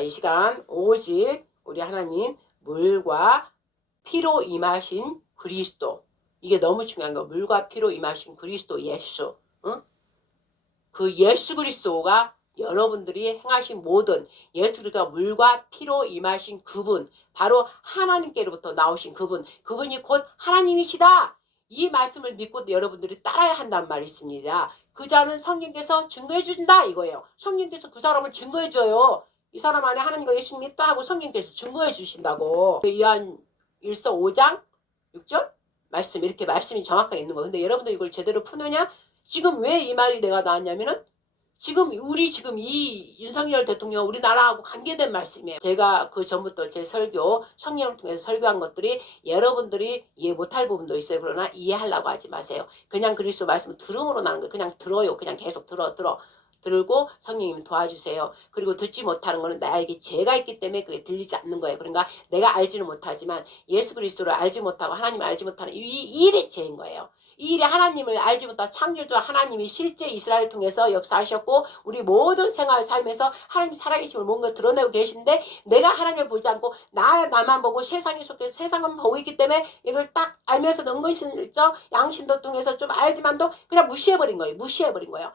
자, 이 시간 오직 우리 하나님 물과 피로 임하신 그리스도, 이게 너무 중요한 거. 물과 피로 임하신 그리스도 예수, 응? 그 예수 그리스도가 여러분들이 행하신 모든 예수가 물과 피로 임하신 그분, 바로 하나님께로부터 나오신 그분이 곧 하나님이시다. 이 말씀을 믿고 여러분들이 따라야 한단 말이 있습니다. 그 자는 성령께서 증거해 준다 이거예요. 성령께서 그 사람을 증거해 줘요. 이 사람 안에 하나님과 예수님이 있다 하고 성령께서 증거해 주신다고. 요한 1서 5장 6절 말씀, 이렇게 말씀이 정확하게 있는 거예요. 근데 여러분들 이걸 제대로 푸느냐? 지금 왜 이 말이 내가 나왔냐면은 지금 이 윤석열 대통령 우리나라하고 관계된 말씀이에요. 제가 그 전부터 제 설교 성령을 통해서 설교한 것들이 여러분들이 이해 못할 부분도 있어요. 그러나 이해하려고 하지 마세요. 그냥 그리스도 말씀 들음으로 나는 거예요. 그냥 들어요. 그냥 계속 들고 성령님이 도와주세요. 그리고 듣지 못하는 거는 나에게 죄가 있기 때문에 그게 들리지 않는 거예요. 그러니까 내가 알지는 못하지만 예수 그리스도를 알지 못하고 하나님을 알지 못하는 이 일이 죄인 거예요. 이 일에 하나님을 알지 못한 창조주 하나님이 실제 이스라엘을 통해서 역사하셨고 우리 모든 생활 삶에서 하나님 살아계심을 뭔가 드러내고 계신데 내가 하나님을 보지 않고 나만 보고 세상에 속해서 세상만 보고 있기 때문에 이걸 딱 알면서도 은근슬쩍 양심도 통해서 좀 알지만도 그냥 무시해버린 거예요.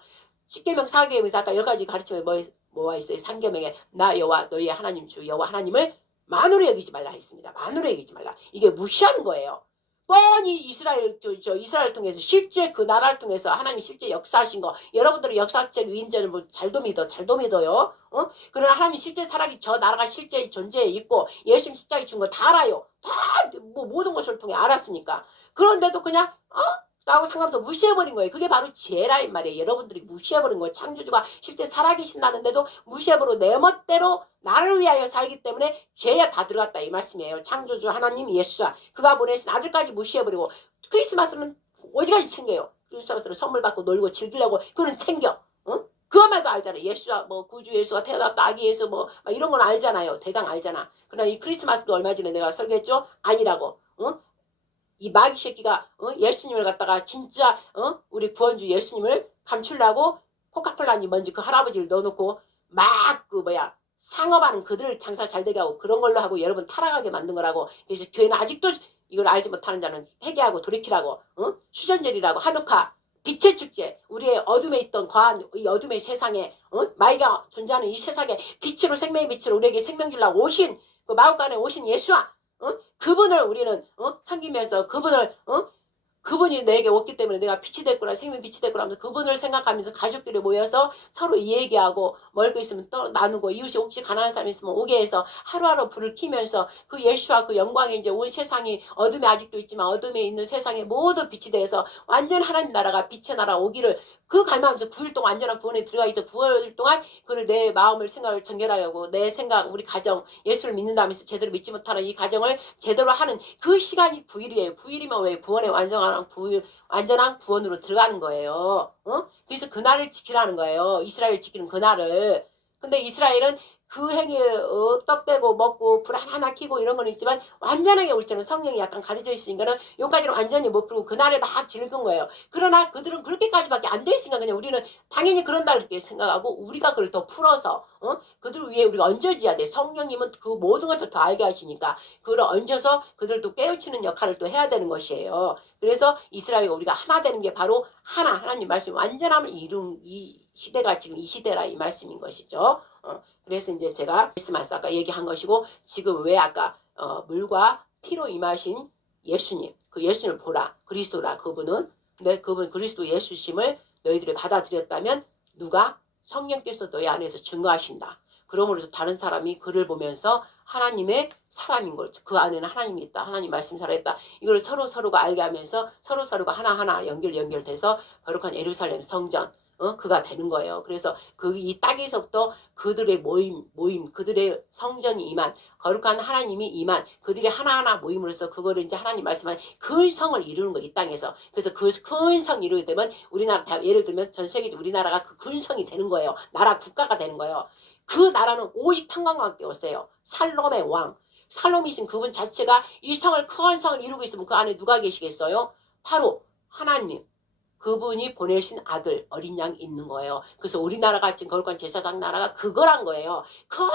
십계명 사계명에서 아까 10가지 가르침에 뭐가 있어요? 상계명에 나 여호와 너희의 하나님 주 여호와 하나님을 만으로 여기지 말라 했습니다. 만으로 여기지 말라. 이게 무시하는 거예요. 뻔히 이스라엘 통해서 실제 그 나라를 통해서 하나님 실제 역사하신 거 여러분들은 역사책 위인전을 뭐 잘도 믿어요. 그러나 하나님 실제 살아기 저 나라가 실제 존재에 있고 예수님 십자가에 준 거 다 알아요. 다 뭐 모든 것을 통해 알았으니까. 그런데도 그냥 나하고 상관없어 무시해버린 거예요. 그게 바로 죄라 이 말이에요. 여러분들이 무시해버린 거예요. 창조주가 실제 살아계신다는데도 무시해버리고 내 멋대로 나를 위하여 살기 때문에 죄에 다 들어갔다 이 말씀이에요. 창조주 하나님 예수와 그가 보내신 아들까지 무시해버리고 크리스마스는 오지가지 챙겨요. 크리스마스를 선물 받고 놀고 즐기려고 그는 챙겨. 그것만도 알잖아요. 예수가 뭐 구주 예수가 태어났다 아기 예수 뭐 이런 건 알잖아요. 대강 알잖아. 그러나 이 크리스마스도 얼마 전에 내가 설교했죠. 아니라고. 이 마귀 새끼가 예수님을 갖다가 진짜 우리 구원주 예수님을 감추려고 코카콜라니 뭔지 그 할아버지를 넣어놓고 막 상업하는 그들 장사 잘 되게 하고 그런 걸로 하고 여러분 타락하게 만든 거라고. 그래서 교회는 아직도 이걸 알지 못하는 자는 회개하고 돌이키라고. 수전절이라고 하누카 빛의 축제 우리의 어둠에 있던 과한 이 어둠의 세상에 마귀가 존재하는 이 세상에 빛으로 생명의 빛으로 우리에게 생명 주려고 오신 그 마음간에 오신 예수와 그분을 우리는 섬기면서 그분이 내게 왔기 때문에 내가 빛이 됐구나 생명 빛이 됐구나 하면서 그분을 생각하면서 가족들이 모여서 서로 얘기하고 먹을 거 있으면 또 나누고 이웃이 혹시 가난한 사람이 있으면 오게 해서 하루하루 불을 켜면서 그 예수와 그 영광이 이제 온 세상이 어둠에 아직도 있지만 어둠에 있는 세상에 모두 빛이 돼서 완전 하나님 나라가 빛의 나라 오기를 그 갈망하면서 9일 동안 완전한 구원에 들어가 있죠. 9일 동안 그를 내 마음을 생각을 정결하고 내 생각 우리 가정 예수를 믿는다면서 제대로 믿지 못하는 이 가정을 제대로 하는 그 시간이 9일이에요. 9일이면 왜 구원에 완전한 구원으로 들어가는 거예요. 그래서 그날을 지키라는 거예요. 이스라엘 지키는 그날을. 근데 이스라엘은 그 행위에 떡대고 먹고 불 하나 켜고 이런 건 있지만 완전하게 올 때는 성령이 약간 가려져 있으니까는 여기까지는 완전히 못 풀고 그날에 다 즐긴 거예요. 그러나 그들은 그렇게까지밖에 안 돼 있으니까 그냥 우리는 당연히 그런다 그렇게 생각하고 우리가 그걸 더 풀어서 그들 위해 우리가 얹어줘야 돼. 성령님은 그 모든 것을 더 알게 하시니까 그걸 얹어서 그들도 깨우치는 역할을 또 해야 되는 것이에요. 그래서 이스라엘과 우리가 하나 되는 게 바로 하나님 말씀 완전함을 이룬 이 시대가 지금 이 시대라 이 말씀인 것이죠. 그래서 이제 제가 크리스마스 아까 얘기한 것이고 지금 왜 아까 물과 피로 임하신 예수님 그 예수님을 보라 그리스도라 그분은 근데 그분 그리스도 예수심을 너희들이 받아들였다면 누가 성령께서 너희 안에서 증거하신다. 그러므로서 다른 사람이 그를 보면서 하나님의 사람인 걸 그 안에는 하나님이 있다. 하나님 말씀 살아있다. 이걸 서로가 알게 하면서 서로가 하나하나 연결돼서 거룩한 예루살렘 성전 그가 되는 거예요. 그래서 이 땅에서부터 그들의 모임, 그들의 성전이 임한, 거룩한 하나님이 임한, 그들이 하나하나 모임으로써 그거를 이제 하나님 말씀한 큰 성을 이루는 거, 이 땅에서. 그래서 그 큰 성 이루게 되면 우리나라, 예를 들면 전 세계 우리나라가 그 큰 성이 되는 거예요. 나라, 국가가 되는 거예요. 그 나라는 오직 평강과 함께 왔어요. 살롬의 왕. 살롬이신 그분 자체가 이 성을, 큰 성을 이루고 있으면 그 안에 누가 계시겠어요? 바로 하나님. 그분이 보내신 아들 어린 양이 있는 거예요. 그래서 우리나라가 지금 거룩한 제사장 나라가 그거란 거예요. 큰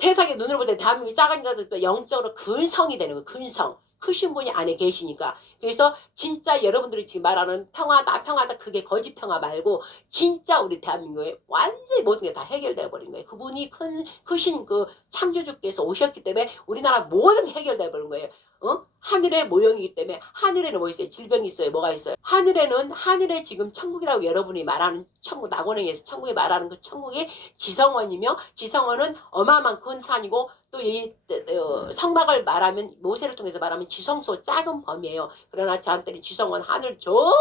세상에 눈으로 볼 때 대한민국이 작으니까 영적으로 근성이 되는 거예요. 근성. 크신 분이 안에 계시니까. 그래서 진짜 여러분들이 지금 말하는 평화다 평화다 그게 거짓 평화 말고 진짜 우리 대한민국에 완전히 모든 게 다 해결되어 버린 거예요. 그분이 크신 그 창조주께서 오셨기 때문에 우리나라 모든 게 해결되어 버린 거예요. 하늘의 모형이기 때문에 하늘에는 뭐 있어요? 질병이 있어요? 뭐가 있어요? 하늘에 지금 천국이라고 여러분이 말하는 천국, 낙원에서 천국이 말하는 그 천국이 지성원이며 지성원은 어마어마한 큰 산이고 또 이 성막을 말하면 모세를 통해서 말하면 지성소 작은 범위예요. 그러나 저한테는 지성원 하늘 저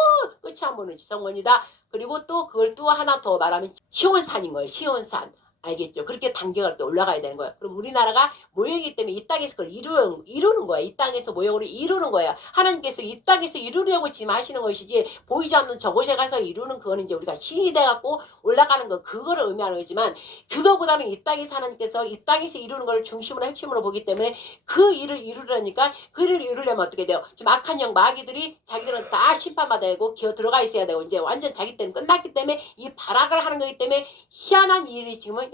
끝이 안 보는 지성원이다. 그리고 또 그걸 또 하나 더 말하면 시온산인 거예요. 시온산. 알겠죠? 그렇게 단계가 이렇게 올라가야 되는 거예요. 그럼 우리나라가 모형이기 때문에 이 땅에서 그걸 이루는 거예요. 이 땅에서 모형으로 이루는 거예요. 하나님께서 이 땅에서 이루려고 지금 하시는 것이지 보이지 않는 저곳에 가서 이루는 그거는 이제 우리가 신이 돼갖고 올라가는 거 그거를 의미하는 거지만 그거보다는 이 땅에서 하나님께서 이 땅에서 이루는 걸 중심으로 핵심으로 보기 때문에 그 일을 이루려니까 그 일을 이루려면 어떻게 돼요? 지금 악한 영 마귀들이 자기들은 다 심판받아야 되고 기어 들어가 있어야 되고 이제 완전 자기 때는 끝났기 때문에 이 발악을 하는 거기 때문에 희한한 일이 지금은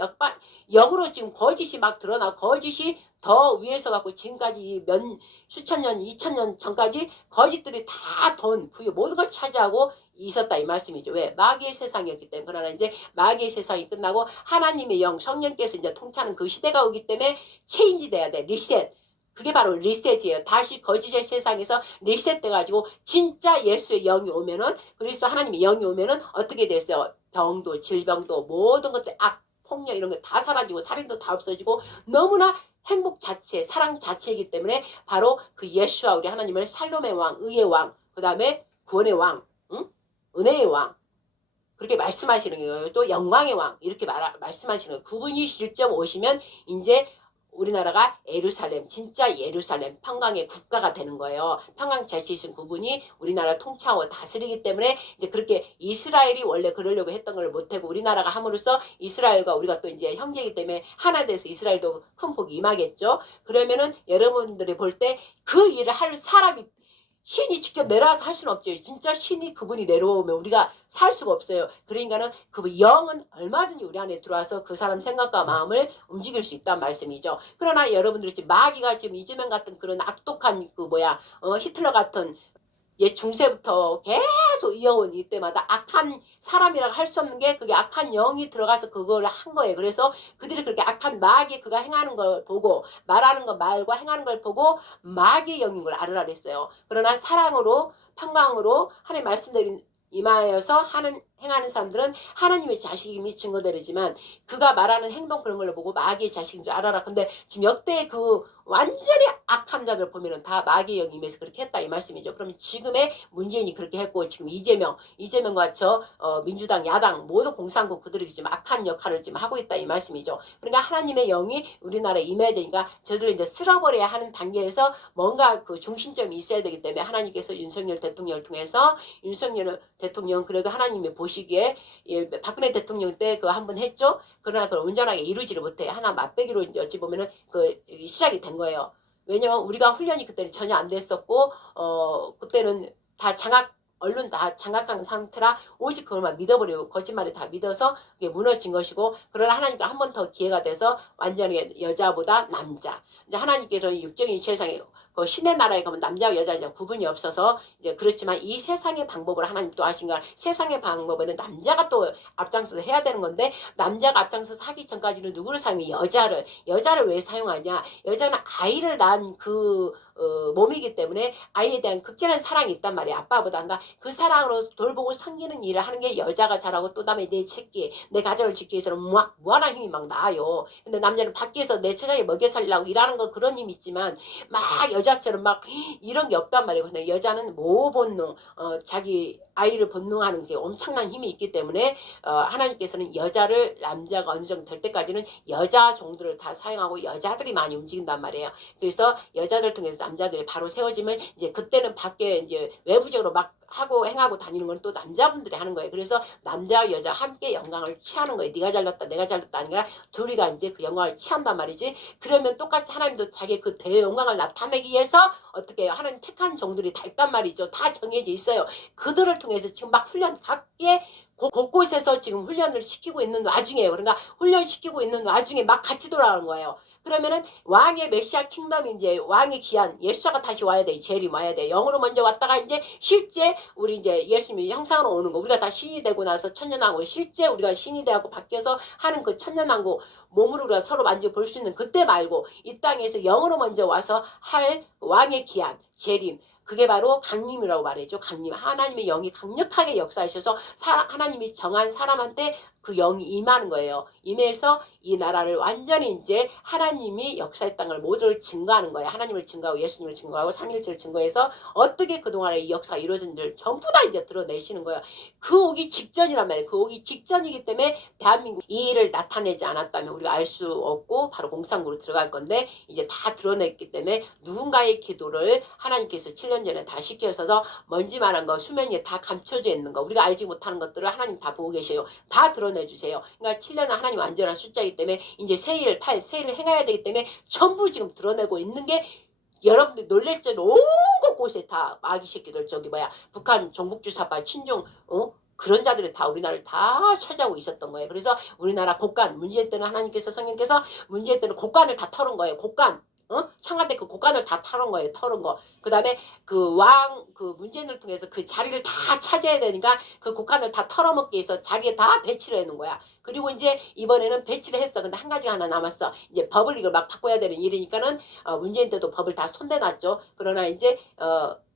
역으로 지금 거짓이 막 드러나고 거짓이 더 위에서 갖고 지금까지 수천 년, 2000년 전까지 거짓들이 다 돈, 부유 모든 걸 차지하고 있었다 이 말씀이죠. 왜? 마귀의 세상이었기 때문에. 그러나 이제 마귀의 세상이 끝나고 하나님의 영, 성령께서 이제 통치하는 그 시대가 오기 때문에 체인지 돼야 돼. 리셋. 그게 바로 리셋이에요. 다시 거짓의 세상에서 리셋돼가지고 진짜 예수의 영이 오면은 그리스도 하나님의 영이 오면은 어떻게 됐어요? 병도 질병도 모든 것들 폭력 이런 게 다 사라지고 살인도 다 없어지고 너무나 행복 자체, 사랑 자체이기 때문에 바로 그 예수와 우리 하나님을 살롬의 왕, 의의 왕, 그 다음에 구원의 왕, 은혜의 왕 그렇게 말씀하시는 거예요. 또 영광의 왕 이렇게 말씀하시는 거예요. 그분이 실제 오시면 이제 우리나라가 예루살렘, 진짜 예루살렘, 평강의 국가가 되는 거예요. 평강 자치이신 그분이 우리나라를 통치하고 다스리기 때문에 이제 그렇게 이스라엘이 원래 그러려고 했던 걸 못하고 우리나라가 함으로써 이스라엘과 우리가 또 이제 형제이기 때문에 하나 돼서 이스라엘도 큰 복이 임하겠죠. 그러면은 여러분들이 볼 때 그 일을 할 사람이 신이 직접 내려와서 할 수는 없죠. 진짜 신이 그분이 내려오면 우리가 살 수가 없어요. 그러니까는 그 영은 얼마든지 우리 안에 들어와서 그 사람 생각과 마음을 움직일 수 있다는 말씀이죠. 그러나 여러분들이 지금 마귀가 지금 이재명 같은 그런 악독한 히틀러 같은 옛 중세부터 계속 이어온 이때마다 악한 사람이라고 할 수 없는 게 그게 악한 영이 들어가서 그걸 한 거예요. 그래서 그들이 그렇게 악한 마귀 그가 행하는 걸 보고 말하는 거 말과 행하는 걸 보고 마귀의 영인 걸 알으라 그랬어요. 그러나 사랑으로 평강으로 하나님 말씀드린 임하여서 행하는 사람들은 하나님의 자식임이 증거되지만 그가 말하는 행동 그런 걸로 보고 마귀의 자식인 줄 알아라. 근데 지금 역대 그 완전히 악한 자들 보면은 다 마귀의 영이 임해서 그렇게 했다 이 말씀이죠. 그러면 지금의 문재인이 그렇게 했고 지금 이재명과 민주당 야당 모두 공산국 그들이 지금 악한 역할을 지금 하고 있다 이 말씀이죠. 그러니까 하나님의 영이 우리나라에 임해야 되니까 저들을 이제 쓸어버려야 하는 단계에서 뭔가 그 중심점이 있어야 되기 때문에 하나님께서 윤석열 대통령을 통해서 윤석열 대통령 그래도 하나님이 보시기에 박근혜 대통령 때 그 한 번 했죠. 그러나 그걸 온전하게 이루지를 못해. 하나 맛배기로 이제 어찌 보면은 그 시작이 된 거예요. 왜냐면 우리가 훈련이 그때는 전혀 안 됐었고 그때는 다 언론 다 장악한 상태라 오직 그것만 믿어버리고 거짓말에 다 믿어서 그게 무너진 것이고 그러나 하나님께 한 번 더 기회가 돼서 완전히 여자보다 남자 이제 하나님께서 육적인 세상에 그 신의 나라에 가면 남자와 여자 이제 구분이 없어서 이제 그렇지만 이 세상의 방법을 하나님 또 하신가 세상의 방법에는 남자가 또 앞장서서 해야 되는 건데 남자가 앞장서서 하기 전까지는 누구를 사용해 여자를 왜 사용하냐 여자는 아이를 낳은 몸이기 때문에 아이에 대한 극진한 사랑이 있단 말이야 아빠보다인가 그 사랑으로 돌보고 섬기는 일을 하는 게 여자가 잘하고 또 다음에 내 새끼 내 가정을 지키기 위해서는 무한한 힘이 막 나요. 근데 남자는 밖에서 내 처자에 먹여 살리려고 일하는 건 그런 힘이 있지만 막 여자처럼 막 이런 게 없단 말이에요. 근데 여자는 모본능 자기 아이를 본능하는 게 엄청난 힘이 있기 때문에 하나님께서는 남자가 어느 정도 될 때까지는 여자 종들을 다 사용하고 여자들이 많이 움직인단 말이에요. 그래서 여자들 통해서 남자들이 바로 세워지면 이제 그때는 밖에 이제 외부적으로 막 하고 행하고 다니는 건 또 남자분들이 하는 거예요. 그래서 남자와 여자 함께 영광을 취하는 거예요. 네가 잘났다 내가 잘났다 아니라 둘이가 이제 그 영광을 취한단 말이지. 그러면 똑같이 하나님도 자기 그 대영광을 나타내기 위해서 어떻게 해요? 하나님 택한 종들이 다 있단 말이죠. 다 정해져 있어요. 그들을 통해서 지금 막 훈련 각계 곳곳에서 지금 훈련을 시키고 있는 와중에요. 그러니까 훈련시키고 있는 와중에 막 같이 돌아가는 거예요. 그러면은 왕의 메시아 킹덤이 이제 왕의 귀한 예수가 다시 와야 돼. 재림 와야 돼. 영으로 먼저 왔다가 이제 실제 우리 이제 예수님이 형상으로 오는 거. 우리가 다 신이 되고 나서 천년왕국 실제 우리가 신이 되고 바뀌어서 하는 그 천년왕국 몸으로 우리가 서로 만져볼 수 있는 그때 말고 이 땅에서 영으로 먼저 와서 할 왕의 귀한 재림. 그게 바로 강림이라고 말해죠. 강림. 하나님의 영이 강력하게 역사하셔서 하나님이 정한 사람한테 그 영이 임하는 거예요. 임해서 이 나라를 완전히 이제 하나님이 역사했던 걸 모두를 증거하는 거예요. 하나님을 증거하고 예수님을 증거하고 삼일체를 증거해서 어떻게 그동안에 이 역사가 이루어진지를 전부 다 이제 드러내시는 거예요. 그 오기 직전이란 말이에요. 그 오기 직전이기 때문에 대한민국 이 일을 나타내지 않았다면 우리가 알 수 없고 바로 공산국으로 들어갈 건데 이제 다 드러냈기 때문에 누군가의 기도를 하나님께서 7년 전에 다 시켜서 먼지만한 거 수면 위에 다 감춰져 있는 거 우리가 알지 못하는 것들을 하나님 다 보고 계셔요. 다 드러내주세요. 그러니까 7년은 하나님 완전한 숫자이기 때문에 이제 세일, 8, 세일을 행해야 되기 때문에 전부 지금 드러내고 있는 게 여러분들 놀랄 줄 온 곳곳에 다 마귀 새끼들 저기 뭐야 북한 종북주사발 친중 그런 자들이 다 우리나라를 다 찾아오고 있었던 거예요. 그래서 우리나라 곡간 문제 때는 하나님께서 성령께서 문제 때는 곡간을 다 털은 거예요. 곡간 청와대 그 곡간을 다 털은 거예요. 털은 거. 그 다음에 그 문재인을 통해서 그 자리를 다 차지해야 되니까 그 곡간을 다 털어먹기 위해서 자리에 다 배치를 해놓은 거야. 그리고 이제 이번에는 배치를 했어. 근데 한 가지가 하나 남았어. 이제 법을 이걸 막 바꿔야 되는 일이니까는 문재인 때도 법을 다 손대놨죠. 그러나 이제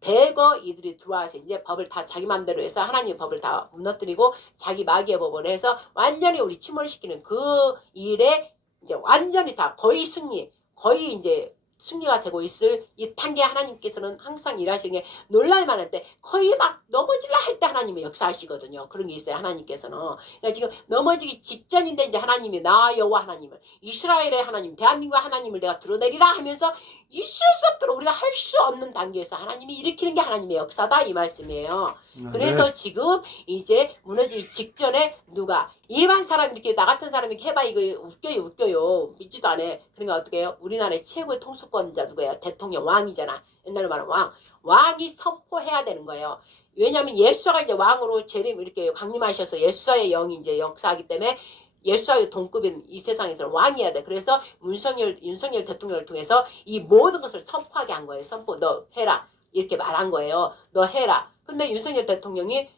대거 이들이 들어와서 이제 법을 다 자기 맘대로 해서 하나님의 법을 다 무너뜨리고 자기 마귀의 법을 해서 완전히 우리 침몰시키는 그 일에 이제 완전히 다 거의 승리. 거의 이제 승리가 되고 있을 이 단계 하나님께서는 항상 일하시는 게 놀랄만한 때 거의 막 넘어질라 할 때 하나님이 역사하시거든요. 그런 게 있어요. 하나님께서는. 그러니까 지금 넘어지기 직전인데 이제 하나님이 나 여호와 하나님을 이스라엘의 하나님 대한민국의 하나님을 내가 드러내리라 하면서 있을 수 없도록 우리가 할 수 없는 단계에서 하나님이 일으키는 게 하나님의 역사다 이 말씀이에요. 그래서 네. 지금 이제 무너지기 직전에 누가 일반 사람 이렇게 나 같은 사람이 해봐 이거 웃겨요 믿지도 않아. 그러니까 어떻게 해요? 우리나라의 최고의 통수권자 누구예요? 대통령 왕이잖아. 옛날에 말하면 왕이 선포해야 되는 거예요. 왜냐하면 예수가 이제 왕으로 재림 이렇게 강림하셔서 예수의 영이 이제 역사하기 때문에 예수와의 동급인 이 세상에서는 왕이어야 돼. 그래서 윤석열 대통령을 통해서 이 모든 것을 선포하게 한 거예요. 선포 너 해라 이렇게 말한 거예요. 너 해라. 근데 윤석열 대통령이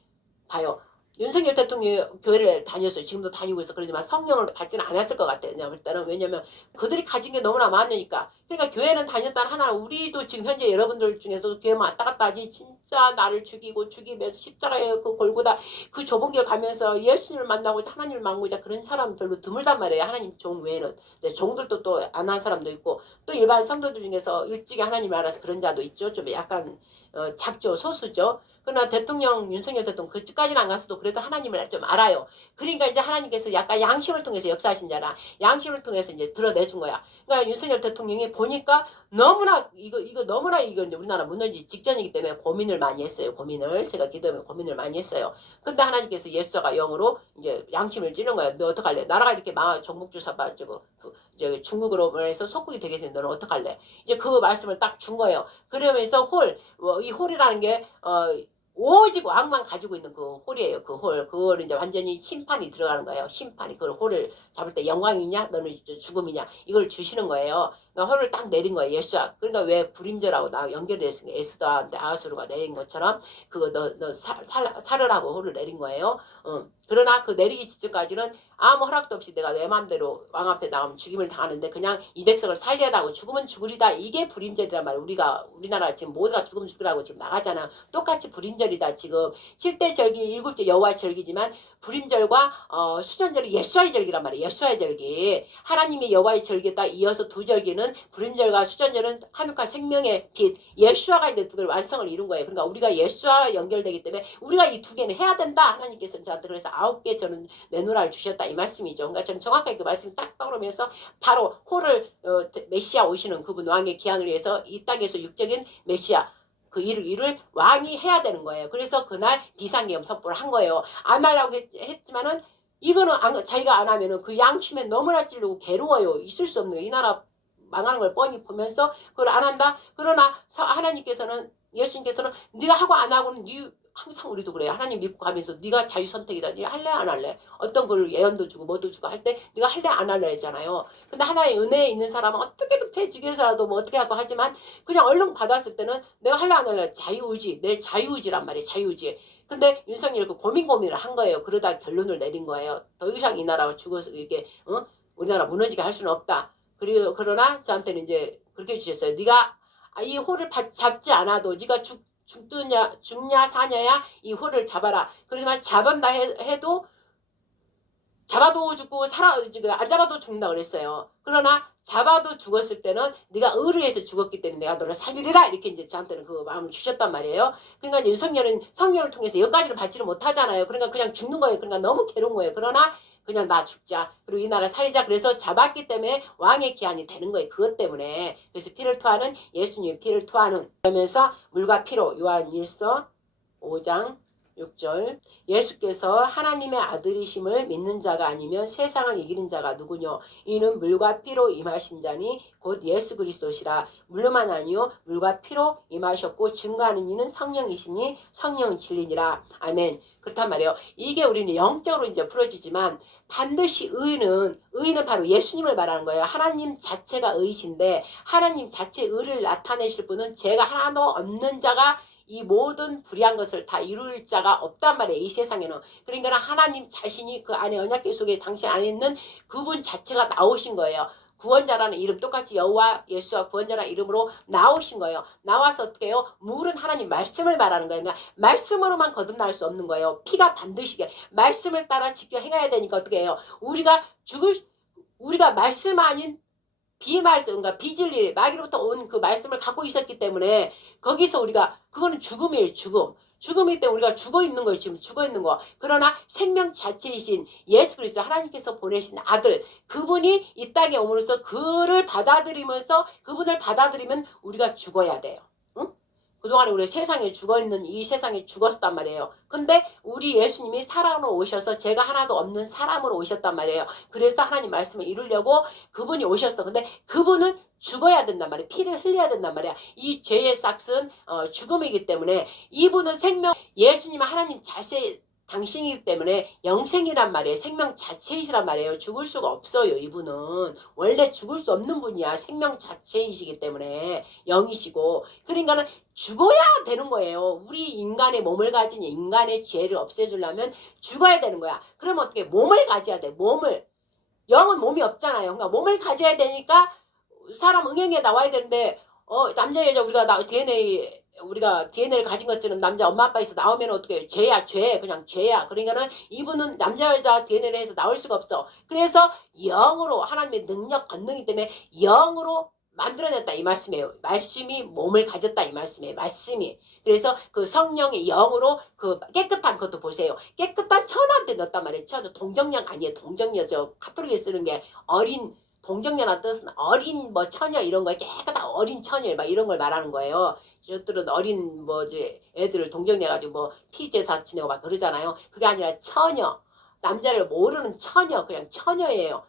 봐요. 윤석열 대통령이 교회를 다녔어요. 지금도 다니고 있어. 그러지만 성령을 받지는 않았을 것 같아요. 내가 볼 때는. 왜냐면 그들이 가진 게 너무나 많으니까. 그러니까 교회는 다녔다는 하나 우리도 지금 현재 여러분들 중에서도 교회 왔다 갔다 하지 진짜 나를 죽이면서 십자가에 그 골고다 그 좁은 길 가면서 예수님을 만나고자 하나님을 만나고자 그런 사람 별로 드물단 말이에요. 하나님 종 외에는. 종들도 또 안 한 사람도 있고 또 일반 성도들 중에서 일찍이 하나님을 알아서 그런 자도 있죠. 좀 약간 작죠. 소수죠. 그러나 대통령 윤석열 대통령 그까지는 안 갔어도 그래도 하나님을 좀 알아요. 그러니까 이제 하나님께서 약간 양심을 통해서 역사하신 자라 양심을 통해서 이제 드러내준 거야. 그러니까 윤석열 대통령이 보니까 너무나 이거 너무나 이거 이제 우리나라 무너지기 직전이기 때문에 고민을 많이 했어요. 제가 기도하면 고민을 많이 했어요. 근데 하나님께서 예수가 영으로 이제 양심을 찌른 거야. 너 어떡할래? 나라가 이렇게 종북주사 빠지고 이제 중국으로 해서 속국이 되게 된 너는 어떡할래? 이제 그 말씀을 딱 준 거예요. 그러면서 이 홀이라는 게 오직 왕만 가지고 있는 그 홀이에요. 그 홀. 그걸 이제 완전히 심판이 들어가는 거예요. 심판이. 그걸 홀을 잡을 때 영광이냐? 너는 죽음이냐? 이걸 주시는 거예요. 그러니까 홀을 딱 내린 거예요. 예수야. 그러니까 왜 불임절하고 나 연결됐으니까 에스더한테 아하수르가 내린 것처럼 그거 너 살으라고 홀을 내린 거예요. 그러나 그 내리기 직전까지는 아무 허락도 없이 내가 내 마음대로 왕 앞에 나가면 죽임을 당하는데 그냥 이 백성을 살려라고 죽으면 죽으리다. 이게 불임절이란 말이에요. 우리나라 지금 모두가 죽으면 죽으라고 지금 나가잖아. 똑같이 불임절이다. 지금 7대 절기 7째 여호와 절기지만 불임절과 수전절이 예수와의 절기란 말이에요. 예수와의 절기. 하나님의 여호와의 절기에 딱 이어서 두 절기는 불임절과 수전절은 한국화 생명의 빛 예수와가 이제 두 개를 완성을 이룬 거예요. 그러니까 우리가 예수와 연결되기 때문에 우리가 이 두 개는 해야 된다. 하나님께서는 저한테 그래서 9개 저는 메누라를 주셨다 이 말씀이죠. 그러니까 저는 정확하게 그 말씀이 딱 떠오르면서 바로 홀을 메시아 오시는 그분 왕의 기한을 위해서 이 땅에서 육적인 메시아 그 일을 왕이 해야 되는 거예요. 그래서 그날 비상계엄 선포를 한 거예요. 안 하려고 했지만은 이거는 자기가 안 하면은 그 양심에 너무나 찔리고 괴로워요. 있을 수 없는 거예요. 이 나라 망하는 걸 뻔히 보면서 그걸 안 한다. 그러나 하나님께서는 예수님께서는 네가 하고 안 하고는 네 항상 우리도 그래요. 하나님 믿고 가면서 네가 자유 선택이다. 네가 할래 안 할래? 어떤 걸 예언도 주고 뭐도 주고 할 때 네가 할래 안 할래 했잖아요. 근데 하나의 은혜에 있는 사람은 어떻게든 패주기해서라도 뭐 어떻게 하고 하지만 그냥 얼른 받았을 때는 내가 할래 안 할래 자유의지 내 자유의지란 말이에요. 자유의지. 근데 윤석열 그 고민을 한 거예요. 그러다 결론을 내린 거예요. 더 이상 이 나라가 죽어서 이렇게 우리나라 무너지게 할 수는 없다. 그리고 그러나 저한테는 이제 그렇게 해주셨어요. 네가 이 호를 잡지 않아도 네가 죽냐 사냐야 이 호를 잡아라. 그러지만 잡은다 해도 잡아도 죽고 안 잡아도 죽는다 그랬어요. 그러나 잡아도 죽었을 때는 네가 의를 해서 죽었기 때문에 내가 너를 살리리라 이렇게 이제 저한테는 그 마음을 주셨단 말이에요. 그러니까 윤석열은 성령을 통해서 여기까지는 받지를 못하잖아요. 그러니까 그냥 죽는 거예요. 그러니까 너무 괴로운 거예요. 그러나 그냥 나 죽자. 그리고 이 나라 살리자. 그래서 잡았기 때문에 왕의 기한이 되는 거예요. 그것 때문에. 그래서 피를 토하는 예수님의 피를 토하는 그러면서 물과 피로 요한일서 5장 6절 예수께서 하나님의 아들이심을 믿는 자가 아니면 세상을 이기는 자가 누구뇨? 이는 물과 피로 임하신 자니 곧 예수 그리스도시라. 물로만 아니요 물과 피로 임하셨고 증거하는 이는 성령이시니 성령은 진리니라. 아멘. 그렇단 말이에요. 이게 우리는 영적으로 이제 풀어지지만 반드시 의는 바로 예수님을 말하는 거예요. 하나님 자체가 의이신데 하나님 자체의 의를 나타내실 분은 죄가 하나도 없는 자가 이 모든 불의한 것을 다 이룰 자가 없단 말이에요. 이 세상에는. 그러니까 하나님 자신이 그 안에 언약궤 속에 당신 안에 있는 그분 자체가 나오신 거예요. 구원자라는 이름 똑같이 여호와 예수와 구원자라는 이름으로 나오신 거예요. 나와서 어떻게 해요? 물은 하나님 말씀을 말하는 거예요. 그러니까 말씀으로만 거듭날 수 없는 거예요. 피가 반드시 말씀을 따라 지켜 행해야 되니까 어떻게 해요? 우리가 말씀 아닌 비말씀, 그러니까 비진리, 마귀로부터 온 그 말씀을 갖고 있었기 때문에 거기서 우리가 그거는 죽음이에요. 죽음이기 때문에 우리가 죽어 있는 거예요. 지금 죽어 있는 거. 그러나 생명 자체이신 예수 그리스도 하나님께서 보내신 아들 그분이 이 땅에 오므로써 그분을 받아들이면 우리가 죽어야 돼요. 응? 그동안에 우리 세상에 죽어있는 이 세상에 죽었단 말이에요. 근데 우리 예수님이 사람으로 오셔서 죄가 하나도 없는 사람으로 오셨단 말이에요. 그래서 하나님 말씀을 이루려고 그분이 오셨어. 근데 그분은 죽어야 된단 말이에요. 피를 흘려야 된단 말이야. 이 죄의 싹은 죽음이기 때문에 이분은 예수님은 하나님 자신 당신이기 때문에 영생이란 말이에요. 생명 자체이시란 말이에요. 죽을 수가 없어요. 이분은 원래 죽을 수 없는 분이야. 생명 자체이시기 때문에 영이시고 그러니까는 죽어야 되는 거예요. 우리 인간의 몸을 가진 인간의 죄를 없애주려면 죽어야 되는 거야. 그러면 어떻게 몸을 가져야 돼. 영은 몸이 없잖아요. 그러니까 몸을 가져야 되니까 사람 응행에 나와야 되는데 남자 여자 우리가 DNA를 가진 것처럼 남자 엄마 아빠에서 나오면 어떻게 죄야 그냥 죄야. 그러니까는 이분은 남자 여자 DNA를 해서 나올 수가 없어. 그래서 영으로 하나님의 능력 권능이기 때문에 영으로 만들어냈다 이 말씀이에요. 말씀이 몸을 가졌다 이 말씀이에요. 말씀이. 그래서 그 성령의 영으로 그 깨끗한 것도 보세요. 깨끗한 천한테 넣었단 말이에요. 동정녀가 아니에요. 동정녀 저 카톨릭에 쓰는 게 어린 동정녀란 뜻은 어린 처녀 이런 거 깨끗한 어린 처녀 막 이런 걸 말하는 거예요. 저들은 어린 이제 애들을 동정녀가지고 피제사 지내고 막 그러잖아요. 그게 아니라 처녀. 남자를 모르는 처녀 그냥 처녀예요.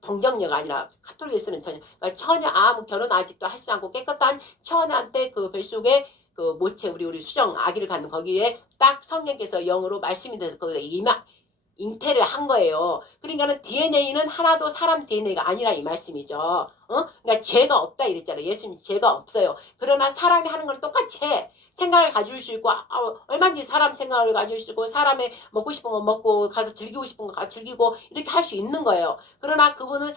동정녀가 아니라 카톨릭에 쓰는 처녀. 그러니까 처녀 아무 결혼 아직도 하지 않고 깨끗한 처녀한테 그 뱃속에 그 모체 우리 수정 아기를 갖는 거기에 딱 성령께서 영으로 말씀이 돼서 거기다 잉태를 한 거예요. 그러니까는 DNA는 하나도 사람 DNA가 아니라 이 말씀이죠. 그러니까 죄가 없다 이랬잖아요. 예수님 죄가 없어요. 그러나 사람이 하는 걸 똑같이 해. 생각을 가질 수 있고 얼마든지 사람 생각을 가질 수 있고 사람의 먹고 싶은 거 먹고 가서 즐기고 싶은 거 가서 즐기고 이렇게 할 수 있는 거예요. 그러나 그분은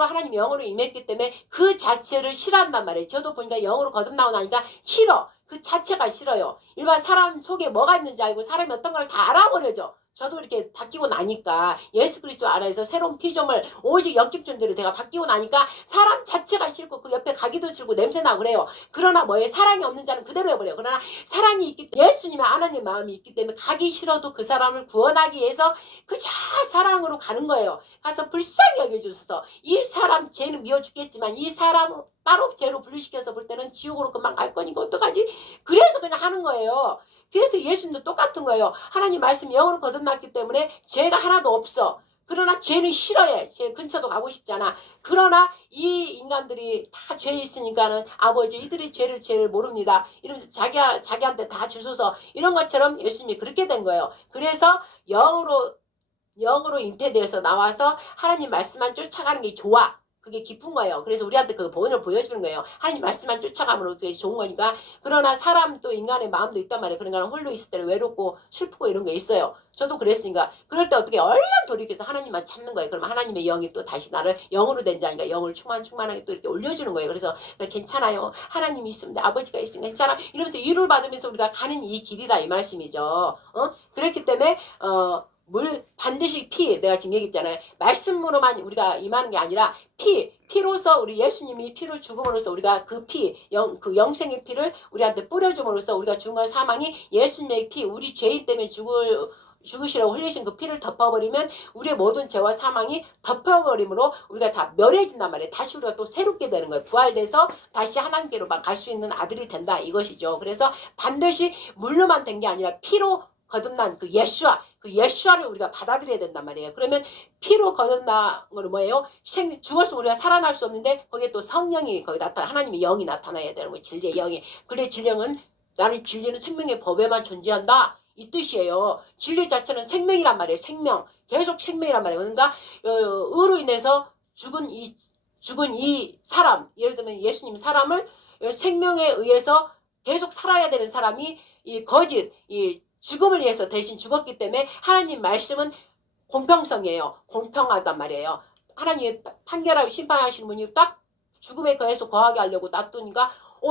하나님 영으로 임했기 때문에 그 자체를 싫어한단 말이에요. 저도 보니까 영으로 거듭나고 나니까 싫어. 그 자체가 싫어요. 일반 사람 속에 뭐가 있는지 알고 사람이 어떤 걸 다 알아버려져. 저도 이렇게 바뀌고 나니까 예수 그리스도 안에서 새로운 피조물 오직 영적 존재로 내가 바뀌고 나니까 사람 자체가 싫고 그 옆에 가기도 싫고 냄새나고 그래요. 그러나 사랑이 없는 자는 그대로 해버려요. 그러나 사랑이 있기 때문에 예수님의 하나님의 마음이 있기 때문에 가기 싫어도 그 사람을 구원하기 위해서 그저 사랑으로 가는 거예요. 가서 불쌍히 여겨주셔서 이 사람 죄는 미워 죽겠지만 이 사람 따로 죄로 분리시켜서 볼 때는 지옥으로 금방 갈 거니까 어떡하지? 그래서 그냥 하는 거예요. 그래서 예수님도 똑같은 거예요. 하나님 말씀 영으로 거듭났기 때문에 죄가 하나도 없어. 그러나 죄는 싫어해. 죄 근처도 가고 싶지 않아. 그러나 이 인간들이 다 죄 있으니까는 아버지 이들이 죄를 제일 모릅니다. 이러면서 자기한테 다 주소서 이런 것처럼 예수님이 그렇게 된 거예요. 그래서 영으로 잉태되어서 나와서 하나님 말씀만 쫓아가는 게 좋아. 그게 기쁜 거예요. 그래서 우리한테 그 본을 보여주는 거예요. 하나님 말씀만 쫓아가면 그게 좋은 거니까. 그러나 사람 또 인간의 마음도 있단 말이에요. 그러니까 홀로 있을 때는 외롭고 슬프고 이런 게 있어요. 저도 그랬으니까. 그럴 때 어떻게 얼른 돌이켜서 하나님만 찾는 거예요. 그러면 하나님의 영이 또 다시 나를 영으로 된 자니까 영을 충만하게 또 이렇게 올려주는 거예요. 그래서 괜찮아요. 하나님이 있습니다. 아버지가 있으니까 괜찮아. 이러면서 위로를 받으면서 우리가 가는 이 길이다 이 말씀이죠. 그랬기 때문에 물 반드시 피 내가 지금 얘기했잖아요. 말씀으로만 우리가 임하는 게 아니라 피로서 우리 예수님이 피로 죽음으로써 우리가 그 그 영생의 피를 우리한테 뿌려줌으로써 우리가 죽은 사망이 예수님의 피 우리 죄인 때문에 죽으시라고 흘리신 그 피를 덮어버리면 우리의 모든 죄와 사망이 덮어버림으로 우리가 다 멸해진단 말이에요. 다시 우리가 또 새롭게 되는 거예요. 부활돼서 다시 하나님께로만 갈 수 있는 아들이 된다 이것이죠. 그래서 반드시 물로만 된 게 아니라 피로 거듭난 그 예수아를 우리가 받아들여야 된단 말이에요. 그러면 피로 거듭난 건 뭐예요? 죽었으면 우리가 살아날 수 없는데 거기에 또 성령이 거기 하나님의 영이 나타나야 되는 거예요. 진리의 영이. 그래 진리는 나는 진리는 생명의 법에만 존재한다. 이 뜻이에요. 진리 자체는 생명이란 말이에요. 생명. 계속 생명이란 말이에요. 그러니까 의로 인해서 죽은 이 사람, 예를 들면 예수님 사람을 생명에 의해서 계속 살아야 되는 사람이 이 거짓, 이 죽음을 위해서 대신 죽었기 때문에 하나님 말씀은 공평성이에요. 공평하단 말이에요. 하나님이 판결하고 심판하시는 분이 딱 죽음에 거해서 거하게 하려고 놔두니까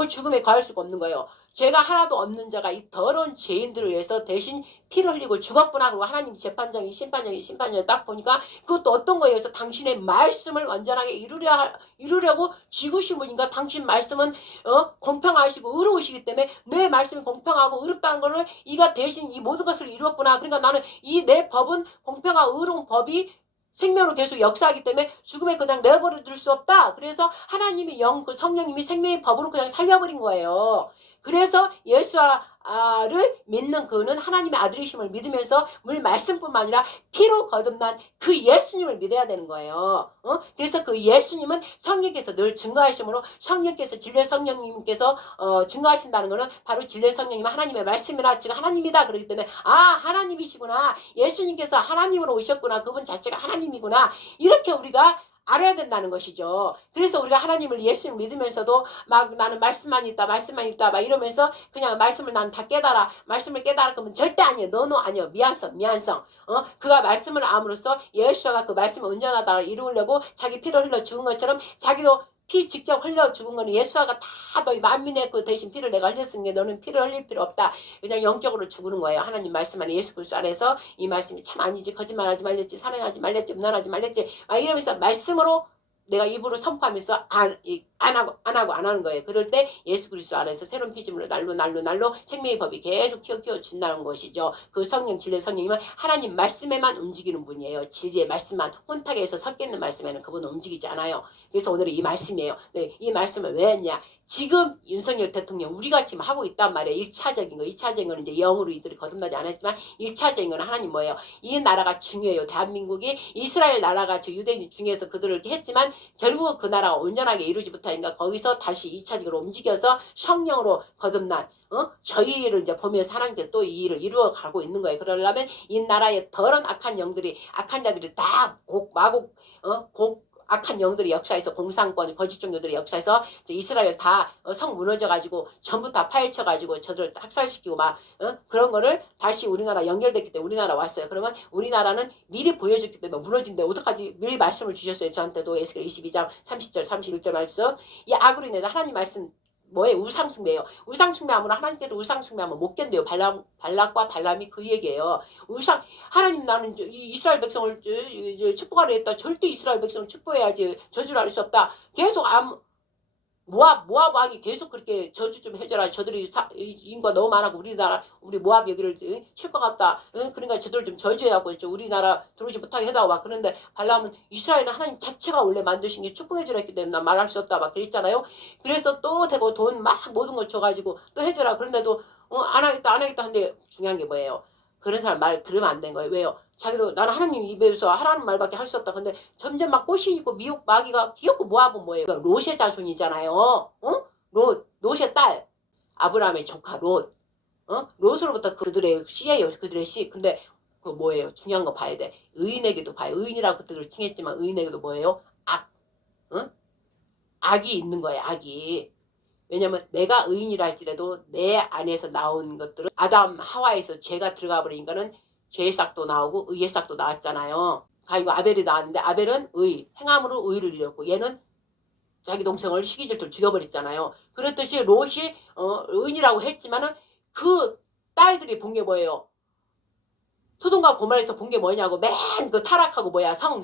죽음에 거할 수가 없는 거예요. 죄가 하나도 없는 자가 이 더러운 죄인들을 위해서 대신 피를 흘리고 죽었구나. 그리고 하나님 재판장이 심판장이 딱 보니까 그것도 어떤 거에 의해서 당신의 말씀을 완전하게 이루려고 죽으신 분인가. 당신 말씀은 공평하시고 의로우시기 때문에 내 말씀이 공평하고 의롭다는 거를 이가 대신 이 모든 것을 이루었구나. 그러니까 나는 이 내 법은 공평하고 의로운 법이 생명으로 계속 역사하기 때문에 죽음에 그냥 내버려 둘 수 없다. 그래서 하나님의 영, 그 성령님이 생명의 법으로 그냥 살려버린 거예요. 그래서 예수를 믿는 그는 하나님의 아들이심을 믿으면서 물 말씀뿐만 아니라 피로 거듭난 그 예수님을 믿어야 되는 거예요. 그래서 그 예수님은 성령께서 늘 증거하심으로 성령께서 진리의 성령님께서 증거하신다는 것은 바로 진리의 성령님은 하나님의 말씀이라 즉 하나님이다. 그렇기 때문에 하나님이시구나. 예수님께서 하나님으로 오셨구나. 그분 자체가 하나님이구나. 이렇게 우리가 알아야 된다는 것이죠. 그래서 우리가 하나님을 예수를 믿으면서도 막 나는 말씀만 있다 막 이러면서 그냥 말씀을 나는 다 깨달아. 말씀을 깨달아 그러면 절대 아니에요. 아니요. 미안성. 그가 말씀을 암으로써 예수가 그 말씀을 온전하다 이루려고 자기 피를 흘려 죽은 것처럼 자기도 피 직접 흘려 죽은 거는 예수아가 다 너희 만민의 그 대신 피를 내가 흘렸으니 너는 피를 흘릴 필요 없다. 그냥 영적으로 죽는 거예요. 하나님 말씀 안에 예수 그리스도 안에서 이 말씀이 참 아니지 거짓말하지 말랬지 사랑하지 말랬지 음란하지 말랬지 막 이러면서 말씀으로 내가 입으로 선포하면서 안 하는 거예요. 그럴 때 예수 그리스도 안에서 새로운 피조물로 날로 생명의 법이 계속 키워준다는 것이죠. 그 성령 진리의 성령님은 하나님 말씀에만 움직이는 분이에요. 진리의 말씀만 혼탁에 해서 섞여 있는 말씀에는 그분은 움직이지 않아요. 그래서 오늘은 이 말씀이에요. 네, 이 말씀을 왜 했냐? 지금 윤석열 대통령 우리가 지금 하고 있단 말이에요. 1차적인 거. 2차적인 거는 이제 영으로 이들이 거듭나지 않았지만 1차적인 거는 하나님 뭐예요? 이 나라가 중요해요. 대한민국이 이스라엘 나라가 저 유대인 중에서 그들을 이렇게 했지만 결국 그 나라가 온전하게 이루지 못하니까 거기서 다시 2차적으로 움직여서 성령으로 거듭난 저희를 이제 보면서 하나님께 또 이 일을 이루어 가고 있는 거예요. 그러려면 이 나라의 더러운 악한 자들이 다 악한 영들이 역사에서 공산권 거짓 종교들의 역사에서 이스라엘 다 성 무너져가지고 전부 다 파헤쳐가지고 저들 학살시키고 막 그런 거를 다시 우리나라 연결됐기 때문에 우리나라 왔어요. 그러면 우리나라는 미리 보여줬기 때문에 무너진데 어떡하지? 미리 말씀을 주셨어요. 저한테도 에스겔 22장 30절 31절 말씀 이 악으로 인해서 하나님 말씀 뭐예요? 우상숭배예요. 우상숭배하면 하나님께도 우상숭배하면 못 견뎌요. 발락과 발람이 그 얘기예요. 하나님 나는 이스라엘 백성을 축복하려 했다. 절대 이스라엘 백성을 축복해야지. 저주를 할 수 없다. 계속 모압 왕이 계속 그렇게 저주 좀 해줘라. 저들이 인구가 너무 많아고 우리 모압 여기를 칠 것 같다. 그러니까 저들 좀 저주해하고 우리나라 들어오지 못하게 해다오 막 그런데 발람은 이스라엘은 하나님 자체가 원래 만드신 게 축복해주라 했기 때문에 난 말할 수 없다 막 그랬잖아요. 그래서 또 대고 돈 막 모든 걸 줘가지고 또 해줘라. 그런데도 안 하겠다 하는데 중요한 게 뭐예요? 그런 사람 말 들으면 안 된 거예요. 왜요? 자기도 나는 하나님 입에서 하라는 말밖에 할 수 없다. 근데 점점 막 꼬시고 미혹 마귀가 귀엽고 모압은 뭐예요? 그러니까 롯의 자손이잖아요. 롯의 딸. 아브라함의 조카 롯. 롯으로부터 그들의 씨예요. 그들의 씨. 근데 그 뭐예요? 중요한 거 봐야 돼. 의인에게도 봐요. 의인이라고 그때도 칭했지만 의인에게도 뭐예요? 악. 악이 있는 거예요. 악이. 왜냐면 내가 의인이라 할지라도 내 안에서 나온 것들은 아담 하와에서 죄가 들어가 버리니까는 죄의 싹도 나오고 의의 싹도 나왔잖아요. 가인과 아벨이 나왔는데 아벨은 의, 행함으로 의를 이뤘고 얘는 자기 동생을 시기질투로 죽여버렸잖아요. 그렇듯이 롯이 의인이라고 했지만은 그 딸들이 본 게 뭐예요? 소돔과 고모라에서 본 게 뭐냐고 맨 그 타락하고 뭐야 성.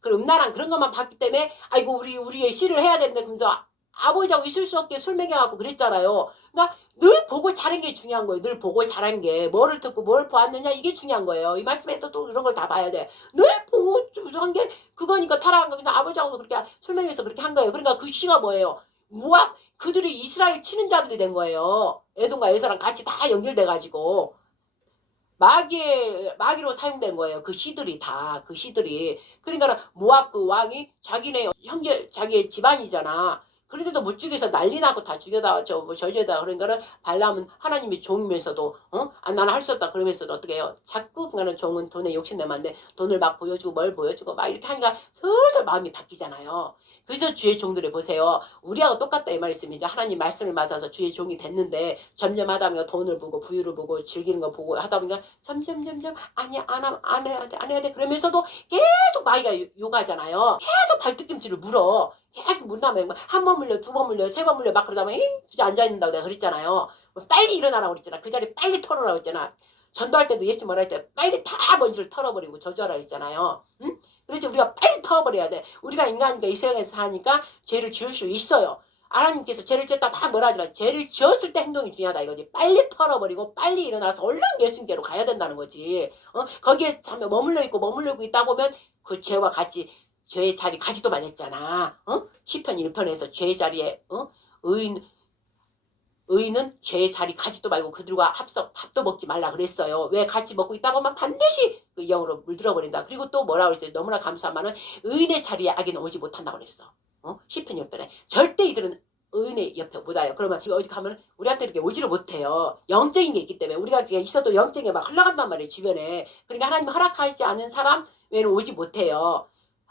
그 음란한 그런 것만 봤기 때문에 아이고 우리의 씨를 해야 되는데 그러면서 아버지하고 있을 수 없게 술 먹여갖고 그랬잖아요. 그러니까 늘 보고 자란 게 중요한 거예요. 늘 보고 자란 게 뭐를 듣고 뭘 보았느냐 이게 중요한 거예요. 이 말씀에도 또 그런 걸 다 봐야 돼. 늘 보고 한 게 그거니까 타락한 거 그냥 아버지하고도 그렇게 술 먹여서 그렇게 한 거예요. 그러니까 그 씨가 뭐예요? 모압 그들이 이스라엘 치는 자들이 된 거예요. 에돔과 에서랑 같이 다 연결돼가지고 마귀로 사용된 거예요. 그 씨들이 다 그 씨들이 그러니까 모압 그 왕이 자기네 형제 자기의 집안이잖아. 그런데도 못 죽여서 난리 나고 다 죽여다 저주에다 그러니까는 발람은 하나님의 종이면서도 나는 할 수 없다 그러면서도 어떻게 해요? 자꾸 그는 종은 돈에 욕심내면데 돈을 막 보여주고 뭘 보여주고 막 이렇게 하니까 슬슬 마음이 바뀌잖아요. 그래서 주의 종들을 보세요. 우리하고 똑같다 이 말씀이죠. 하나님 말씀을 맞아서 주의 종이 됐는데 점점 하다 보니까 돈을 보고 부유를 보고 즐기는 거 보고 하다 보니까 점점 아니야 안 해야 돼 그러면서도 계속 마귀가 욕하잖아요. 계속 발뒤꿈치를 물어. 계속 문다면 한 번 물려 두 번 물려 세 번 물려 막 그러다 보면 주저 앉아있는다고 내가 그랬잖아요. 빨리 일어나라고 그랬잖아. 그 자리 빨리 털어라고 했잖아. 전도할 때도 예수 뭐라 했대. 빨리 다 먼지를 털어버리고 저주하라 그랬잖아요. 응? 그래서 우리가 빨리 털어버려야 돼. 우리가 인간이니까 이 세상에서 사니까 죄를 지을 수 있어요. 하나님께서 죄를 지었다 다 뭐라 하더라. 죄를 지었을 때 행동이 중요하다 이거지. 빨리 털어버리고 빨리 일어나서 얼른 예수님께로 가야 된다는 거지. 거기에 참 머물러 있고 있다 보면 그 죄와 같이 죄의 자리 가지도 말했잖아. 시편 1편에서 죄의 자리에 의인은 죄의 자리 가지도 말고 그들과 밥도 먹지 말라 그랬어요. 왜 같이 먹고 있다 보면 반드시 그 영으로 물들어 버린다. 그리고 또 뭐라 그랬어요? 너무나 감사하면은 의인의 자리에 악인은 오지 못한다고 그랬어. 시편 1편에 절대 이들은 의인의 옆에 못 와요. 그러면 어디 가면 우리한테 이렇게 오지를 못해요. 영적인 게 있기 때문에 우리가 이렇게 있어도 영적인 게 막 흘러간단 말이에요. 주변에. 그러니까 하나님 허락하지 않은 사람 외에는 오지 못해요.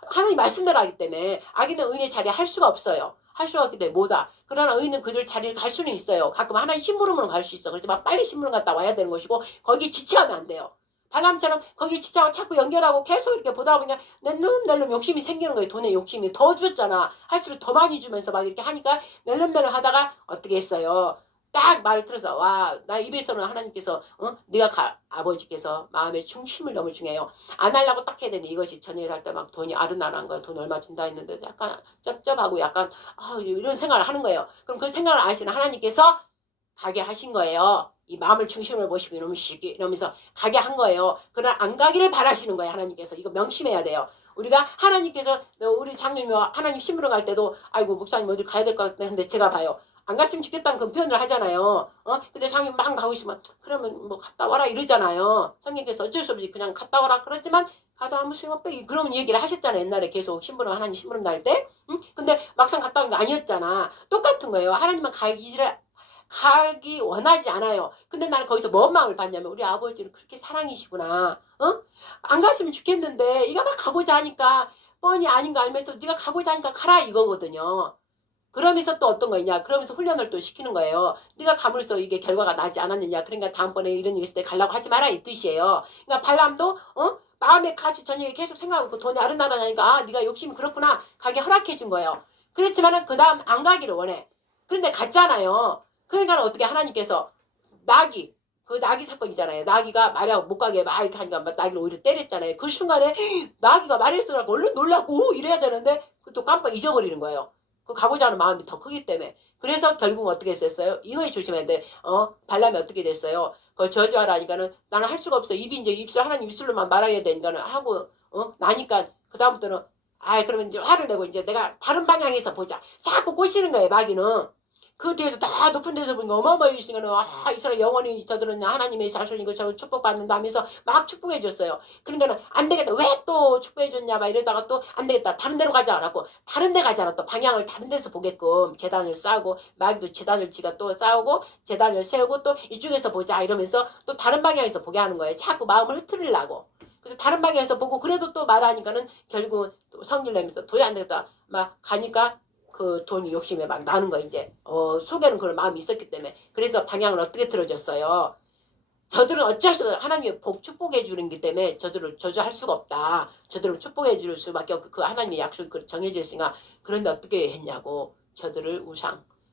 하나님 말씀대로 하기 때문에 악인은 의인의 자리에 할 수가 없어요. 할 수가 없기 때문에 못와. 그러나 의인은 그들 자리를 갈 수는 있어요. 가끔 하나님 심부름으로 갈 수 있어. 그렇지만 빨리 심부름 갔다 와야 되는 것이고 거기에 지체하면 안 돼요. 발람처럼 거기에 지체하고 자꾸 연결하고 계속 이렇게 보다 보면 낼름낼름 욕심이 생기는 거예요. 돈에 욕심이 더 줬잖아. 할수록 더 많이 주면서 막 이렇게 하니까 낼름낼름 하다가 어떻게 했어요. 딱 말을 들어서 와 나 입에서는 하나님께서 네가 아버지께서 마음의 중심을 너무 중요해요. 안 하려고 딱 해야 되는데 이것이 전에 살 때 막 돈이 아른아른한 거야. 돈 얼마 준다 했는데 약간 쩝쩝하고 약간 이런 생각을 하는 거예요. 그럼 그 생각을 아시는 하나님께서 가게 하신 거예요. 이 마음을 중심을 보시고 이러면서 가게 한 거예요. 그러나 안 가기를 바라시는 거예요. 하나님께서. 이거 명심해야 돼요. 우리가 하나님께서 우리 장님이 하나님 심부름 갈 때도 아이고 목사님 어디 가야 될 것 같아. 근데 제가 봐요. 안 갔으면 좋겠다는 그 표현을 하잖아요. 근데 장님 막 가고 있으면 그러면 뭐 갔다 와라 이러잖아요. 성령께서 어쩔 수 없이 그냥 갔다 와라 그러지만 가도 아무 소용없다. 그런 얘기를 하셨잖아요. 옛날에 계속 심부름 하나님 심부름 날 때. 근데 막상 갔다 온 게 아니었잖아. 똑같은 거예요. 하나님만 가기 원하지 않아요. 근데 나는 거기서 뭔 마음을 받냐면 우리 아버지는 그렇게 사랑이시구나. 안 갔으면 좋겠는데 네가 막 가고자 하니까 뻔히 아닌 거 알면서 네가 가고자 하니까 가라 이거거든요. 그러면서 또 어떤 거 있냐. 그러면서 훈련을 또 시키는 거예요. 네가 감으로써 이게 결과가 나지 않았느냐. 그러니까 다음번에 이런 일 있을 때 가려고 하지 마라 이 뜻이에요. 그러니까 발람도 마음에 같이 저녁에 계속 생각하고 그 돈이 아른아른하니까 네가 욕심이 그렇구나. 가게 허락해 준 거예요. 그렇지만은 그 다음 안 가기를 원해. 그런데 갔잖아요. 그러니까 어떻게 하나님께서 그 나귀 사건이잖아요. 나귀가 말하고 못 가게 막 이렇게 하니까 나귀를 오히려 때렸잖아요. 그 순간에 나귀가 말을 쓰라고 얼른 놀라고 이래야 되는데 또 깜빡 잊어버리는 거예요. 그 가고자 하는 마음이 더 크기 때문에. 그래서 결국 어떻게 했어요? 이거에 조심해야 돼. 발람이 어떻게 됐어요? 그걸 저주하라 하니까는 나는 할 수가 없어. 입이 이제 입술 하나님 입술로만 말해야 되니까는 하고 나니까 그 다음부터는 그러면 이제 화를 내고 이제 내가 다른 방향에서 보자. 자꾸 꼬시는 거예요. 마귀는. 그 뒤에서 다 높은 데서 보니까 어마어마하게 있으니까 이스라엘 영원히 저들은 하나님의 자손이고 저 축복받는다 하면서 막 축복해 줬어요. 그러니까는 안 되겠다. 왜 또 축복해 줬냐 막 이러다가 또 안 되겠다. 다른 데로 가자 라고 다른 데 가잖아. 또 방향을 다른 데서 보게끔 제단을 쌓고 마귀도 제단을 지가 또 쌓고 제단을 세우고 또 이쪽에서 보자 이러면서 또 다른 방향에서 보게 하는 거예요. 자꾸 마음을 흐트리려고. 그래서 다른 방향에서 보고 그래도 또 말하니까는 결국은 또 성질 내면서 도저히 안 되겠다. 막 가니까 그 돈이 욕심에 막 나는 거 이제 속에는 그런 마음이 있었기 때문에 그래서 방향을 어떻게 틀어줬어요. 저들은 어쩔 수 없어. 하나님의 축복해 주는 기 때문에 저들을 저주할 수가 없다. 저들을 축복해 줄 수밖에 없고 그 하나님의 약속이 정해져 있으니까 그런데 어떻게 했냐고. 저들을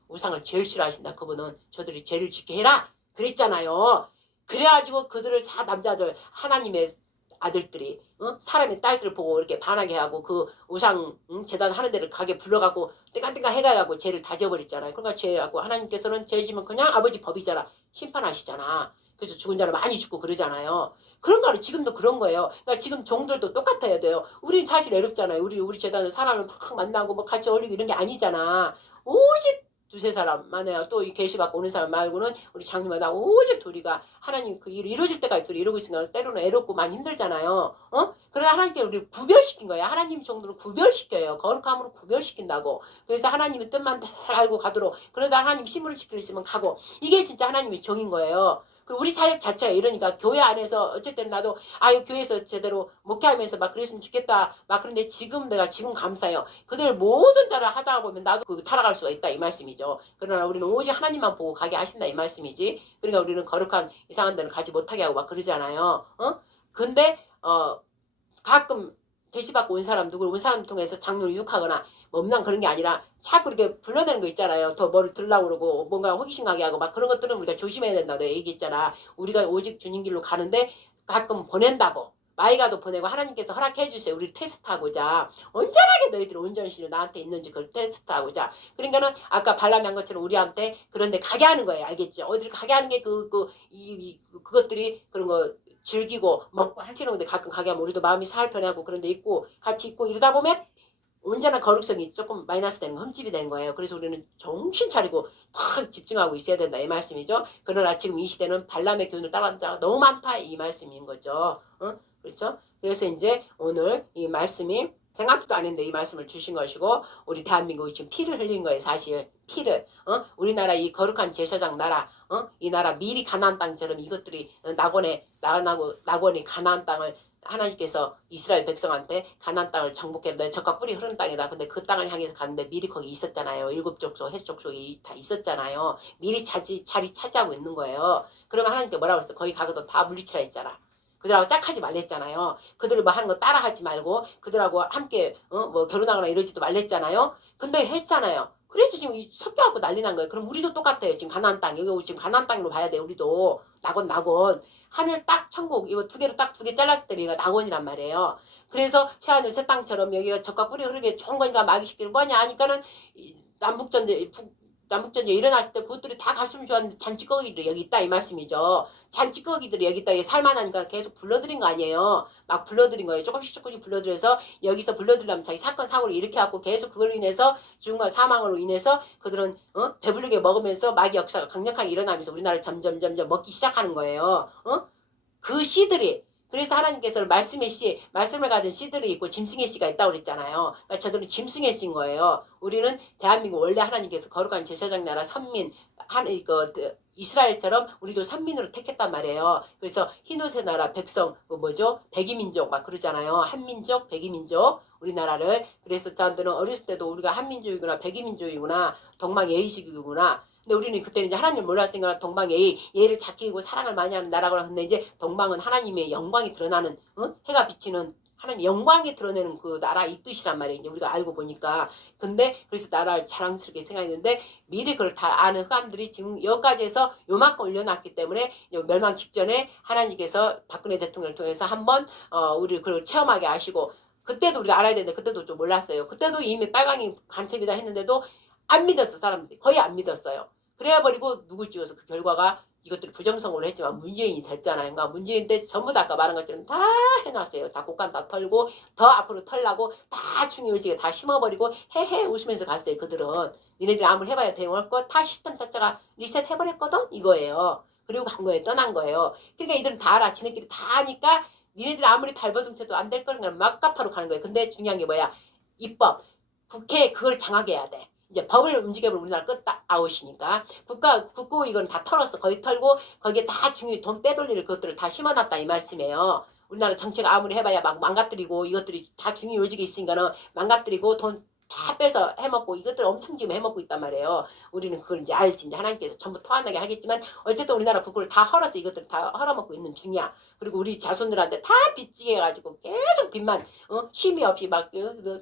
우상을 제일 싫어하신다. 그분은 저들이 죄를 짓게 해라. 그랬잖아요. 그래가지고 그들을 다 남자들 하나님의 아들들이 사람의 딸들 보고 이렇게 반하게 하고 그 우상 제단 하는 데를 가게 불러가고 땡깡땡깡 해가지고 죄를 다 지어버렸잖아요. 그러니까 죄하고 하나님께서는 죄 지면 그냥 아버지 법이잖아. 심판하시잖아. 그래서 죽은 자는 많이 죽고 그러잖아요. 그런 거는 지금도 그런 거예요. 그러니까 지금 종들도 똑같아야 돼요. 우린 사실 애롭잖아요. 우리 재단은 사람을 막 만나고 뭐 같이 어울리고 이런 게 아니잖아. 오직 두세 사람만 해요. 또 이 계시 받고 오는 사람 말고는 우리 장님마다 오직 둘이가 하나님 그 일이 이루어질 때까지 둘이 이러고 있으니까 때로는 애롭고 많이 힘들잖아요. 그래서 하나님께 우리 구별시킨 거야. 하나님 정도로 구별시켜요. 거룩함으로 구별시킨다고. 그래서 하나님의 뜻만 잘 알고 가도록. 그러다 하나님 심을 시키시면 가고. 이게 진짜 하나님의 종인 거예요. 우리 사역 자체가 이러니까 교회 안에서 어쨌든 나도 교회에서 제대로 목회하면서 막 그랬으면 좋겠다 막 그런데 내가 지금 감사해요. 그들 모든 따라 하다 보면 나도 타락할 수가 있다 이 말씀이죠. 그러나 우리는 오직 하나님만 보고 가게 하신다 이 말씀이지. 그러니까 우리는 거룩한 이상한 데는 가지 못하게 하고 막 그러잖아요. 근데 가끔 계시받고 온 사람 통해서 장로를 유혹하거나 뭡난 그런 게 아니라 자꾸 이렇게 불러대는 거 있잖아요. 더 뭐를 들으려고 그러고 뭔가 호기심 가게 하고 막 그런 것들은 우리가 조심해야 된다고 내가 얘기했잖아. 우리가 오직 주님 길로 가는데 가끔 보낸다고. 마이가도 보내고 하나님께서 허락해 주세요. 우리 테스트하고자. 온전하게 너희들이 온전시로 나한테 있는지 그걸 테스트하고자. 그러니까는 아까 발람이 한 것처럼 우리한테 그런 데 가게 하는 거예요. 알겠죠? 어디를 가게 하는 게 그것들이 그런 거 즐기고 먹고 하시는 건데 가끔 가게 하면 우리도 마음이 살 편하고 그런 데 있고 같이 있고 이러다 보면 언제나 거룩성이 조금 마이너스 되는 거, 흠집이 되는 거예요. 그래서 우리는 정신 차리고 탁 집중하고 있어야 된다 이 말씀이죠. 그러나 지금 이 시대는 발람의 교훈을 따라가는 자가 너무 많다 이 말씀인 거죠. 그렇죠? 그래서 이제 오늘 이 말씀이 생각지도 않은데 이 말씀을 주신 것이고 우리 대한민국이 지금 피를 흘린 거예요. 사실 피를 우리나라 이 거룩한 제사장 나라 이 나라 미리 가나안 땅처럼 이것들이 낙원이 가나안 땅을 하나님께서 이스라엘 백성한테 가나안 땅을 정복했는데 적과 꿀이 흐르는 땅이다. 근데 그 땅을 향해서 갔는데 미리 거기 있었잖아요. 일곱 족속, 헷 족속이 다 있었잖아요. 미리 자리 차지하고 있는 거예요. 그러면 하나님께 뭐라고 했어? 거기 가거든 다 물리치라 했잖아. 그들하고 짝하지 말랬잖아요. 그들을 뭐 하는 거 따라하지 말고 그들하고 함께 뭐 결혼하거나 이러지도 말랬잖아요. 근데 했잖아요. 그래서 지금 섞여갖고 난리 난 거예요. 그럼 우리도 똑같아요. 지금 가나안 땅 여기 지금 가나안 땅으로 봐야 돼. 우리도 낙원 하늘 딱 천국 이거 두 개 잘랐을 때 여기가 낙원이란 말이에요. 그래서 새하늘 새 땅처럼 여기가 적과 꿀이 흐르게 좋은 거니까 마귀시키는 뭐냐 하니까는 남북전쟁 일어났을 때 그것들이 다 갔으면 좋았는데 잔찌꺼기들이 여기 있다 이 말씀이죠. 잔찌꺼기들이 여기 있다. 살만하니까 계속 불러들인 거 아니에요. 막 불러들인 거예요. 조금씩 불러들여서 여기서 불러들려면 자기 사건 사고를 일으켜갖고 계속 그걸로 인해서 죽음과 사망으로 인해서 그들은 배부르게 먹으면서 마귀 역사가 강력하게 일어나면서 우리나라를 점점 먹기 시작하는 거예요. 그 씨들이 그래서 하나님께서 말씀을 가진 씨들이 있고 짐승의 씨가 있다고 그랬잖아요. 그러니까 저들은 짐승의 씨인 거예요. 우리는 대한민국 원래 하나님께서 거룩한 제사장 나라 선민 이스라엘처럼 우리도 선민으로 택했단 말이에요. 그래서 흰옷의 나라 백성 백이민족 막 그러잖아요. 한민족 백이민족 우리나라를. 그래서 저한테는 어렸을 때도 우리가 한민족이구나 백이민족이구나 동방예의식이구나. 근데 우리는 그때는 이제 하나님을 몰랐으니까 동방에 얘를 지키고 사랑을 많이 하는 나라구나. 근데 이제 동방은 하나님의 영광이 드러나는 해가 비치는 하나님 영광이 드러내는 그 나라 이 뜻이란 말이에요. 이제 우리가 알고 보니까. 근데 그래서 나라를 자랑스럽게 생각했는데 미리 그걸 다 아는 흑암들이 지금 여기까지 해서 요만큼 올려놨기 때문에 멸망 직전에 하나님께서 박근혜 대통령을 통해서 한번 우리 그걸 체험하게 하시고 그때도 우리가 알아야 되는데 그때도 좀 몰랐어요. 그때도 이미 빨강이 간첩이다 했는데도 안 믿었어 사람들이. 거의 안 믿었어요. 그래야 버리고 누굴 찍어서 그 결과가 이것들이 부정선거를 했지만 문재인이 됐잖아요. 그러니까 문재인 때 전부 다 아까 말한 것처럼 다 해놨어요. 다 곡간 다 털고 더 앞으로 털라고 다 중요지게 다 심어버리고 헤헤 웃으면서 갔어요. 그들은 니네들이 아무리 해봐야 대응할 다 시스템 자체가 리셋해버렸거든 이거예요. 그리고 간 거예요. 떠난 거예요. 그러니까 이들은 다 알아. 지네끼리 다 아니까 니네들 아무리 발버둥쳐도 안 될 거는 막가파로 가는 거예요. 근데 중요한 게 뭐야? 입법. 국회에 그걸 장악해야 돼. 이제 법을 움직여보면 우리나라 끝 아웃이니까 국고 이건 다 털었어. 거의 털고 거기에 다 중요히 돈 빼돌릴 것들을 다 심어놨다 이 말씀이에요. 우리나라 정책 아무리 해봐야 막 망가뜨리고 이것들이 다 중요 요직에 있으니까는 망가뜨리고 돈 다 빼서 해먹고 이것들 엄청 지금 해먹고 있단 말이에요. 우리는 그걸 이제 알지. 이제 하나님께서 전부 토하나게 하겠지만 어쨌든 우리나라 국고를 다 헐어서 이것들 다 헐어먹고 있는 중이야. 그리고 우리 자손들한테 다 빚지게 해가지고 계속 빚만 쉼이 없이 막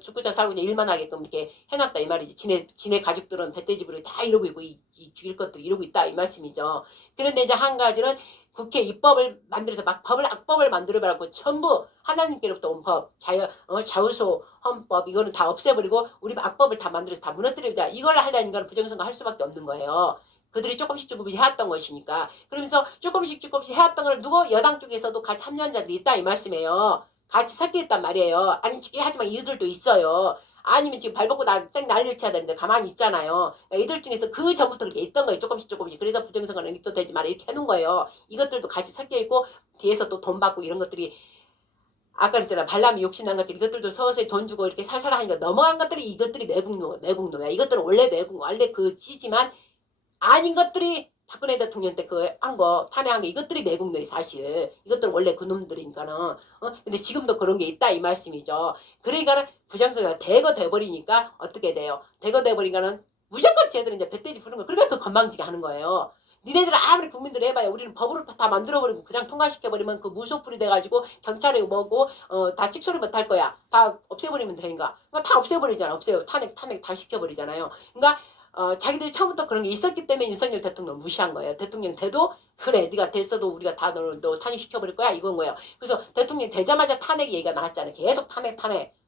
죽고 자 살고 일만 하게끔 이렇게 해놨다 이 말이지. 지네 가족들은 배떼집으로 다 이러고 있고 이 죽일 것들 이러고 있다 이 말씀이죠. 그런데 이제 한 가지는 국회 입법을 만들어서 막 악법을 만들어버리고 전부 하나님께로부터 온 법, 자유소 헌법 이거는 다 없애버리고 우리 악법을 다 만들어서 다 무너뜨리자. 이걸 하려니까 부정선거 할 수밖에 없는 거예요. 그들이 조금씩 해왔던 것이니까. 그러면서 조금씩 해왔던 걸 누구 여당 쪽에서도 같이 참여한자들이 있다 이 말씀이에요. 같이 섞여 있단 말이에요. 아니 하지만 이들도 있어요. 아니면 지금 발벗고 쌩 난리를 쳐야 되는데 가만히 있잖아요. 그러니까 이들 중에서 그 전부터 그렇게 있던 거예요. 조금씩. 그래서 부정선거는 또 되지만 이렇게 해놓은 거예요. 이것들도 같이 섞여 있고 뒤에서 또 돈 받고 이런 것들이 아까 그랬잖아. 발람이 욕심난 것들 이것들도 서서히 돈 주고 이렇게 살살 하니까 넘어간 것들이 이것들이 매국노야. 이것들은 원래 그 지지만 아닌 것들이 박근혜 대통령 때 그 한 거 탄핵한 거 이것들이 매국노예 사실. 이것들은 원래 그 놈들이니까는. 근데 지금도 그런 게 있다 이 말씀이죠. 그러니까는 부정선거가 대거 돼버리니까 어떻게 돼요? 대거 돼버리니까는 무조건 쟤들은 이제 배때리 부른 거. 그러니까 그 건방지게 하는 거예요. 니네들 아무리 국민들 해봐야 우리는 법으로 다 만들어버리고 그냥 통과시켜버리면 그 무소불이 돼가지고 경찰이 뭐고 다 찍소리 못할 거야. 다 없애버리면 되니까. 그러니까 다 없애버리잖아. 없애요. 탄핵 다 시켜버리잖아요. 그러니까 자기들이 처음부터 그런 게 있었기 때문에 윤석열 대통령 무시한 거예요. 대통령 돼도 그래 네가 됐어도 우리가 다 너 탄핵시켜버릴 거야 이건 거예요. 그래서 대통령 되자마자 탄핵 얘기가 나왔잖아요. 계속 탄핵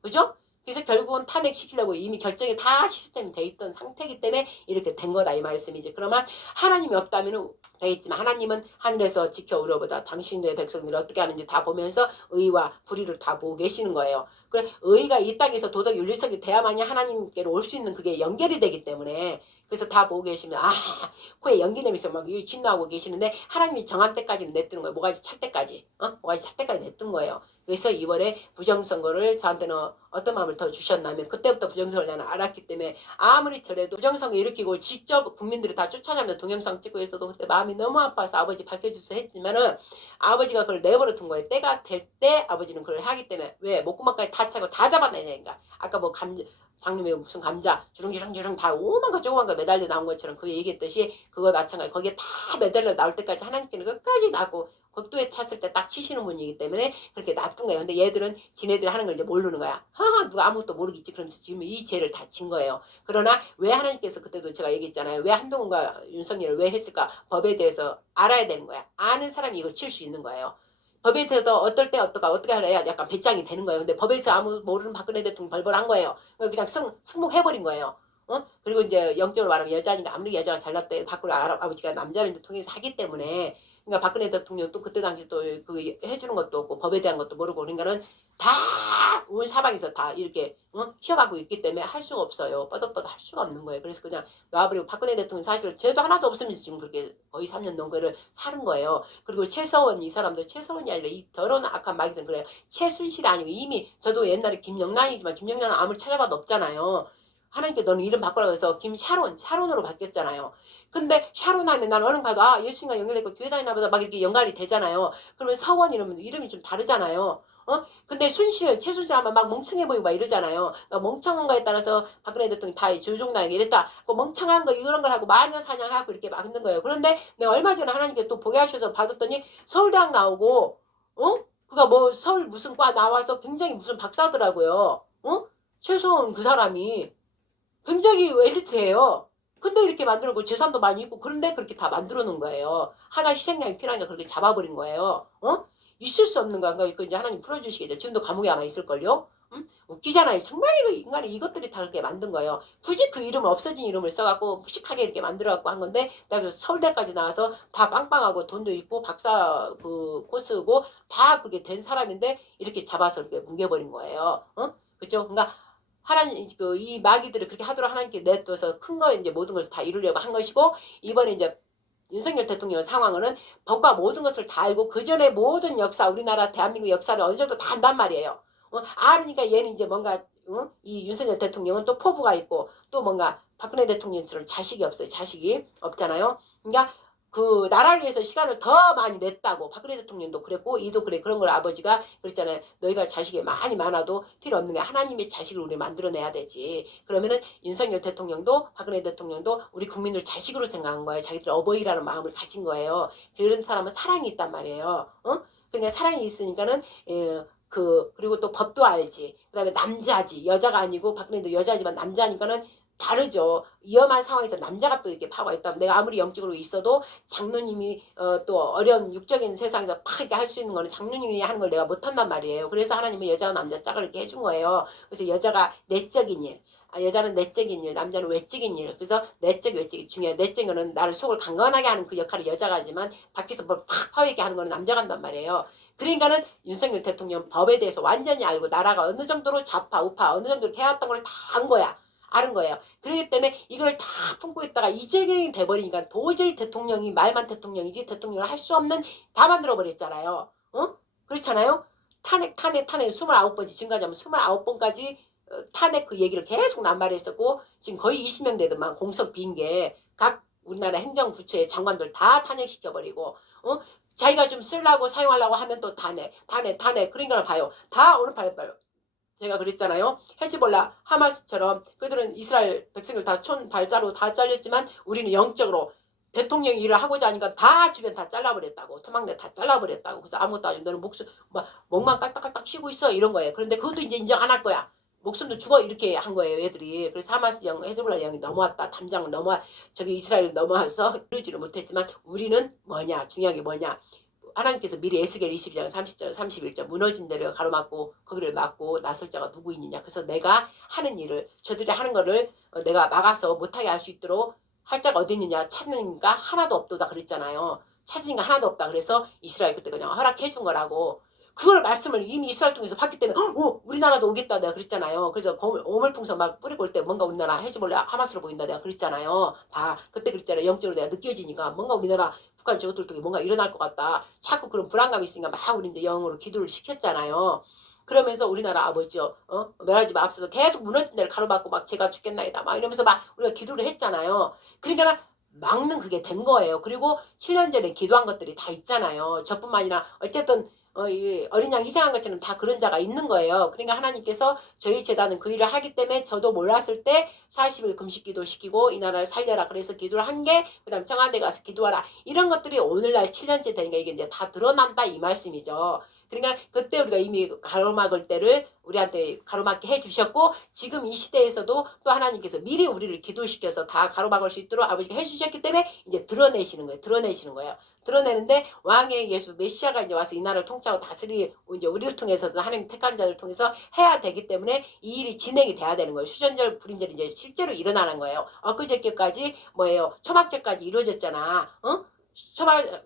그죠? 그래서 결국은 탄핵시키려고 이미 결정이 다 시스템이 돼 있던 상태이기 때문에 이렇게 된 거다 이 말씀이지. 그러면 하나님이 없다면 되겠지만 하나님은 하늘에서 지켜 우려보다 당신들의 백성들이 어떻게 하는지 다 보면서 의와 불의를 다 보고 계시는 거예요. 그 의가 이 땅에서 도덕 윤리성이 돼야만이 하나님께로 올 수 있는 그게 연결이 되기 때문에 그래서 다 보고 계시면 코에 연기 내면서 막 진노하고 계시는데 하나님이 정한 때까지는 냈두는 거예요. 모가지 찰 때까지 모가지 찰 때까지 냈둔 거예요. 그래서 이번에 부정선거를 저한테는 어떤 마음을 더 주셨냐면 그때부터 부정선거를 나는 알았기 때문에 아무리 저래도 부정선거 일으키고 직접 국민들이 다 쫓아가면서 동영상 찍고 있어도 그때 마음이 너무 아파서 아버지 밝혀주셔서 했지만은 아버지가 그걸 내버려 둔 거예요. 때가 될 때 아버지는 그걸 하기 때문에 왜 목구멍까지 다 차고 다 잡아내니까 아까 뭐 장님의 무슨 감자 주렁주렁 다 오만 거 조그만 거 매달려 나온 것처럼 그 얘기했듯이 그거 마찬가지 거기에 다 매달려 나올 때까지 하나님께는 끝까지 나고 극도에 찼을 때 딱 치시는 분이기 때문에 그렇게 놔둔 거예요. 근데 얘들은 지네들이 하는 걸 이제 모르는 거야. 누가 아무것도 모르겠지. 그러면서 지금 이 죄를 다 진 거예요. 그러나 왜 하나님께서 그때도 제가 얘기했잖아요. 왜 한동훈과 윤석열을 왜 했을까? 법에 대해서 알아야 되는 거야. 아는 사람이 이걸 칠 수 있는 거예요. 법에서도 어떨 때 어떻게 하려야 약간 배짱이 되는 거예요. 근데 법에서 아무 모르는 박근혜 대통령 벌벌한 거예요. 그냥 승복해버린 거예요. 그리고 이제 영적으로 말하면 여자니까 아무리 여자가 잘났대 밖으로 아버지가 남자를 통해서 하기 때문에 그러니까 박근혜 대통령 또 그때 당시 또 그 해주는 것도 없고 법에 대한 것도 모르고 그러니까는 다 온 사방에서 다 이렇게 쉬어가고 있기 때문에 할 수가 없어요. 뻐덕뻐덕 할 수가 없는 거예요. 그래서 그냥 놔버리고 박근혜 대통령 사실 죄도 하나도 없으면서 지금 그렇게 거의 3년 넘게를 사는 거예요. 그리고 최서원 이 사람도 최서원이 아니라 이 더러운 악한 마귀든 그래요. 최순실이 아니고 이미 저도 옛날에 김영란이지만 김영란은 아무리 찾아봐도 없잖아요. 하나님께 너는 이름 바꾸라고 해서 샤론으로 바뀌었잖아요. 근데 샤론 하면 난 어느 가도 예수님과 연결되고 교회 다니나 보다 막 이렇게 연관이 되잖아요. 그러면 서원 이러면 이름이 좀 다르잖아요. 근데 최순실 하면 막 멍청해 보이고 막 이러잖아요. 그러니까 멍청한 거에 따라서 박근혜 대통령이 다 조종당하게 이랬다. 그 멍청한 거 이런 걸 하고 마녀 사냥하고 이렇게 막 있는 거예요. 그런데 내가 얼마 전에 하나님께 또 보게 하셔서 받았더니 서울대학 나오고 그가 뭐 서울 무슨 과 나와서 굉장히 무슨 박사더라고요. 최소원 그 사람이 굉장히 엘리트예요. 근데 이렇게 만들고 재산도 많이 있고 그런데 그렇게 다 만들어 놓은 거예요. 하나 희생양이 필요하니까 그렇게 잡아버린 거예요. 있을 수 없는 거야. 그러니까 이제 하나님 풀어주시겠죠. 지금도 감옥에 아마 있을걸요. 웃기잖아요. 정말 이거 인간이 이것들이 다 그렇게 만든 거예요. 굳이 그 이름을 없어진 이름을 써갖고 무식하게 이렇게 만들어갖고 한 건데 내가 그래서 서울대까지 나와서 다 빵빵하고 돈도 있고 박사 그 코스고 다 그게 된 사람인데 이렇게 잡아서 이렇게 뭉개버린 거예요. 그죠? 그러니까 하나님 그 이 마귀들을 그렇게 하도록 하나님께 내둬서 큰 거 이제 모든 것을 다 이루려고 한 것이고 이번에 이제 윤석열 대통령 상황은 법과 모든 것을 다 알고 그 전에 모든 역사 우리나라 대한민국 역사를 어느 정도 다 안단 말이에요. 아니까 얘는 이제 뭔가 이 윤석열 대통령은 또 포부가 있고 또 뭔가 박근혜 대통령처럼 자식이 없어요. 자식이 없잖아요. 그러니까 그 나라를 위해서 시간을 더 많이 냈다고 박근혜 대통령도 그랬고 이도 그래 그런 걸 아버지가 그랬잖아요. 너희가 자식이 많이 많아도 필요 없는 게 하나님의 자식을 우리 만들어내야 되지. 그러면은 윤석열 대통령도 박근혜 대통령도 우리 국민을 자식으로 생각한 거예요. 자기들 어버이라는 마음을 가진 거예요. 그런 사람은 사랑이 있단 말이에요. 그러니까 사랑이 있으니까는 그리고 또 법도 알지. 그다음에 남자지. 여자가 아니고 박근혜도 여자지만 남자니까는 다르죠. 위험한 상황에서 남자가 또 이렇게 파고가 있다면 내가 아무리 영적으로 있어도 장로님이 또 어려운 육적인 세상에서 팍 이렇게 할 수 있는 거는 장로님이 하는 걸 내가 못한단 말이에요. 그래서 하나님은 여자와 남자 짝을 이렇게 해준 거예요. 그래서 여자가 내적인 일, 여자는 내적인 일, 남자는 외적인 일. 그래서 내적, 외적이 중요해. 내적인 거는 나를 속을 강건하게 하는 그 역할을 여자가 하지만 밖에서 뭘 팍 파괴하게 하는 거는 남자가 한단 말이에요. 그러니까는 윤석열 대통령 법에 대해서 완전히 알고 나라가 어느 정도로 좌파, 우파, 어느 정도로 해왔던 걸 다 안 거야. 아는 거예요. 그렇기 때문에 이걸 다 품고 있다가 이재명이 돼버리니까 도저히 대통령이 말만 대통령이지 대통령을 할 수 없는 다 만들어버렸잖아요. 그렇잖아요. 탄핵 29번이 증가자면 29번까지 탄핵 그 얘기를 계속 남발했었고 지금 거의 20명 되더만 공석 빈 게 각 우리나라 행정부처의 장관들 다 탄핵시켜버리고 자기가 좀 쓰려고 사용하려고 하면 또 탄핵 그러니까 봐요. 다 오늘 봐요. 제가 그랬잖아요. 헤즈볼라 하마스처럼 그들은 이스라엘 백성들 다 촌발자로 다 잘렸지만 우리는 영적으로 대통령 일을 하고자 하니까 다 주변 다 잘라버렸다고 토막내 다 잘라버렸다고 그래서 아무것도 아니고 너는 목만 깔딱깔딱 쉬고 있어 이런 거예요. 그런데 그것도 이제 인정 안 할 거야. 목숨도 죽어 이렇게 한 거예요 애들이. 그래서 하마스 영 헤즈볼라 영이 넘어왔다. 담장을 넘어와 저기 이스라엘 넘어와서 이루지를 못했지만 우리는 뭐냐 중요한 게 뭐냐 하나님께서 미리 에스겔 22장 30절 31절 무너진 데를 가로막고 거기를 막고 나설 자가 누구 있느냐. 그래서 내가 하는 일을 저들이 하는 거를 내가 막아서 못하게 할 수 있도록 할 자가 어디 있느냐 찾는가 하나도 없도다 그랬잖아요. 찾으니까 하나도 없다. 그래서 이스라엘 그때 그냥 허락해 준 거라고. 그걸 말씀을 이미 이스라엘 통해서 봤기 때문에 우리나라도 오겠다 내가 그랬잖아요. 그래서 오물풍선 막 뿌리고 올 때 뭔가 우리나라 헤즈볼라 하마스로 보인다 내가 그랬잖아요. 봐 그때 그랬잖아요. 영적으로 내가 느껴지니까 뭔가 우리나라 북한 저것들 통해 뭔가 일어날 것 같다. 자꾸 그런 불안감이 있으니까 막 우리 이제 영으로 기도를 시켰잖아요. 그러면서 우리나라 아버지요, 멸하지 마옵소서 계속 무너진 데를 가로막고 막 제가 죽겠나이다 막 이러면서 막 우리가 기도를 했잖아요. 그러니까 막는 그게 된 거예요. 그리고 7년 전에 기도한 것들이 다 있잖아요. 저뿐만 아니라 어쨌든 이 어린 양 희생한 것처럼 다 그런 자가 있는 거예요. 그러니까 하나님께서 저희 재단은 그 일을 하기 때문에 저도 몰랐을 때 40일 금식 기도 시키고 이 나라를 살려라 그래서 기도를 한 게 그다음 청와대 가서 기도하라 이런 것들이 오늘날 7년째 되니까 이게 이제 다 드러난다 이 말씀이죠. 그러니까 그때 우리가 이미 가로막을 때를 우리한테 가로막게 해주셨고 지금 이 시대에서도 또 하나님께서 미리 우리를 기도시켜서 다 가로막을 수 있도록 아버지가 해주셨기 때문에 이제 드러내시는 거예요. 드러내는데 왕의 예수 메시아가 이제 와서 이 나라를 통치하고 다스리 이제 우리를 통해서도 하나님 택한 자를 통해서 해야 되기 때문에 이 일이 진행이 돼야 되는 거예요. 수전절 불임절이 이제 실제로 일어나는 거예요. 엊그저께까지 뭐예요? 초막절까지 이루어졌잖아.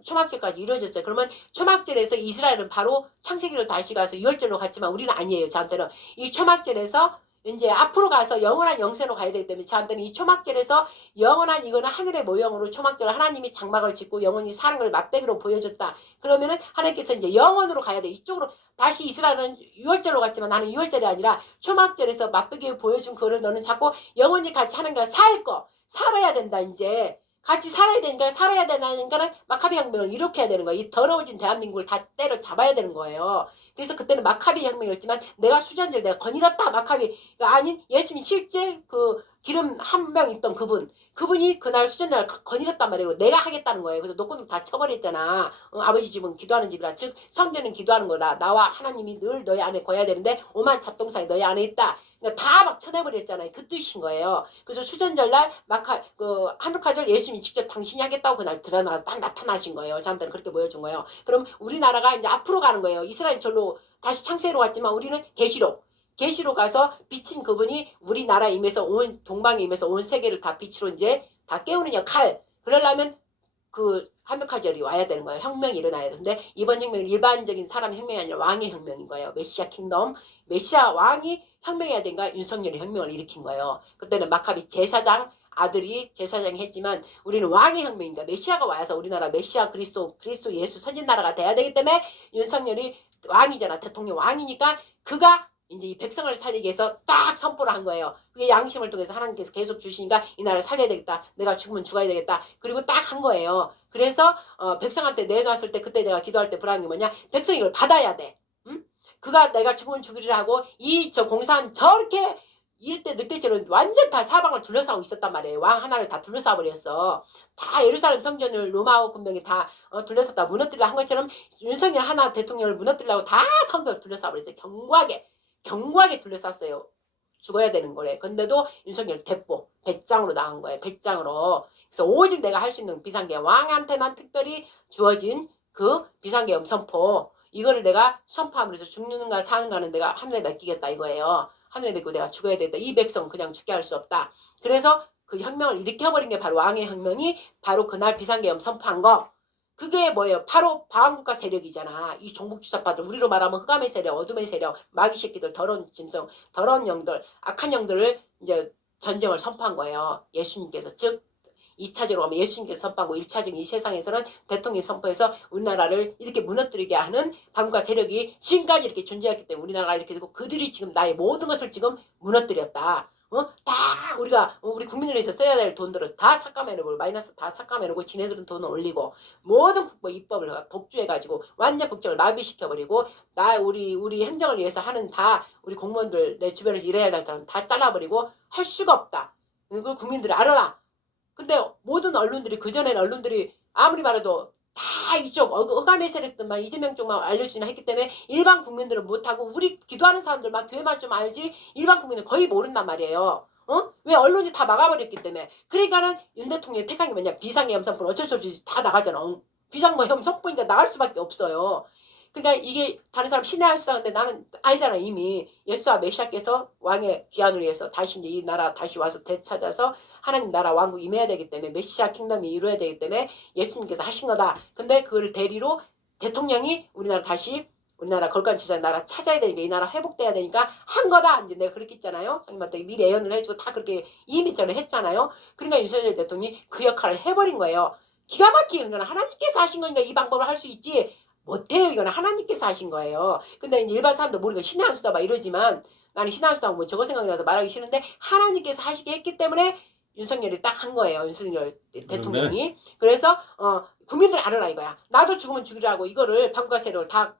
초막절까지 이루어졌어요. 그러면 초막절에서 이스라엘은 바로 창세기로 다시 가서 유월절로 갔지만 우리는 아니에요. 저한테는 이 초막절에서 이제 앞으로 가서 영원한 영생으로 가야 되기 때문에 저한테는 이 초막절에서 영원한 이거는 하늘의 모형으로 초막절 하나님이 장막을 짓고 영원히 사는 걸 맛배기로 보여줬다. 그러면은 하나님께서 이제 영원으로 가야 돼. 이쪽으로 다시 이스라엘은 유월절로 갔지만 나는 유월절이 아니라 초막절에서 맛배기 보여준 그거를 너는 자꾸 영원히 같이 하는 게 살 거. 살아야 된다 이제. 같이 살아야 되니까 살아야 되니까는 마카비 혁명을 이렇게 해야 되는 거예요. 이 더러워진 대한민국을 다 때려 잡아야 되는 거예요. 그래서 그때는 마카비 혁명이었지만 내가 수전제를 내가 거닐었다 마카비가 아닌 예수님이 실제 그 기름 한 명 있던 그분이 그날 수전제를 거닐었단 말이에요. 내가 하겠다는 거예요. 그래서 노건도 다 쳐버렸잖아. 아버지 집은 기도하는 집이라 즉 성전은 기도하는 거라 나와 하나님이 늘 너희 안에 거해야 되는데 오만 잡동사이 너희 안에 있다. 그러니까 다 막 쳐내버렸잖아요. 그 뜻인 거예요. 그래서 수전절날 한둑하절 예수님이 직접 당신이 하겠다고 그날 딱 나타나신 거예요. 저한테는 그렇게 보여준 거예요. 그럼 우리나라가 이제 앞으로 가는 거예요. 이스라엘 절로 다시 창세로 갔지만 우리는 계시로 계시로 가서 비친 그분이 우리나라에 임해서 온 동방에 임해서 온 세계를 다 빛으로 이제 다 깨우는 역할. 그러려면 그 한백화절이 와야 되는 거예요. 혁명이 일어나야 되는데 이번 혁명은 일반적인 사람 혁명이 아니라 왕의 혁명인 거예요. 메시아 킹덤. 메시아 왕이 혁명해야 되니까 윤석열이 혁명을 일으킨 거예요. 그때는 마카비 제사장 아들이 제사장이 했지만 우리는 왕의 혁명인가 메시아가 와서 우리나라 메시아 그리스도 예수 선진나라가 돼야 되기 때문에 윤석열이 왕이잖아. 대통령 왕이니까 그가 이제 이 백성을 살리기 위해서 딱 선포를 한 거예요. 그게 양심을 통해서 하나님께서 계속 주시니까 이 나라를 살려야 되겠다. 내가 죽으면 죽어야 되겠다. 그리고 딱 한 거예요. 그래서 백성한테 내놨을 때 그때 내가 기도할 때 불안한 게 뭐냐. 백성이 이걸 받아야 돼. 응? 그가 내가 죽으면 죽으리라 하고 이 저 공산 저렇게 일대 늑대처럼 완전 다 사방을 둘러싸고 있었단 말이에요. 왕 하나를 다 둘러싸 버렸어. 다 예루살렘 성전을 로마 군병이 다 둘러쌌다 무너뜨리려 한 것처럼 윤석열 하나 대통령을 무너뜨리려고 다 성벽을 둘러싸 버렸어요. 경고하게 둘러쌌어요. 죽어야 되는 거래. 근데도 윤석열 대포 배짱으로 나간 거예요. 배짱으로. 그래서 오직 내가 할 수 있는 비상계엄 왕한테만 특별히 주어진 그 비상계엄 선포 이거를 내가 선포함으로써 죽는가 사는가는 내가 하늘에 맡기겠다 이거예요. 하늘에 맡기고 내가 죽어야 되겠다. 이 백성 그냥 죽게 할 수 없다. 그래서 그 혁명을 일으켜버린 게 바로 왕의 혁명이 바로 그날 비상계엄 선포한 거. 그게 뭐예요? 바로 방한국가 세력이잖아. 이 종북주사파들 우리로 말하면 흑암의 세력, 어둠의 세력, 마귀 새끼들, 더러운 짐승, 더러운 영들, 악한 영들을 이제 전쟁을 선포한 거예요. 예수님께서 즉 2차적으로 하면 예수님께서 선포하고 1차적인 이 세상에서는 대통령이 선포해서 우리나라를 이렇게 무너뜨리게 하는 방국가 세력이 지금까지 이렇게 존재했기 때문에 우리나라가 이렇게 되고 그들이 지금 나의 모든 것을 지금 무너뜨렸다. 다 우리가 우리 국민을 위해서 써야 될 돈들을 다 삭감해놓고 마이너스 다 삭감해놓고 지네들은 돈을 올리고 모든 국보 입법을 독주해가지고 완전 국정을 마비시켜버리고 우리 행정을 위해서 하는 다 우리 공무원들 내 주변에서 일해야 될 사람 다 잘라버리고 할 수가 없다. 그걸 국민들이 알아라. 근데 모든 언론들이 그전에는 언론들이 아무리 말해도 다 이쪽 어감의 세력들만 이재명 쪽만 알려주나 했기 때문에 일반 국민들은 못하고 우리 기도하는 사람들만 교회만 좀 알지 일반 국민은 거의 모른단 말이에요. 왜 언론이 다 막아버렸기 때문에. 그러니까는 윤 대통령이 택한 게 뭐냐. 비상계엄 선포는 어쩔 수 없이 다 나가잖아. 비상계엄 선포니까 나갈 수밖에 없어요. 그러니까 이게 다른 사람 신뢰할 수 있는데 나는 알잖아. 이미 예수와 메시아께서 왕의 귀환을 위해서 다시 이제 이 나라 다시 와서 되찾아서 하나님 나라 왕국 임해야 되기 때문에 메시아 킹덤이 이루어야 되기 때문에 예수님께서 하신 거다. 근데 그걸 대리로 대통령이 우리나라 다시 우리나라 걸간지사 나라 찾아야 되니까 이 나라 회복돼야 되니까 한 거다. 이제 내가 그렇게 했잖아요. 장님한테 미리 예언을 해주고 다 그렇게 이미 전에 했잖아요. 그러니까 윤석열 대통령이 그 역할을 해버린 거예요. 기가 막히게 이거는 하나님께서 하신 거니까 이 방법을 할 수 있지. 못해요. 이거는 하나님께서 하신 거예요. 근데 일반 사람도 모르니까 신의 한 수다 막 이러지만 나는 신의 한 수다 뭐 저거 생각이 나서 말하기 싫은데 하나님께서 하시게 했기 때문에 윤석열이 딱 한 거예요. 윤석열 대통령이. 그래서 국민들 알아라 이거야. 나도 죽으면 죽이라고 이거를 방국가 세력을 다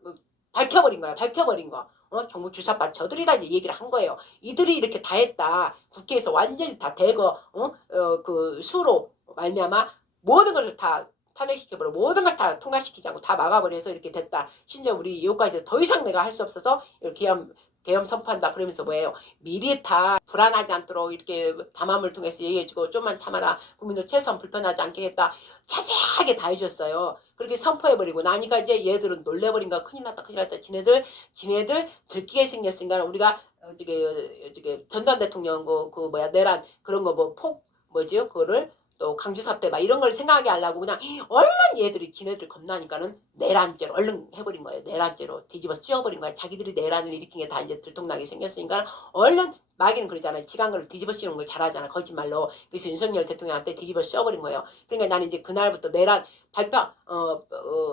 밝혀버린 거야. 밝혀버린 거. 정부 주사파 저들이 다 이제 얘기를 한 거예요. 이들이 이렇게 다 했다. 국회에서 완전히 다 대거 그 수로 말미암아 모든 걸 다 탄핵시켜버려 모든 걸 다 통과시키지 않고 다 막아버려서 이렇게 됐다. 심지어 우리 여기까지 더 이상 내가 할 수 없어서 이렇게 계엄 선포한다. 그러면서 뭐예요? 미리 다 불안하지 않도록 이렇게 담화문을 통해서 얘기해주고 좀만 참아라. 국민들 최소한 불편하지 않게 했다. 자세하게 다 해줬어요. 그렇게 선포해버리고 나니까 이제 얘들은 놀래버린 거야. 큰일 났다. 큰일 났다. 지네들 들키게 생겼으니까 우리가 어저께 전두환 대통령 그 뭐야 내란 그런 거 뭐 뭐지요? 그거를 또 강주 사태 막 이런 걸 생각하게 하려고 그냥 얼른 얘들이 지네들 겁나니까는 내란죄로 얼른 해버린 거예요. 내란죄로 뒤집어 씌워버린 거예요. 자기들이 내란을 일으킨 게 다 이제 들통나게 생겼으니까 얼른 마귀는 그러잖아요. 지간 걸 뒤집어 씌우는 걸 잘하잖아. 거짓말로. 그래서 윤석열 대통령한테 뒤집어 씌워버린 거예요. 그러니까 나는 이제 그날부터 내란 발표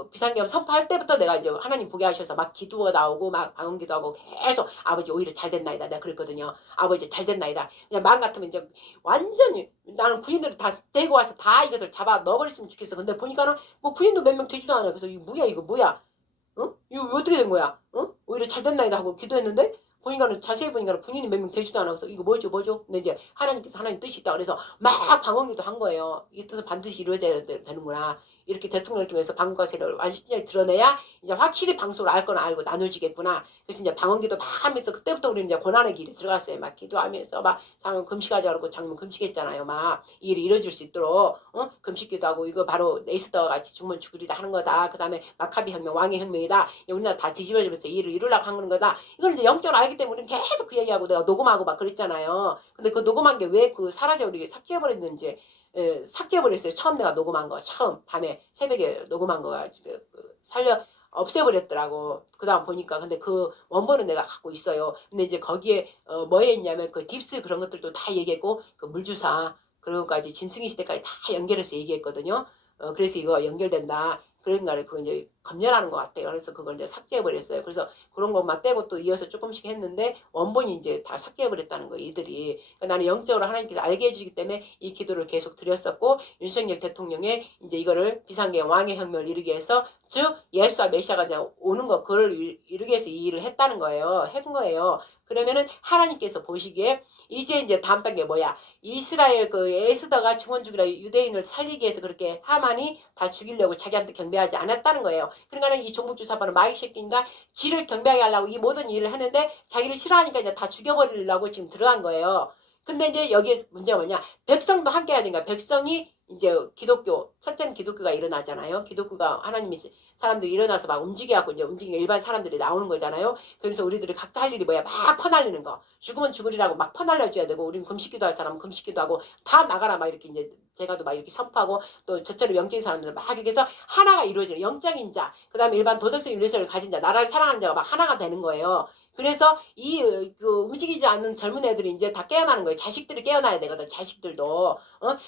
비상계엄 선포할 때부터 내가 이제 하나님 보게 하셔서 막 기도가 나오고 막 방언기도 하고 계속 아버지 오히려 잘 됐나이다. 내가 그랬거든요. 아버지 잘 됐나이다. 그냥 마음 같으면 이제 완전히 나는 군인들을 다 데리고 와서 다 이것을 잡아 넣어버렸으면 좋겠어. 근데 보니까는 뭐 군인도 몇 명 되지도 않아요. 그래서 이거 뭐야? 이거 어떻게 된 거야? 오히려 잘 됐나이다 하고 기도했는데 보니까는 자세히 보니까 군인이 몇 명 되지도 않아. 그래서 이거 뭐죠? 근데 이제 하나님께서 하나님 뜻이 있다. 그래서 막 방언기도 한 거예야 이 뜻은 반드시 이루어져야 되는구나. 이렇게 대통령을 통해서 방국가 세력을 완전히 드러내야 이제 확실히 방송을 알 거나 알고 나눠지겠구나. 그래서 이제 방언기도 막 하면서 그때부터 우리는 이제 고난의 길에 들어갔어요. 막 기도하면서 막 장은 금식하자 그러고 장면 금식했잖아요. 막 이 일이 이루어질 수 있도록 금식기도 하고 이거 바로 에스더와 같이 죽으면 죽으리다 하는 거다. 그 다음에 마카비 혁명 왕의 혁명이다. 우리나라 다 뒤집어지면서 이 일을 이루려고 하는 거다. 이걸 이제 영적으로 알게 하기 때문에 우리는 계속 그 얘기하고 내가 녹음하고 막 그랬잖아요. 근데 그 녹음한 게 왜 그 사라져 우리 삭제해버렸는지 삭제해버렸어요. 처음 내가 녹음한 거 처음 밤에 새벽에 녹음한 거가 살려 없애버렸더라고. 그 다음 보니까 근데 그 원본은 내가 갖고 있어요. 근데 이제 거기에 뭐에 있냐면 그 딥스 그런 것들도 다 얘기했고 그 물주사 그런 것까지 짐승의 시대까지 다 연결해서 얘기했거든요. 그래서 이거 연결된다. 그런가를 그거 이제 검열하는 것 같아요. 그래서 그걸 이제 삭제해버렸어요. 그래서 그런 것만 빼고 또 이어서 조금씩 했는데 원본이 이제 다 삭제해버렸다는 거예요. 이들이. 그러니까 나는 영적으로 하나님께서 알게 해주기 때문에 이 기도를 계속 드렸었고 윤석열 대통령의 이제 이거를 비상계엄 왕의 혁명을 이루기 위해서 즉 예수와 메시아가 오는 거 그걸 이루기 위해서 이 일을 했다는 거예요. 해본 거예요. 그러면은 하나님께서 보시기에 이제 다음 단계 뭐야? 이스라엘 그 에스더가 중원죽이라 유대인을 살리기 위해서 그렇게 하만이 다 죽이려고 자기한테 경배하지 않았다는 거예요. 그러니까 이 종북주사파는 마귀 새끼인가 지를 경배하게 하려고 이 모든 일을 하는데 자기를 싫어하니까 이제 다 죽여버리려고 지금 들어간 거예요. 근데 이제 여기에 문제가 뭐냐? 백성도 함께 해야 되니까 백성이 이제 기독교 첫째는 기독교가 일어나잖아요. 기독교가 하나님이 사람들이 일어나서 막 움직여갖고 이제 움직이는 일반 사람들이 나오는 거잖아요. 그러면서 우리들이 각자 할 일이 뭐야? 막 퍼날리는 거. 죽으면 죽으리라고 막 퍼날려줘야 되고 우리는 금식기도 할 사람은 금식기도 하고 다 나가라 막 이렇게 이제 제가도 막 이렇게 선포하고 또 저처럼 영적인 사람들 막 이렇게 해서 하나가 이루어지는 영적인 자, 그 다음에 일반 도덕적 윤리성을 가진 자, 나라를 사랑하는 자가 막 하나가 되는 거예요. 그래서 그 움직이지 않는 젊은 애들이 이제 다 깨어나는 거예요. 자식들이 깨어나야 되거든. 자식들도.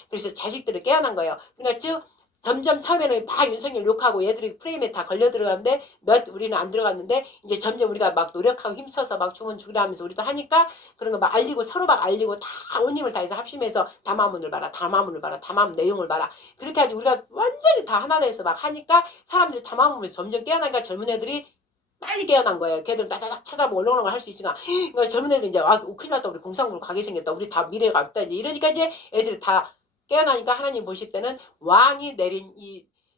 그래서 자식들이 깨어난 거예요. 그러니까 즉 점점 처음에는 막 윤석열 욕하고 얘들이 프레임에 다 걸려 들어가는데 우리는 안 들어갔는데 이제 점점 우리가 막 노력하고 힘써서 막 주문 죽으라 하면서 우리도 하니까 그런 거 막 알리고 서로 막 알리고 다 온 힘을 다해서 합심해서 담화문을 봐라 담화문을 봐라 담화문 내용을 봐라 그렇게 하지 우리가 완전히 다 하나 돼서 막 하니까 사람들이 담화문을 점점 깨어나니까 젊은 애들이 빨리 깨어난 거예요. 걔들 따다닥 찾아보고 올라오는 걸 할 수 있으니까 그러니까 젊은 애들이 이제 큰일 났다 우리 공산국으로 가게 생겼다 우리 다 미래가 없다 이제 이러니까 이제 애들이 다 깨어나니까 하나님 보실 때는 왕이 내린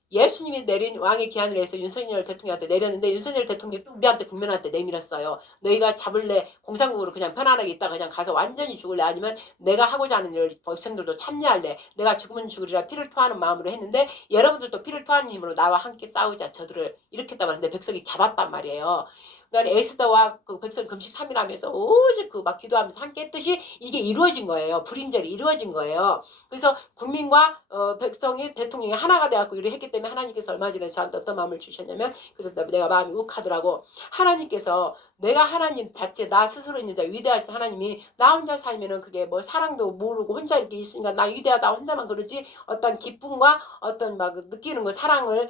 예수님이 내린 왕의 기한을 해서 윤석열 대통령한테 내렸는데 윤석열 대통령이 또 우리한테 국민한테 내밀었어요. 너희가 잡을래 공산국으로 그냥 편안하게 있다가 그냥 가서 완전히 죽을래 아니면 내가 하고자 하는 일 백성들도 참여할래 내가 죽으면 죽으리라 피를 토하는 마음으로 했는데 여러분들도 피를 토하는 힘으로 나와 함께 싸우자 저들을 이렇게 했단 말인데 백성이 잡았단 말이에요. 그러니까 에스더와 그 백성 금식 3일 하면서 오직 그 막 기도하면서 함께 했듯이 이게 이루어진 거예요. 불임절이 이루어진 거예요. 그래서 국민과 백성이 대통령이 하나가 돼갖고 일을 했기 때문에 하나님께서 얼마 전에 저한테 어떤 마음을 주셨냐면 그래서 내가 마음이 욱하더라고. 하나님께서 내가 하나님 자체 나 스스로 있는 자 위대하신 하나님이 나 혼자 살면은 그게 뭐 사랑도 모르고 혼자 이렇게 있으니까 나 위대하다 혼자만 그러지 어떤 기쁨과 어떤 막 느끼는 거 사랑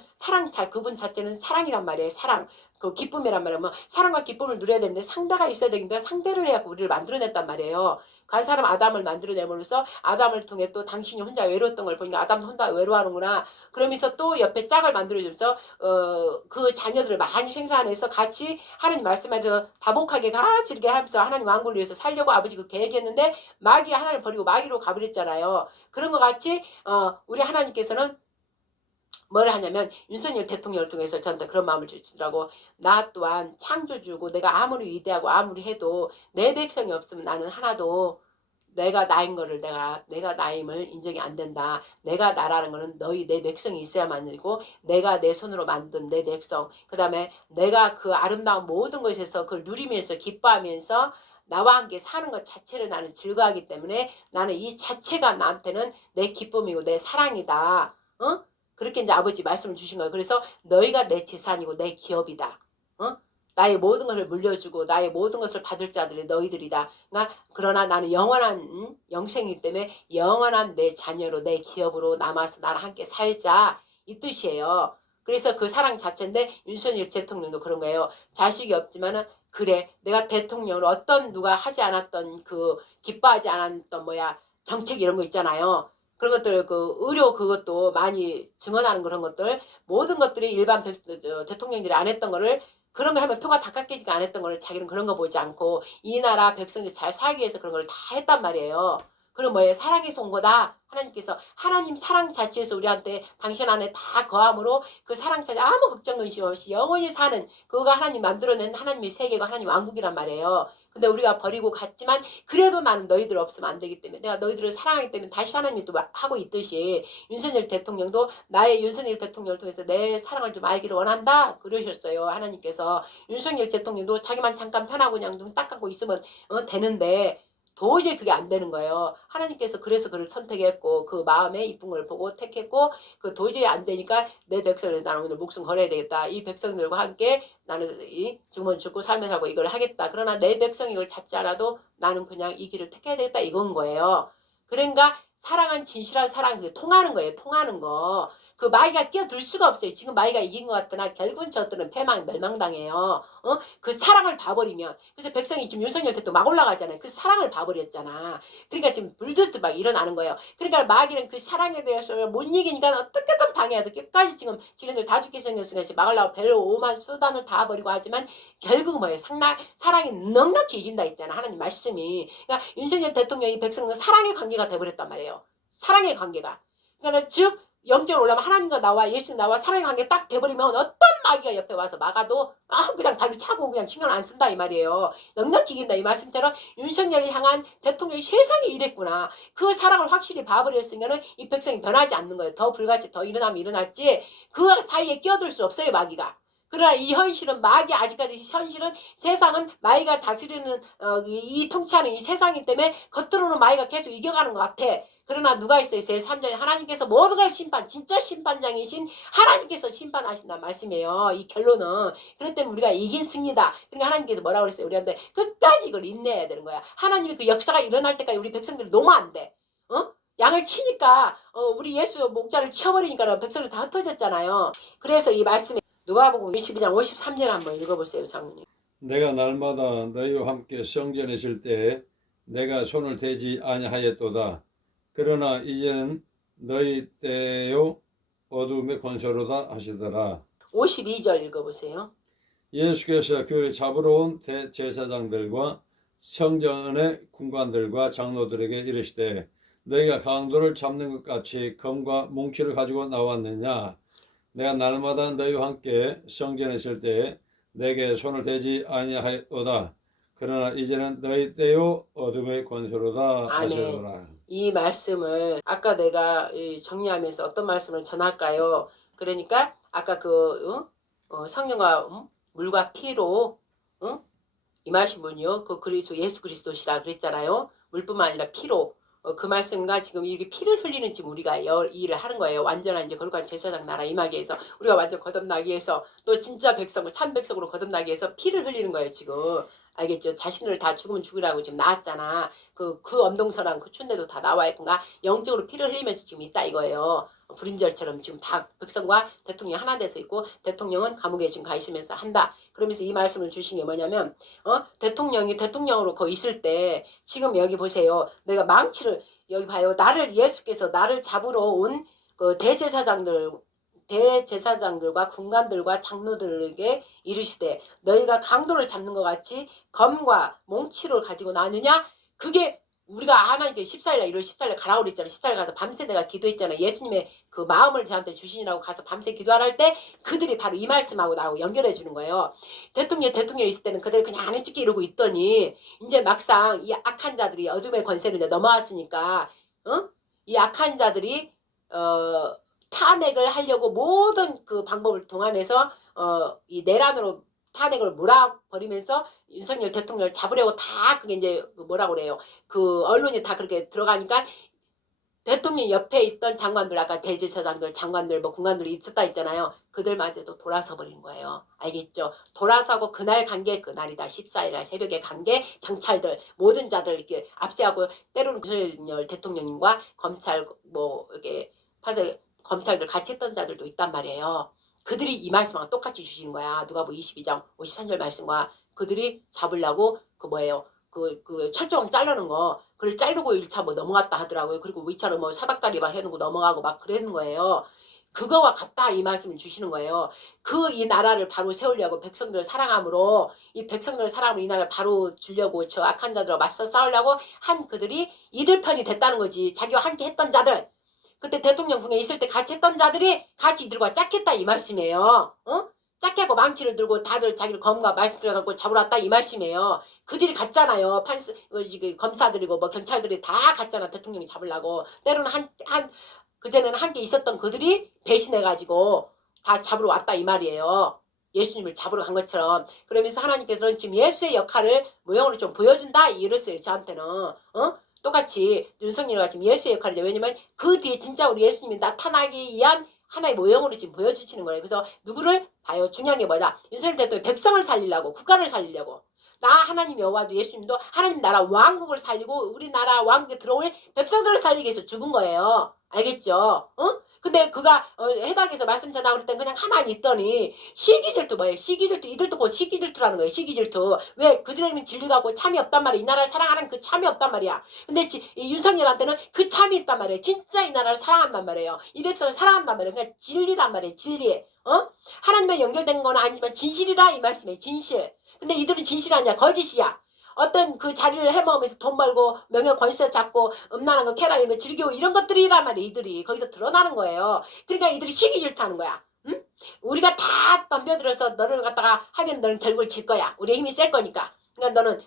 그분 자체는 사랑이란 말이에요. 사랑. 그 기쁨이란 말이야. 뭐 사랑과 기쁨을 누려야 되는데 상대가 있어야 되는데 상대를 해갖고 우리를 만들어냈단 말이에요. 그 한 사람 아담을 만들어내면서 아담을 통해 또 당신이 혼자 외로웠던 걸 보니까 아담도 혼자 외로워하는구나. 그러면서 또 옆에 짝을 만들어주면서 그 자녀들을 많이 생산해서 같이 하나님 말씀하셔서 다복하게 같이 이렇게 하면서 하나님 왕국을 위해서 살려고 아버지 그 계획했는데 마귀 하나님 버리고 마귀로 가버렸잖아요. 그런 것 같이 우리 하나님께서는 뭘 하냐면 윤석열 대통령을 통해서 저한테 그런 마음을 주시더라고. 나 또한 창조주고 내가 아무리 위대하고 아무리 해도 내 백성이 없으면 나는 하나도 내가 나인 거를 내가 나임을 인정이 안 된다. 내가 나라는 거는 내 백성이 있어야만 되고 내가 내 손으로 만든 내 백성 그 다음에 내가 그 아름다운 모든 것에서 그걸 누리면서 기뻐하면서 나와 함께 사는 것 자체를 나는 즐거워하기 때문에 나는 이 자체가 나한테는 내 기쁨이고 내 사랑이다. 그렇게 이제 아버지 말씀을 주신 거예요. 그래서 너희가 내 재산이고 내 기업이다. 나의 모든 것을 물려주고 나의 모든 것을 받을 자들이 너희들이다. 그러나 나는 영원한 영생이기 때문에 영원한 내 자녀로 내 기업으로 남아서 나랑 함께 살자. 이 뜻이에요. 그래서 그 사랑 자체인데 윤석열 대통령도 그런 거예요. 자식이 없지만은 그래 내가 대통령으로 어떤 누가 하지 않았던 그 기뻐하지 않았던 정책 이런 거 있잖아요. 그런 것들 그 의료 그것도 많이 증언하는 그런 것들 모든 것들이 일반 대통령들이 안 했던 거를 그런 거 하면 표가 다 깎이지가 않았던 거를 자기는 그런 거 보지 않고 이 나라 백성이 잘 살기 위해서 그런 걸 다 했단 말이에요. 그럼 사랑에서 온 거다. 하나님께서 하나님 사랑 자체에서 우리한테 당신 안에 다 거함으로 그 사랑 자체 아무 걱정 근심 없이 영원히 사는 그거가 하나님 만들어낸 하나님의 세계가 하나님 왕국이란 말이에요. 근데 우리가 버리고 갔지만 그래도 나는 너희들 없으면 안 되기 때문에 내가 너희들을 사랑하기 때문에 다시 하나님이 또 하고 있듯이 윤석열 대통령도 나의 윤석열 대통령을 통해서 내 사랑을 좀 알기를 원한다 그러셨어요. 하나님께서. 윤석열 대통령도 자기만 잠깐 편하고 그냥 눈 딱 감고 있으면 되는데 도저히 그게 안 되는 거예요. 하나님께서 그래서 그를 선택했고 그 마음에 이쁜 걸 보고 택했고 그 도저히 안 되니까 내 백성을 나는 오늘 목숨 걸어야 되겠다. 이 백성들과 함께 나는 죽으면 죽고 살면 살고 이걸 하겠다. 그러나 내 백성이 이걸 잡지 않아도 나는 그냥 이 길을 택해야 되겠다 이건 거예요. 그러니까 사랑은 진실한 사랑 그 통하는 거예요. 통하는 거. 그 마귀가 끼어들 수가 없어요. 지금 마귀가 이긴 것 같으나 결국은 저들은 패망 멸망당해요. 그 사랑을 봐버리면 그래서 백성이 지금 윤석열 대통령 막 올라가잖아요. 그 사랑을 봐버렸잖아. 그러니까 지금 불듯 막 일어나는 거예요. 그러니까 마귀는 그 사랑에 대해서 못 이기니까 어떻게든 방해해서 끝까지 지금 지네들 다 죽게 생겼으니까 지금 막으려고 별로 오만 수단을 다 버리고 하지만 결국은 뭐예요? 사랑이 넉넉히 이긴다 있잖아. 하나님 말씀이. 그러니까 윤석열 대통령이 백성과 사랑의 관계가 돼버렸단 말이에요. 사랑의 관계가. 그러니까 즉 영적으로 올라면 하나님과 나와 예수 나와 사랑의 관계 딱 돼버리면 어떤 마귀가 옆에 와서 막아도 그냥 발로 차고 그냥 신경 안 쓴다 이 말이에요. 넉넉히 이긴다 이 말씀처럼 윤석열을 향한 대통령이 세상에 이랬구나. 그 사랑을 확실히 봐버렸으면 이 백성이 변하지 않는 거예요. 더 불같이 더 일어나면 일어났지 그 사이에 끼어들 수 없어요 마귀가. 그러나 이 현실은 마귀 아직까지 현실은 세상은 마귀가 다스리는 이 통치하는 이 세상이기 때문에 겉으로는 마귀가 계속 이겨가는 것 같아. 그러나 누가 있어요? 제3장에 하나님께서 모든 걸 심판 진짜 심판장이신 하나님께서 심판하신다는 말씀이에요. 이 결론은. 그렇기 때문에 우리가 이긴 승리다. 그러니까 하나님께서 뭐라고 그랬어요? 우리한테 끝까지 이걸 인내해야 되는 거야. 하나님이 그 역사가 일어날 때까지 우리 백성들이 놓으면 안 돼. 양을 치니까 우리 예수 목자를 치워버리니까 백성들 다 흩어졌잖아요. 그래서 이 말씀에 누가복음 22장 53절 한번 읽어보세요. 장로님. 내가 날마다 너희와 함께 성전에 있을 때에 내가 손을 대지 아니하였도다. 그러나 이제는 너희 때요 어둠의 권세로다 하시더라. 52절 읽어보세요. 예수께서 교회 잡으러 온 대제사장들과 성전의 군관들과 장로들에게 이르시되 너희가 강도를 잡는 것 같이 검과 뭉치를 가지고 나왔느냐. 내가 날마다 너희와 함께 성전에 있을 때에 내게 손을 대지 아니하였도다. 그러나 이제는 너희 때요 어둠의 권세로다 하시더라. 이 말씀을 아까 내가 정리하면서 어떤 말씀을 전할까요? 그러니까 아까 그 성령과 물과 피로 임하신 분이요. 그 그리스도 예수 그리스도시라 그랬잖아요. 물뿐만 아니라 피로. 그 말씀과 지금 이게 피를 흘리는 지금 우리가 이 일을 하는 거예요. 완전한 이제 거룩한 제사장 나라 임하기 위해서 우리가 완전 거듭나기 위해서 또 진짜 백성을 참 백성으로 거듭나기 위해서 피를 흘리는 거예요. 지금 알겠죠? 자신을 다 죽으면 죽으라고 지금 나왔잖아. 그 엄동설한 그 춘대도 다 나와 있던가 영적으로 피를 흘리면서 지금 있다 이거예요. 불인절처럼 지금 다 백성과 대통령이 하나 돼서 있고 대통령은 감옥에 지금 가 있으면서 한다. 그러면서 이 말씀을 주신 게 뭐냐면 대통령이 대통령으로 거기 있을 때 지금 여기 보세요. 내가 망치를 여기 봐요. 예수께서 나를 잡으러 온 그 대제사장들과 군관들과 장로들에게 이르시되 너희가 강도를 잡는 것 같이 검과 몽치를 가지고 나느냐. 그게 우리가 하나님께 14일날 1월 14일날 가라고 그랬잖아요. 14일 가서 밤새 내가 기도했잖아요. 예수님의 그 마음을 저한테 주시니라고 가서 밤새 기도하라 할 때 그들이 바로 이 말씀하고 나하고 연결해 주는 거예요. 대통령이 있을 때는 그들 그냥 안에 찍게 이러고 있더니 이제 막상 이 악한 자들이 어둠의 권세를 이제 넘어왔으니까 이 악한 자들이 탄핵을 하려고 모든 그 방법을 동원해서 이 내란으로 탄핵을 몰아버리면서 윤석열 대통령을 잡으려고 다 그게 이제 뭐라고 그래요. 그 언론이 다 그렇게 들어가니까 대통령 옆에 있던 장관들 아까 대제사장들 장관들 뭐 군관들이 있었다 있잖아요. 그들마저도 돌아서 버린 거예요. 알겠죠? 돌아서고 그날 간 게 그날이다. 14일날 새벽에 간 게 경찰들 모든 자들 이렇게 압수하고 때로는 윤석열 대통령님과 검찰 뭐 이렇게 파서 검찰들 같이 했던 자들도 있단 말이에요. 그들이 이 말씀과 똑같이 주시는 거야. 누가복음 22장 53절 말씀과 그들이 잡으려고 그 뭐예요. 그 철조망 자르는 거 그걸 자르고 1차 뭐 넘어갔다 하더라고요. 그리고 2차로 뭐 사닥다리 막 해놓고 넘어가고 막 그러는 거예요. 그거와 같다 이 말씀을 주시는 거예요. 이 나라를 바로 세우려고 백성들을 사랑함으로 이 백성들을 사랑함으로 이 나라를 바로 주려고 저 악한 자들과 맞서 싸우려고 한 그들이 이들 편이 됐다는 거지. 자기와 함께 했던 자들. 그때 대통령 궁에 있을 때 같이 했던 자들이 같이 이들과 짝했다 이 말씀이에요. 짝게 하고 망치를 들고 다들 자기를 검과 말씀을 갖고 잡으러 왔다 이 말씀이에요. 그들이 갔잖아요. 검사들이고 뭐 경찰들이 다 갔잖아. 대통령이 잡으려고. 때로는 그전에는 함께 있었던 그들이 배신해가지고 다 잡으러 왔다 이 말이에요. 예수님을 잡으러 간 것처럼. 그러면서 하나님께서는 지금 예수의 역할을 모형으로 좀 보여준다 이랬어요. 저한테는. 똑같이 윤석열과 지금 예수의 역할이죠. 왜냐면 그 뒤에 진짜 우리 예수님이 나타나기 위한 하나의 모형으로 지금 보여주시는 거예요. 그래서 누구를 봐요. 중요한 게 뭐냐. 윤석열 대통령이 백성을 살리려고 국가를 살리려고. 나 하나님 여호와도 예수님도 하나님 나라 왕국을 살리고 우리나라 왕국에 들어올 백성들을 살리기 위해서 죽은 거예요. 알겠죠? 근데 그가 해당에서 말씀 전하고 그럴 땐 그냥 가만히 있더니 시기질투 뭐예요? 시기질투 이들도 곧 시기질투라는 거예요. 시기질투. 왜? 그들에게는 진리가 없고 참이 없단 말이야. 이 나라를 사랑하는 그 참이 없단 말이야. 근데 이 윤석열한테는 그 참이 있단 말이에요. 진짜 이 나라를 사랑한단 말이에요. 이 백성을 사랑한단 말이에요. 그러니까 진리란 말이에요. 진리. 하나님과 연결된 건 아니지만 진실이다 이 말씀이에요. 진실. 근데 이들은 진실이 아니야. 거짓이야. 어떤 그 자리를 해먹으면서 돈 벌고 명예 권세 잡고 음란한 거 캐라 이런 거 즐기고 이런 것들이란 말이야. 이들이 거기서 드러나는 거예요. 그러니까 이들이 시기 질투하는 거야. 응? 우리가 다 덤벼들어서 너를 갖다가 하면 너는 결국 질 거야. 우리의 힘이 셀 거니까. 그러니까 너는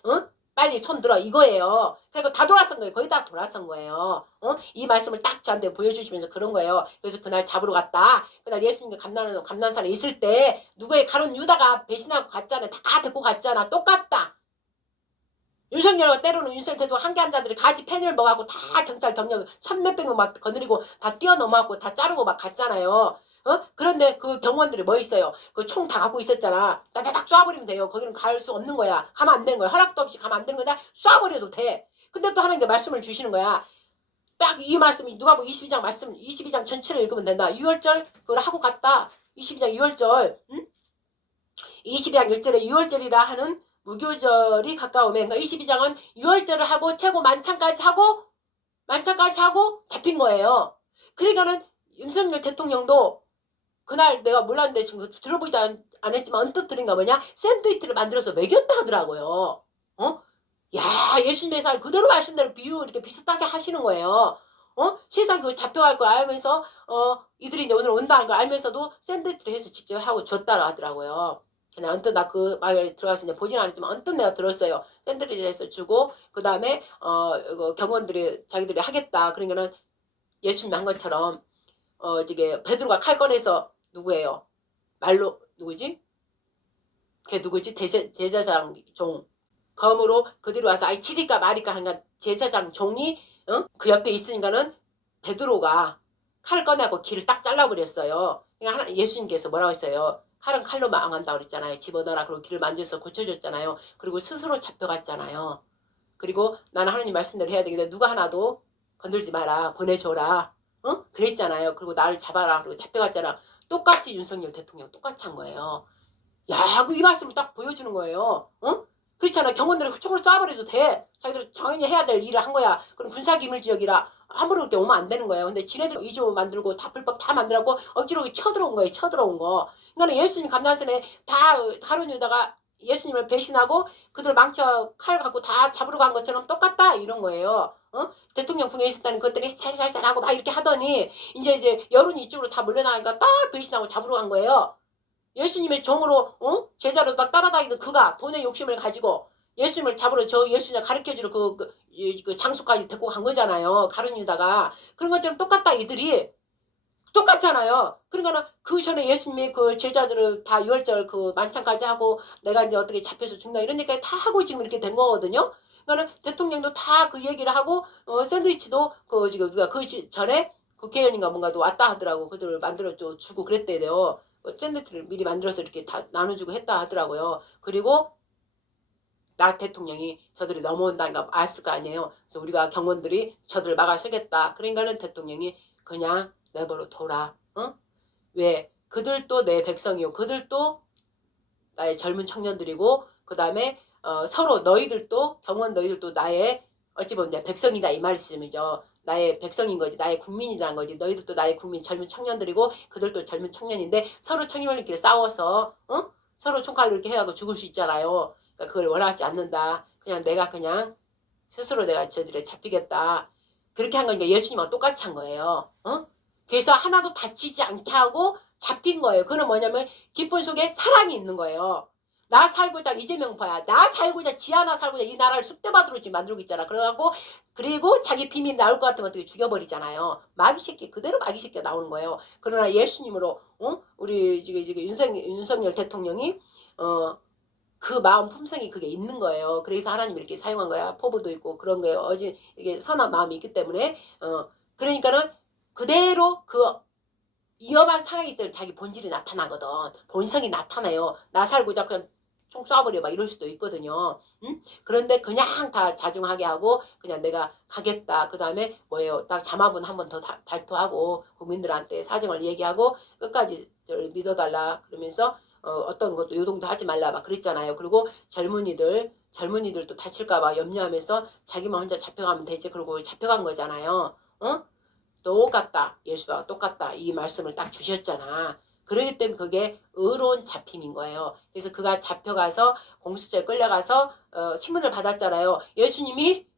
빨리 손 들어 이거예요. 그리고 다 돌아선 거예요. 거의 다 돌아선 거예요. 이 말씀을 딱 저한테 보여주시면서 그런 거예요. 그래서 그날 잡으러 갔다. 그날 예수님과 감난산에 있을 때 누구의 가론 유다가 배신하고 갔잖아. 다 데리고 갔잖아. 똑같다. 윤석열과 때로는 윤석열 대통령 함께한 자들이 가지 펜을 먹하고 다 경찰 병력 1,몇백 명 막 거느리고 다 뛰어넘어갖고 다 자르고 막 갔잖아요. 그런데 그 경호원들이 뭐 있어요? 그 총 다 갖고 있었잖아. 따다닥 쏴버리면 돼요. 거기는 갈 수 없는 거야. 가면 안 되는 거야. 허락도 없이 가면 안 되는 거야. 쏴버려도 돼. 근데 또 하나님께 말씀을 주시는 거야. 딱 이 말씀이 누가 뭐 22장 말씀 22장 전체를 읽으면 된다. 6월절 그걸 하고 갔다. 22장 6월절 22장 1절에 6월절이라 하는 무교절이 가까우면 그러니까 22장은 6월절을 하고 최고 만찬까지 하고 잡힌 거예요. 그러니까는 윤석열 대통령도 그날 내가 몰랐는데 지금 들어보지 안 했지만 언뜻 들은 거 뭐냐? 샌드위치를 만들어서 먹였다 하더라고요. 야 예수님의 상 그대로 말씀대로 비유 이렇게 비슷하게 하시는 거예요. 세상 그 잡혀갈 걸 알면서 이들이 이제 오늘 온다는 걸 알면서도 샌드위치를 해서 직접 하고 줬다라 하더라고요. 그냥 언뜻 나 그 말에 들어가서 이제 보진 않았지만 언뜻 내가 들었어요. 샌드위치 해서 주고 그 다음에 경원들이 자기들이 하겠다. 그러니까는 예수님이 한 것처럼 저게 베드로가 칼 꺼내서 누구예요? 말로 누구지? 걔 누구지? 제사장 종 검으로 그들이 와서 아이 치리까 말이까 하니까 제사장 종이 그 옆에 있으니까는 베드로가 칼 꺼내고 길을 딱 잘라버렸어요. 그러니까 예수님께서 뭐라고 했어요? 칼은 칼로 망한다고 그랬잖아요. 집어넣어라. 그리고 길을 만져서 고쳐줬잖아요. 그리고 스스로 잡혀갔잖아요. 그리고 나는 하나님 말씀대로 해야 되겠는데 누가 하나도 건들지 마라. 보내줘라. 그랬잖아요. 그리고 나를 잡아라. 그리고 잡혀갔잖아. 똑같이 윤석열 대통령 똑같이 한 거예요. 야, 이 말씀을 딱 보여주는 거예요. 그렇잖아. 경원들을 총을 쏴버려도 돼. 자기들 당연히 해야 될 일을 한 거야. 그럼 군사기밀지역이라 함부로 그렇게 오면 안 되는 거예요. 근데 지네들 위조 만들고 다 불법 다 만들었고 억지로 쳐들어온 거예요. 쳐들어온 거. 그러니까 예수님 감난산에 다 가룟 유다가 예수님을 배신하고 그들 망쳐 칼 갖고 다 잡으러 간 것처럼 똑같다 이런 거예요. 대통령 궁에 있었다는 것들이 살살살 하고 막 이렇게 하더니 이제 여론이 이쪽으로 다 몰려나가니까 딱 배신하고 잡으러 간 거예요. 예수님의 종으로 제자로 막 따라다니던 그가 돈의 욕심을 가지고 예수님을 잡으러 저 예수님 가르쳐주러 그 장소까지 데리고 간 거잖아요. 가룟 유다가. 그런 것처럼 똑같다 이들이. 똑같잖아요. 그러니까 그 전에 예수님이 그 제자들을 다 6월절 그 만찬까지 하고 내가 이제 어떻게 잡혀서 죽나 이런 얘기까지 다 하고 지금 이렇게 된 거거든요. 그러니까 대통령도 다 그 얘기를 하고 샌드위치도 그 지금 누가 그 전에 국회의원인가 뭔가도 왔다 하더라고. 그들을 만들어 주고 그랬대요. 샌드위치를 미리 만들어서 이렇게 다 나눠주고 했다 하더라고요. 그리고 나 대통령이 저들이 넘어온다니까 알았을 거 아니에요. 그래서 우리가 경원들이 저들을 막아서겠다. 그러니까는 대통령이 그냥 내버려 둬라. 왜? 그들도 내 백성이요. 그들도 나의 젊은 청년들이고 그 다음에 서로 너희들도 경원 너희들도 나의 어찌 보면 백성이다 이 말씀이죠. 나의 백성인 거지. 나의 국민이라는 거지. 너희들도 나의 국민 젊은 청년들이고 그들도 젊은 청년인데 서로 청년들끼리 싸워서 서로 총칼로 이렇게 해가지고 죽을 수 있잖아요. 그러니까 그걸 원하지 않는다. 그냥 내가 그냥 스스로 내가 저들에 잡히겠다. 그렇게 한 거니까 예수님하고 똑같이 한 거예요. 그래서 하나도 다치지 않게 하고 잡힌 거예요. 그는 뭐냐면 기쁨 속에 사랑이 있는 거예요. 나 살고자 이재명파야. 나 살고자 지하나 살고자 이 나라를 쑥대밭으로 지금 만들고 있잖아. 그래갖고 그리고 자기 비밀 나올 것 같으면 어떻게 죽여버리잖아요. 마귀 새끼 그대로 마귀 새끼가 나오는 거예요. 그러나 예수님으로 우리 지금 윤석열 대통령이 그 마음 품성이 그게 있는 거예요. 그래서 하나님이 이렇게 사용한 거야. 포부도 있고 그런 거예요. 어제 이게 선한 마음이 있기 때문에 그러니까는 그대로 그 위험한 상황이 있을 때 자기 본질이 나타나거든. 본성이 나타나요. 나 살고자 그냥 총 쏴버려 막 이럴 수도 있거든요. 응? 그런데 그냥 다 자중하게 하고 그냥 내가 가겠다. 그 다음에 뭐예요. 딱 자마분 한 번 더 발표하고 국민들한테 사정을 얘기하고 끝까지 저를 믿어달라 그러면서 어떤 것도 요동도 하지 말라 막 그랬잖아요. 그리고 젊은이들도 다칠까봐 염려하면서 자기만 혼자 잡혀가면 되지. 그러고 잡혀간 거잖아요. 똑같다. 예수와 똑같다. 이 말씀을 딱 주셨잖아. 그러기 때문에 그게 의로운 잡힘인 거예요. 그래서 그가 잡혀가서 공수처에 끌려가서 신문을 받았잖아요. 예수님이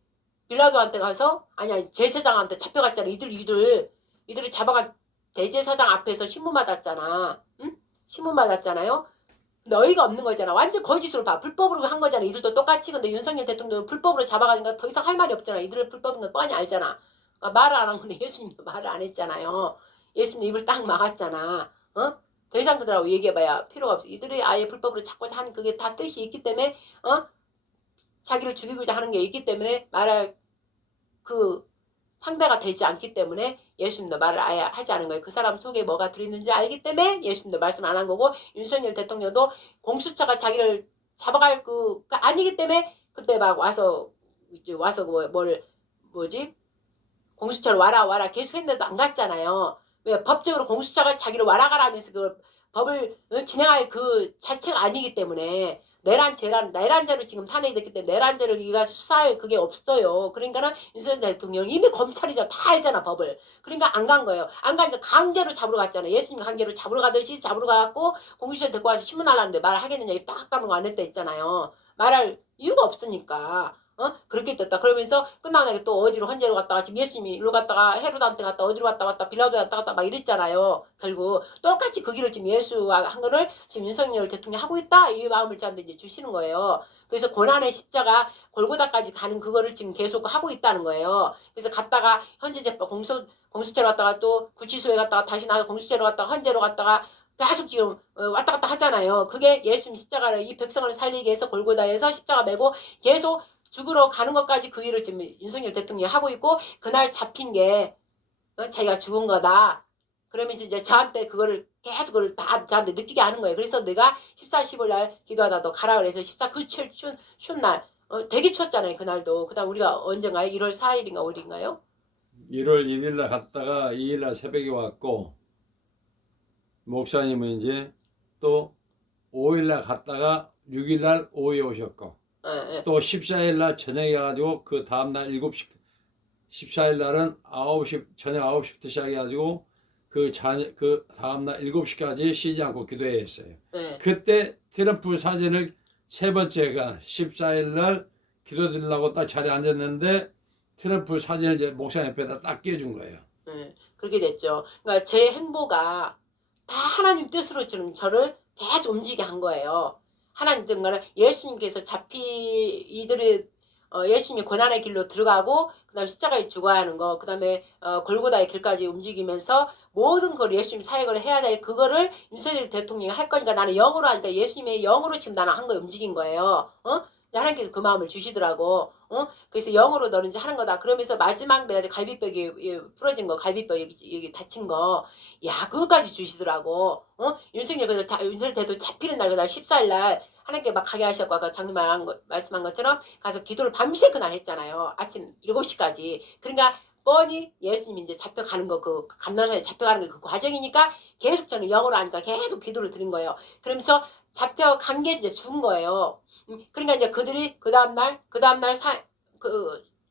빌라도한테 가서 아니 제사장한테 잡혀갔잖아. 이들이 잡아가 대제사장 앞에서 신문 받았잖아. 응? 신문 받았잖아요. 너희가 없는 거잖아. 완전 거짓으로 봐. 불법으로 한 거잖아. 이들도 똑같이. 근데 윤석열 대통령은 불법으로 잡아가니까 더 이상 할 말이 없잖아. 이들을 불법인 건 뻔히 알잖아. 말을 안 한 건데 예수님도 말을 안 했잖아요. 예수님 입을 딱 막았잖아. 더 이상 그들하고 얘기해봐야 필요가 없어. 이들이 아예 불법으로 잡고자 하는 그게 다 뜻이 있기 때문에 자기를 죽이고자 하는 게 있기 때문에 말할 그 상대가 되지 않기 때문에 예수님도 말을 아예 하지 않은 거예요. 그 사람 속에 뭐가 들어있는지 알기 때문에 예수님도 말씀 안 한 거고 윤석열 대통령도 공수처가 자기를 잡아갈 그 아니기 때문에 그때 막 와서 뭐지 공수처를 와라 계속 했는데도 안 갔잖아요. 왜 법적으로 공수처가 자기를 와라 가라 하면서 그 법을 진행할 그 자체가 아니기 때문에 내란죄로 지금 탄핵이 됐기 때문에 내란죄를 이가 수사할 그게 없어요. 그러니까는 윤석열 대통령 이미 검찰이잖아. 다 알잖아 법을. 그러니까 안 간 거예요. 안 가니까 강제로 잡으러 갔잖아요. 예수님 강제로 잡으러 가듯이 잡으러 가갖고 공수처 데리고 와서 신문하려는데 말을 하겠느냐 입 딱 까먹고 안 했다 했잖아요. 말할 이유가 없으니까. 그렇게 됐다. 그러면서 끝나고 또 어디로 헌재로 갔다가 지금 예수님이 일로 갔다가 헤로드한테 갔다 어디로 갔다 빌라도한테 갔다 막 이랬잖아요. 결국 똑같이 그 길을 지금 예수가 한 거를 지금 윤석열 대통령이 하고 있다. 이 마음을 저한테 이제 주시는 거예요. 그래서 고난의 십자가 골고다까지 가는 그거를 지금 계속 하고 있다는 거예요. 그래서 갔다가 현재 재판 공수처로 갔다가 또 구치소에 갔다가 다시 나서 공수처로 갔다가 헌재로 갔다가 계속 지금 왔다 갔다 하잖아요. 그게 예수님 십자가를 이 백성을 살리기 위해서 골고다에서 십자가 메고 계속 죽으러 가는 것까지 그 일을 지금 윤석열 대통령이 하고 있고 그날 잡힌 게 자기가 죽은 거다. 그러면서 이제 저한테 그거를 계속 그걸 다 저한테 느끼게 하는 거예요. 그래서 내가 14, 15일 날 기도하다 너 가라 그래서 14 그 추운 날 되게 추웠잖아요. 그날도. 그다음 우리가 언젠가요? 1월 4일인가 5일인가요? 1월 1일 날 갔다가 2일 날 새벽에 왔고 목사님은 이제 또 5일 날 갔다가 6일 날 오후에 오셨고 또 14일 날 저녁에 가지고 그 다음날 7시 14일 날은 9시 저녁 9시부터 시작해 가지고 그 다음날 7시까지 쉬지 않고 기도했어요. 그때 트럼프 사진을 세 번째가 14일 날 기도드리려고 딱 자리에 앉았는데 트럼프 사진을 이제 목사 옆에다 딱 끼워준 거예요. 그렇게 됐죠. 그러니까 제 행보가 다 하나님 뜻으로 지금 저를 계속 움직이게 한 거예요. 하나님 때문에 예수님께서 이들이 예수님이 고난의 길로 들어가고 그 다음에 십자가에 죽어야 하는 거 그 다음에 골고다의 길까지 움직이면서 모든 걸 예수님 사역을 해야 될 그거를 윤석열 대통령이 할 거니까 나는 영으로 하니까 예수님의 영으로 지금 나는 한 거에 움직인 거예요. 하나님께서 그 마음을 주시더라고. 그래서 영으로 너는 이제 하는 거다. 그러면서 마지막 내가 갈비뼈기 부러진 거, 갈비뼈 여기 다친 거, 야 그거까지 주시더라고. 윤석열 대통령 잡히는 날 그날 14일 날 하나님께 막 가게 하셨고 아까 장님 말씀한 것처럼 가서 기도를 밤새 그날 했잖아요. 아침 7시까지. 그러니까 뻔히 예수님이 이제 잡혀가는 거, 그 감난산에 잡혀가는 게 그 과정이니까 계속 저는 영어로 하니까 계속 기도를 드린 거예요. 그러면서 잡혀간 게 이제 죽은 거예요. 그러니까 이제 그들이 그 다음날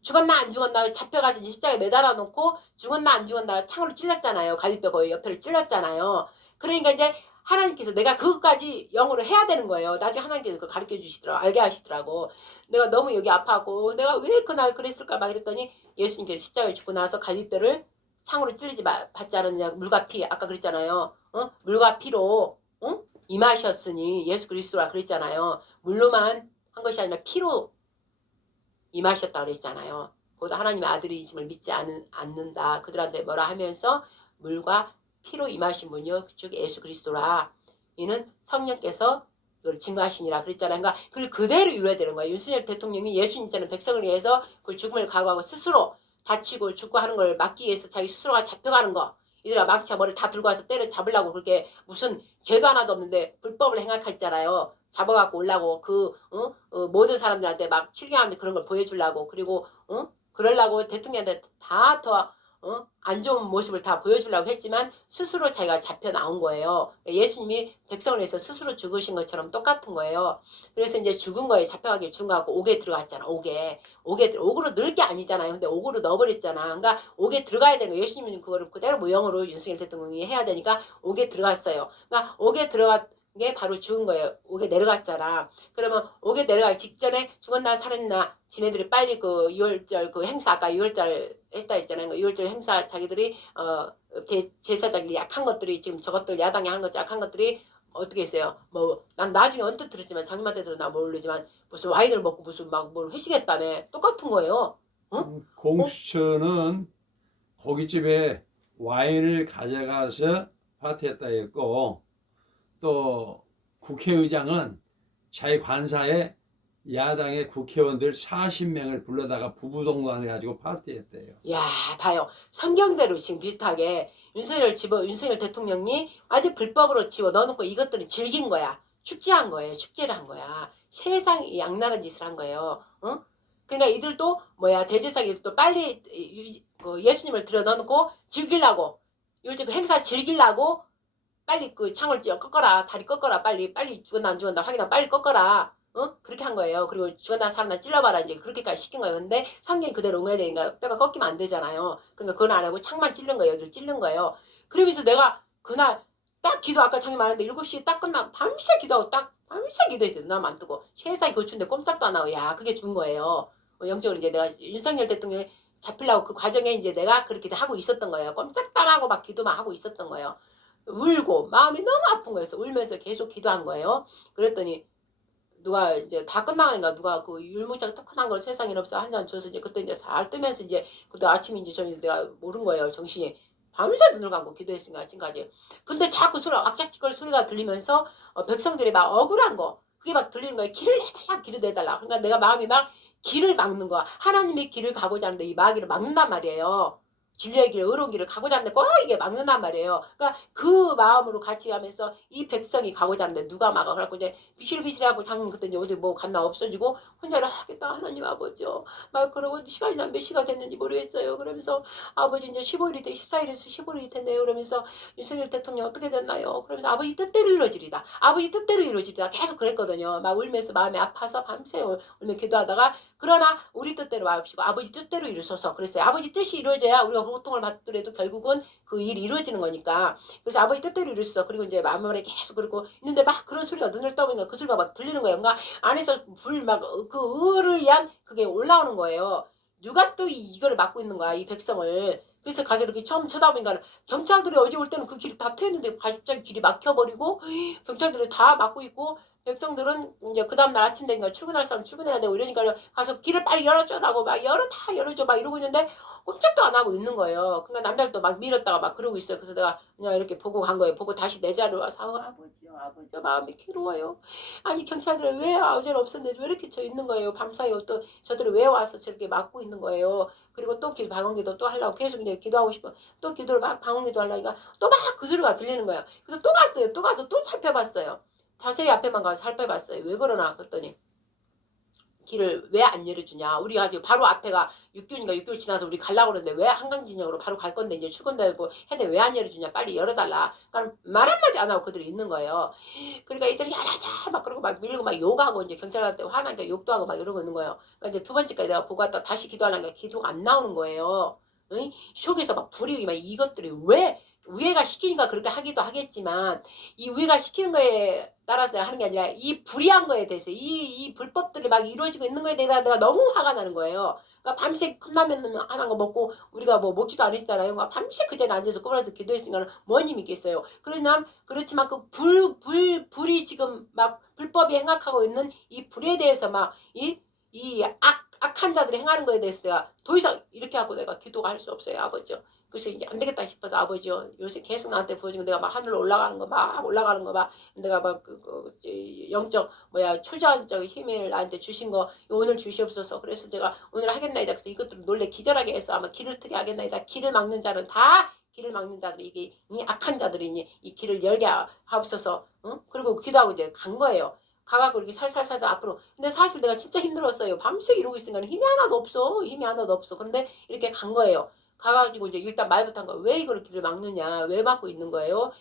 죽었나 안 죽었나 잡혀가서 이제 십자가에 매달아 놓고 죽었나 안 죽었나 창으로 찔렀잖아요. 갈비뼈 거의 옆에를 찔렀잖아요. 그러니까 이제 하나님께서 내가 그것까지 영어로 해야 되는 거예요. 나중에 하나님께서 그걸 가르쳐 주시더라고. 알게 하시더라고. 내가 너무 여기 아파하고 내가 왜 그날 그랬을까 막 이랬더니 예수님께서 십자가에 죽고 나서 갈비뼈를 창으로 찔리지 받지 않았느냐. 물과 피 아까 그랬잖아요. 물과 피로 임하셨으니 예수 그리스도라 그랬잖아요. 물로만 한 것이 아니라 피로 임하셨다 그랬잖아요. 곧 하나님의 아들이심을 믿지 않는다. 그들한테 뭐라 하면서 물과 피로 임하신 분이요 즉 예수 그리스도라. 이는 성령께서 그걸 증거하시니라 그랬잖아요. 그러니까 그걸 그대로 이루어야 되는 거예요. 윤석열 대통령이 예수님처럼 백성을 위해서 그 죽음을 각오하고 스스로 다치고 죽고 하는 걸 막기 위해서 자기 스스로가 잡혀가는 거. 이들아 망치와 머리를 다 들고 와서 때려 잡으려고 그렇게 무슨 죄도 하나도 없는데 불법을 행하했잖아요. 잡아갖고 오려고 모든 사람들한테 막 실경하는데 그런 걸 보여주려고 그리고 그러려고 대통령한테 다 더 안 좋은 모습을 다 보여주려고 했지만 스스로 자기가 잡혀 나온 거예요. 예수님이 백성을 위해서 스스로 죽으신 것처럼 똑같은 거예요. 그래서 이제 죽은 거에 잡혀가기에 죽은 거하고 옥에 들어갔잖아. 옥으로 넣을 게 아니잖아요. 근데 옥으로 넣어버렸잖아. 그러니까 옥에 들어가야 되는 거예요. 예수님은 그거를 그대로 모형으로 윤석열 대통령이 해야 되니까 옥에 들어갔어요. 그러니까 옥에 들어간 게 바로 죽은 거예요. 옥에 내려갔잖아. 그러면 옥에 내려가기 직전에 죽었나 살았나 지네들이 빨리 그 6월절 그 행사 아까 6월절 했다 했잖아요. 그 6월절 행사 자기들이 제사장이 약한 것들이 지금 저것들 야당이 하는 것 약한 것들이 어떻게 했어요? 뭐 난 나중에 언뜻 들었지만 자기한테 들었나 모르지만 무슨 와인을 먹고 무슨 막 뭘 회식했다며 똑같은 거예요. 응? 공수처는 고깃집에 와인을 가져가서 파티했다 했고 또 국회의장은 자기 관사에 야당의 국회의원들 40명을 불러다가 부부동반 해가지고 파티했대요. 야, 봐요. 성경대로 지금 비슷하게 윤석열 대통령이 아주 불법으로 집어 넣어놓고 이것들을 즐긴 거야. 축제한 거예요. 축제를 한 거야. 세상에 양나라 짓을 한 거예요. 그러니까 이들도 대제사장이 또 빨리 예수님을 들여 넣어놓고 즐기려고 요즘 그 행사 즐기려고 빨리 그 창을 꺾어라. 다리 꺾어라. 빨리 죽었나 안 죽었나 확인하고 빨리 꺾어라. 그렇게 한 거예요. 그리고 죽었나 살았나 찔러봐라. 이제 그렇게까지 시킨 거예요. 근데 성경이 그대로 옹해야 되니까 뼈가 꺾이면 안 되잖아요. 그러니까 그건 안 하고 창만 찔른 거예요. 여기를 찔른 거예요. 그러면서 내가 그날 딱 기도 아까 정이 많은데 7시에 딱 끝나 밤새 기도하고 딱 밤새 기도했어요. 눈 안 뜨고 세상이 거춘데 꼼짝도 안 하고 야 그게 준 거예요. 영적으로 이제 내가 윤석열 대통령이 잡히려고 그 과정에 이제 내가 그렇게 하고 있었던 거예요. 꼼짝도 안 하고 막 기도만 하고 있었던 거예요. 울고 마음이 너무 아픈 거였어. 울면서 계속 기도한 거예요. 그랬더니 누가 이제 다 끝나니까 누가 그 율무장 뜨끈한 걸 세상에 없어 한 잔 줘서 이제 그때 이제 살 뜨면서 이제 그때 아침인지 저녁에 내가 모른 거예요. 정신이 밤새 눈을 감고 기도했으니까 아침까지. 근데 자꾸 소리가 왁짝지껄 소리가 들리면서 백성들이 막 억울한 거 그게 막 들리는 거예요. 길을 내달라 길을 내달라. 그러니까 내가 마음이 막 길을 막는 거야. 하나님의 길을 가고자 하는데 이 마귀를 막는단 말이에요. 진리의 길, 의로운 길을 가고자 하는데 꼭 이게 막는단 말이에요. 그러니까 그 마음으로 같이 하면서 이 백성이 가고자 하는데 누가 막아. 그래갖고 이제 비실비실하고 장님 그때 이제 어디 뭐 갔나 없어지고 혼자라 하겠다 하나님 아버지요. 막 그러고 시간이 몇 시가 됐는지 모르겠어요. 그러면서 아버지 이제 15일이 돼 14일에서 15일이 텐데요. 그러면서 윤석열 대통령 어떻게 됐나요? 그러면서 아버지 뜻대로 이루어지리다. 아버지 뜻대로 이루어지리다. 계속 그랬거든요. 막 울면서 마음이 아파서 밤새 울며 기도하다가 그러나 우리 뜻대로 마옵시고 아버지 뜻대로 이루소서 그랬어요. 아버지 뜻이 이루어져야 우리가 고통을 받더라도 결국은 그 일이 이루어지는 거니까. 그래서 아버지 뜻대로 이루소서. 그리고 이제 마음에 계속 그러고 있는데 막 그런 소리가 눈을 떠보니까 그 소리가 막 들리는 거예요. 그러니까 안에서 불 막 그 의를 위한 그게 올라오는 거예요. 누가 또 이걸 막고 있는 거야 이 백성을. 그래서 가서 이렇게 처음 쳐다보니까 경찰들이 어제 올 때는 그 길이 다 트였는데 갑자기 길이 막혀버리고 경찰들이 다 막고 있고 백성들은 이제 그 다음날 아침 되니까 출근할 사람 출근해야 되고 이러니까 가서 길을 빨리 열어줘라고 막 열어줘 막 이러고 있는데 꼼짝도 안 하고 있는 거예요. 그러니까 남자들도 막 밀었다가 막 그러고 있어요. 그래서 내가 그냥 이렇게 보고 간 거예요. 보고 다시 내 자리로 와서 아버지요 마음이 괴로워요. 아니 경찰들은 왜 어제 없었는데 왜 이렇게 저 있는 거예요. 밤사이 또 저들이 왜 와서 저렇게 막고 있는 거예요. 그리고 또 방언기도 또 하려고 계속 이제 기도하고 싶어. 또 기도를 막 방언기도 하려니까 또 막 그 소리가 들리는 거예요. 그래서 또 갔어요. 또 가서 또 살펴봤어요. 자세히 앞에만 가서 살펴봤어요. 왜 그러나 그랬더니 길을 왜 안 열어주냐. 우리가 지금 바로 앞에가 6개월 지나서 우리 가려고 그러는데 왜 한강진영으로 바로 갈 건데 이제 출근되고 해대 왜 안 열어주냐. 빨리 열어달라. 그러니까 말 한마디 안 하고 그들이 있는 거예요. 그러니까 이들이 열어줘 막 그러고 막 밀고 막 욕하고 이제 경찰한테 화나니까 욕도 하고 막 이러고 있는 거예요. 그러니까 이제 두 번째까지 내가 보고 왔다 다시 기도하려니까 기도가 안 나오는 거예요. 응? 속에서 막 불이 막 이것들이 왜 위에가 시키니까 그렇게 하기도 하겠지만 이 위에가 시키는 거에 따라서 하는 게 아니라 이 불의한 거에 대해서 이 불법들이 막 이루어지고 있는 거에 대해서 내가 너무 화가 나는 거예요. 그러니까 밤새 컵라면 하나 거 먹고 우리가 뭐 먹지도 않았잖아요. 그러니까 밤새 그 자리에 앉아서 꼬라서 기도했으니까 뭔 힘이 있겠어요. 그렇지만 그 불이 지금 막 불법이 행악하고 있는 이 불에 대해서 막 악한 자들이 행하는 거에 대해서 내가 더 이상 이렇게 하고 내가 기도가 할 수 없어요, 아버지요. 그래서 이제 안 되겠다 싶어서 아버지요. 요새 계속 나한테 보여준 거 내가 막 하늘로 올라가는 거 막 올라가는 거 막 내가 막 영적 초자적 힘을 나한테 주신 거 오늘 주시옵소서. 그래서 제가 오늘 하겠나이다. 그래서 이것들을 놀래 기절하게 해서 아마 길을 트게 하겠나이다. 길을 막는 자는 다 길을 막는 자들이 이게 이 악한 자들이니 이 길을 열게 하옵소서. 그리고 기도하고 이제 간 거예요. 가갖고 이렇게 살살살 앞으로. 근데 사실 내가 진짜 힘들었어요. 밤새 이러고 있으니까 힘이 하나도 없어. 힘이 하나도 없어. 근데 이렇게 간 거예요. 가가지고 이제 일단 말부터 한 거 왜 이걸 길을 막느냐 왜 막고 있는 거예요?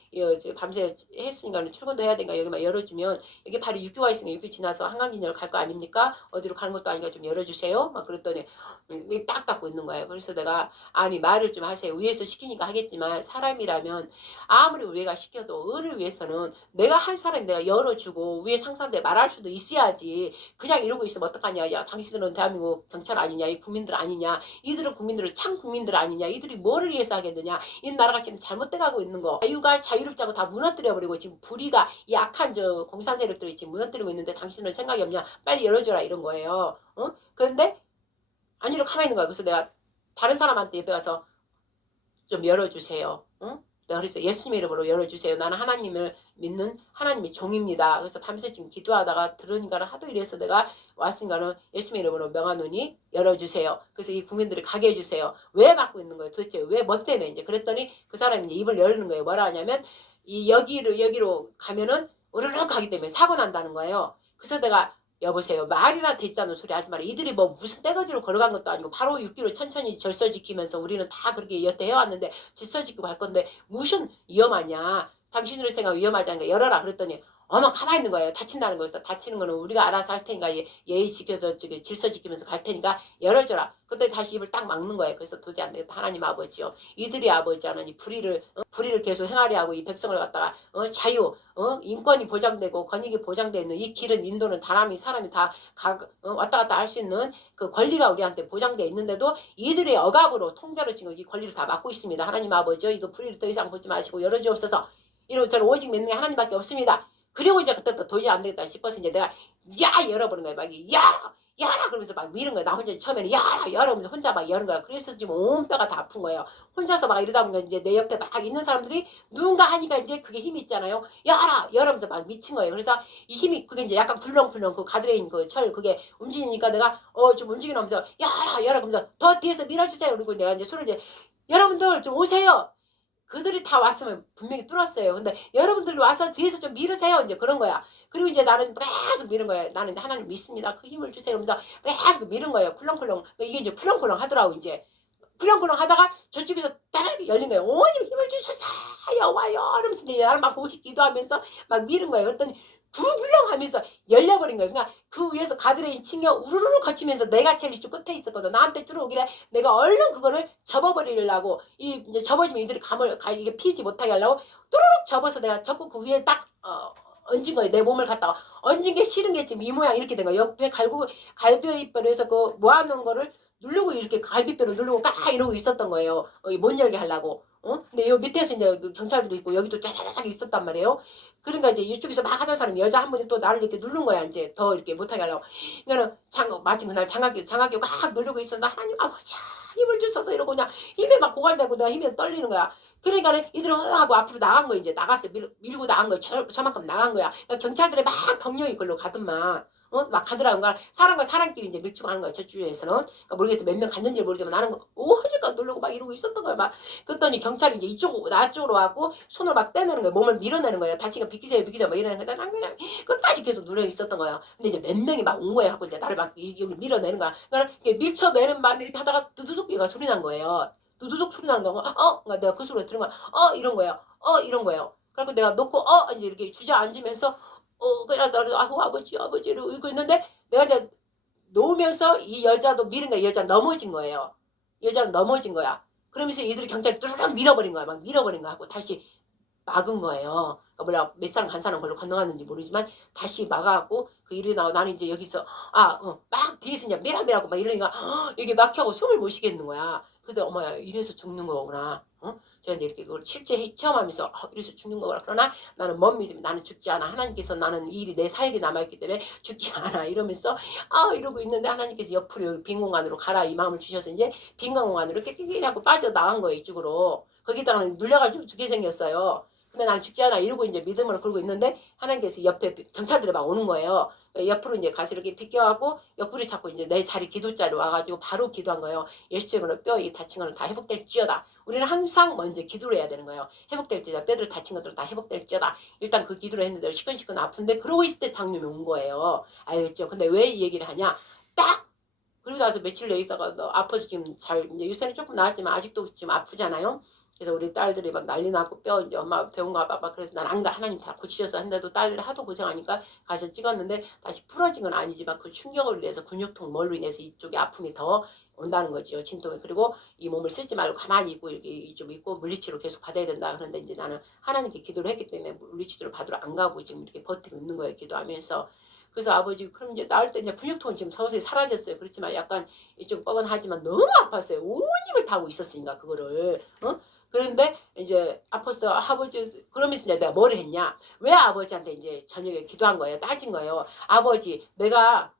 밤새 했으니까 출근도 해야 되니까 여기만 열어주면 여기 바로 육교가 있으니까 육교 지나서 한강진열 갈 거 아닙니까? 어디로 가는 것도 아니니까 좀 열어주세요. 막 그랬더니 딱 닫고 있는 거예요. 그래서 내가 아니 말을 좀 하세요. 위에서 시키니까 하겠지만 사람이라면 아무리 위에가 시켜도 을을 위해서는 내가 한 사람이 내가 열어주고 위에 상사한테 말할 수도 있어야지. 그냥 이러고 있으면 어떡하냐. 야 당신들은 대한민국 경찰 아니냐 이 국민들 아니냐 이들은 국민들은 참 국민들 아니냐 이들이 뭐를 위해서 하겠느냐 이 나라가 지금 잘못돼 가고 있는 거 자유가 자유롭지 않고 다 무너뜨려 버리고 지금 불의가 이 악한 공산 세력들이 지금 무너뜨리고 있는데 당신은 생각이 없냐 빨리 열어줘라 이런 거예요. 그런데 아니로 가만히 있는 거야. 그래서 내가 다른 사람한테 옆에 가서 좀 열어주세요. 내가 그래서 예수님의 이름으로 열어주세요. 나는 하나님을 믿는 하나님의 종입니다. 그래서 밤새 지금 기도하다가 들으니까는 하도 이래서 내가 왔으니까는 예수님의 이름으로 명하노니 열어주세요. 그래서 이 국민들을 가게 해주세요. 왜 막고 있는 거예요? 도대체 왜 뭐 때문에 이제 그랬더니 그 사람이 이제 입을 열는 거예요. 뭐라 하냐면 이 여기로 가면은 우르르 가기 때문에 사고 난다는 거예요. 그래서 내가 여보세요. 말이나 되지 않는 소리 하지 마라. 이들이 뭐 무슨 떼거지로 걸어간 것도 아니고 바로 6기로 천천히 절서 지키면서 우리는 다 그렇게 여태 해왔는데 질서 지키고 갈 건데 무슨 위험하냐. 당신들의 생각 위험하지 않으니까 열어라. 그랬더니 어머 가만히 있는 거예요. 다친다는 거였어. 다치는 거는 우리가 알아서 할 테니까 예의 지켜서 질서 지키면서 갈 테니까 열어줘라. 그랬더니 다시 입을 딱 막는 거예요. 그래서 도저히 안 되겠다. 하나님 아버지요. 이들이 아버지 하나님 불의를 계속 행하려 하고 이 백성을 갖다가 자유 인권이 보장되고 권익이 보장되어 있는 이 길은 인도는 사람이 다 왔다 갔다 할 수 있는 그 권리가 우리한테 보장되어 있는데도 이들의 억압으로 통제로 지금 이 권리를 다 막고 있습니다. 하나님 아버지요. 이거 불의를 더 이상 보지 마시고 열어주옵소서. 이러고 저는 오직 믿는 게 하나님밖에 없습니다. 그리고 이제 그때부터 도저히 안 되겠다 싶어서 이제 내가 열어보는 거야. 막 야라 그러면서 막 미는 거야. 나 혼자 처음에는 야라 열어보면서 혼자 막 여는 거야. 그래서 지금 온 뼈가 다 아픈 거예요. 혼자서 막 이러다 보니까 이제 내 옆에 막 있는 사람들이 누군가 하니까 이제 그게 힘이 있잖아요. 열어보면서 막 미친 거예요. 그래서 이 힘이 그게 이제 약간 굴렁굴렁 그 가드레인 그 철 그게 움직이니까 내가 좀 움직이면서 열어보면서 더 뒤에서 밀어주세요. 그리고 내가 이제 손을 이제 여러분들 좀 오세요. 그들이 다 왔으면 분명히 뚫었어요. 근데 여러분들 와서 뒤에서 좀 밀으세요. 이제 그런 거야. 그리고 이제 나는 계속 미는 거예요. 나는 하나님 믿습니다. 그 힘을 주세요. 그러면서 계속 미는 거예요. 쿨렁쿨렁. 이게 이제 쿨렁쿨렁 하더라고, 이제. 쿨렁쿨렁 하다가 저쪽에서 따르르 열린 거예요. 오님 힘을 주셨어요. 와요. 이러면서 이제 나를 막 보고 기도하면서 막 미는 거예요. 그랬더니 굴렁 하면서 열려버린 거예요. 그러니까 그 위에서 가드레인 칭여 우르르 거치면서 내가 제일 이쪽 끝에 있었거든. 나한테 들어오길래 내가 얼른 그거를 접어버리려고 이제 접어지면 이들이 이게 피지 못하게 하려고 뚜루룩 접어서 내가 접고 그 위에 딱 얹은 거예요. 내 몸을 갖다가 얹은 게 싫은 게 지금 이 모양 이렇게 된 거예요. 옆에 갈비뼈로 해서 그 모아놓은 거를 누르고 이렇게 갈비뼈로 누르고 까 이러고 있었던 거예요. 못 열게 하려고. 근데 요 밑에서 이제 그 경찰들도 있고 여기도 짜자자작 있었단 말이에요. 그러니까 이제 이쪽에서 막 하던 사람이 여자 한 분이 또 나를 이렇게 누른 거야. 이제 더 이렇게 못하게 하려고. 그러니까는 마침 그날 장갑끼 막 누르고 있었는데 하나님 아버지 힘을 주셔서 이러고 그냥 힘에 막 고갈되고 내가 힘에 떨리는 거야. 그러니까는 이들은 하고 앞으로 나간 거야. 이제 나갔어. 밀고 나간 거야. 저만큼 나간 거야. 그러니까 경찰들이 막 병력이 걸로 가더만. 막 가더라는 거야. 사람과 사람끼리 이제 밀치고 하는 거야. 저주에서는. 그러니까 모르겠어. 몇 명 갔는지 모르지만 나는 오지가 누르고 막 이러고 있었던 거야. 막. 그랬더니 경찰이 이제 나 쪽으로 와갖고 손을 막 떼내는 거야. 몸을 밀어내는 거야. 다치니까 비키세요 막 이러는 거야. 난 그냥 끝까지 계속 누르고 있었던 거야. 근데 이제 몇 명이 막 온 거야. 하고 이제 나를 막 여기 밀어내는 거야. 그러니까 밀쳐내는 밤에 이렇게 하다가 두두둑 얘가 소리 난 거예요. 두두둑 소리 나는 거야. 그러니까 내가 그 소리를 들은 거야. 이런 거예요. 이런 거예요. 그래서 내가 놓고 이제 이렇게 주저앉으면서 그냥 나를 아버지 이러고 있는데 내가 이제 놓으면서 이 여자도 미는 거야. 이 여자 넘어진 거예요. 여자는 넘어진 거야. 그러면서 얘들이 경찰이 뚜루룩 밀어버린 거야. 막 밀어버린 거야. 하고 다시 막은 거예요. 그러니까 몰라 몇 사람 간 사람 걸로 건너갔는지 모르지만 다시 막아갖고 그 일이 나고 나는 이제 여기서 막 뒤에서 이제 미라미라고 막 이러니까 이게 막혀고 숨을 못 쉬겠는 거야. 근데 어머야 이래서 죽는 거구나. 제가 이제 이렇게 그걸 실제 체험하면서 이래서 죽는 거구나. 그러나 나는 뭔 믿음이 나는 죽지 않아. 하나님께서 나는 이 일이 내 사역에 남아있기 때문에 죽지 않아. 이러면서 이러고 있는데 하나님께서 옆으로 여기 빈 공간으로 가라 이 마음을 주셔서 이제 빈 공간으로 이렇게 하고 빠져나간 거예요. 이쪽으로. 거기다가는 눌려가지고 죽게 생겼어요. 근데 나는 죽지 않아 이러고 이제 믿음으로 걸고 있는데 하나님께서 옆에 경찰들이 막 오는 거예요. 옆으로 이제 가서 이렇게 비껴갖고 옆구리 잡고 이제 내 자리 기도자리 와가지고 바로 기도한 거예요. 예수님으로 뼈 이 다친 거는 다 회복될지어다. 우리는 항상 먼저 기도를 해야 되는 거예요. 회복될지어다. 뼈들 다친 것들은 다 회복될지어다. 일단 그 기도를 했는데 시큰시큰 아픈데 그러고 있을 때 장님이 온 거예요. 알겠죠? 근데 왜 이 얘기를 하냐? 딱 그리고 나서 며칠 내에 있어가 너 아파서 지금 잘 이제 요새는 조금 나았지만 아직도 지금 아프잖아요. 그래서 우리 딸들이 막 난리 났고 뼈 이제 엄마 병원 가봐 그래서 난 안 가 하나님 다 고치셔서 했는데도 딸들이 하도 고생하니까 가서 찍었는데 다시 풀어진 건 아니지만 그 충격을 위해서 근육통 뭘로 인해서 이쪽에 아픔이 더 온다는 거죠. 진통이. 그리고 이 몸을 쓰지 말고 가만히 있고 이렇게 좀 있고 물리치료 계속 받아야 된다. 그런데 이제 나는 하나님께 기도를 했기 때문에 물리치료를 받으러 안 가고 지금 이렇게 버티고 있는 거예요. 기도하면서. 그래서 아버지 그럼 이제 나을 때 이제 근육통은 지금 서서히 사라졌어요. 그렇지만 약간 이쪽 뻐근하지만 너무 아팠어요. 온 힘을 다하고 있었으니까 그거를. 그런데 이제 아파서 아버지 그러면서 이제 내가 뭘 했냐? 왜 아버지한테 이제 저녁에 기도한 거예요? 따진 거예요. 아버지 내가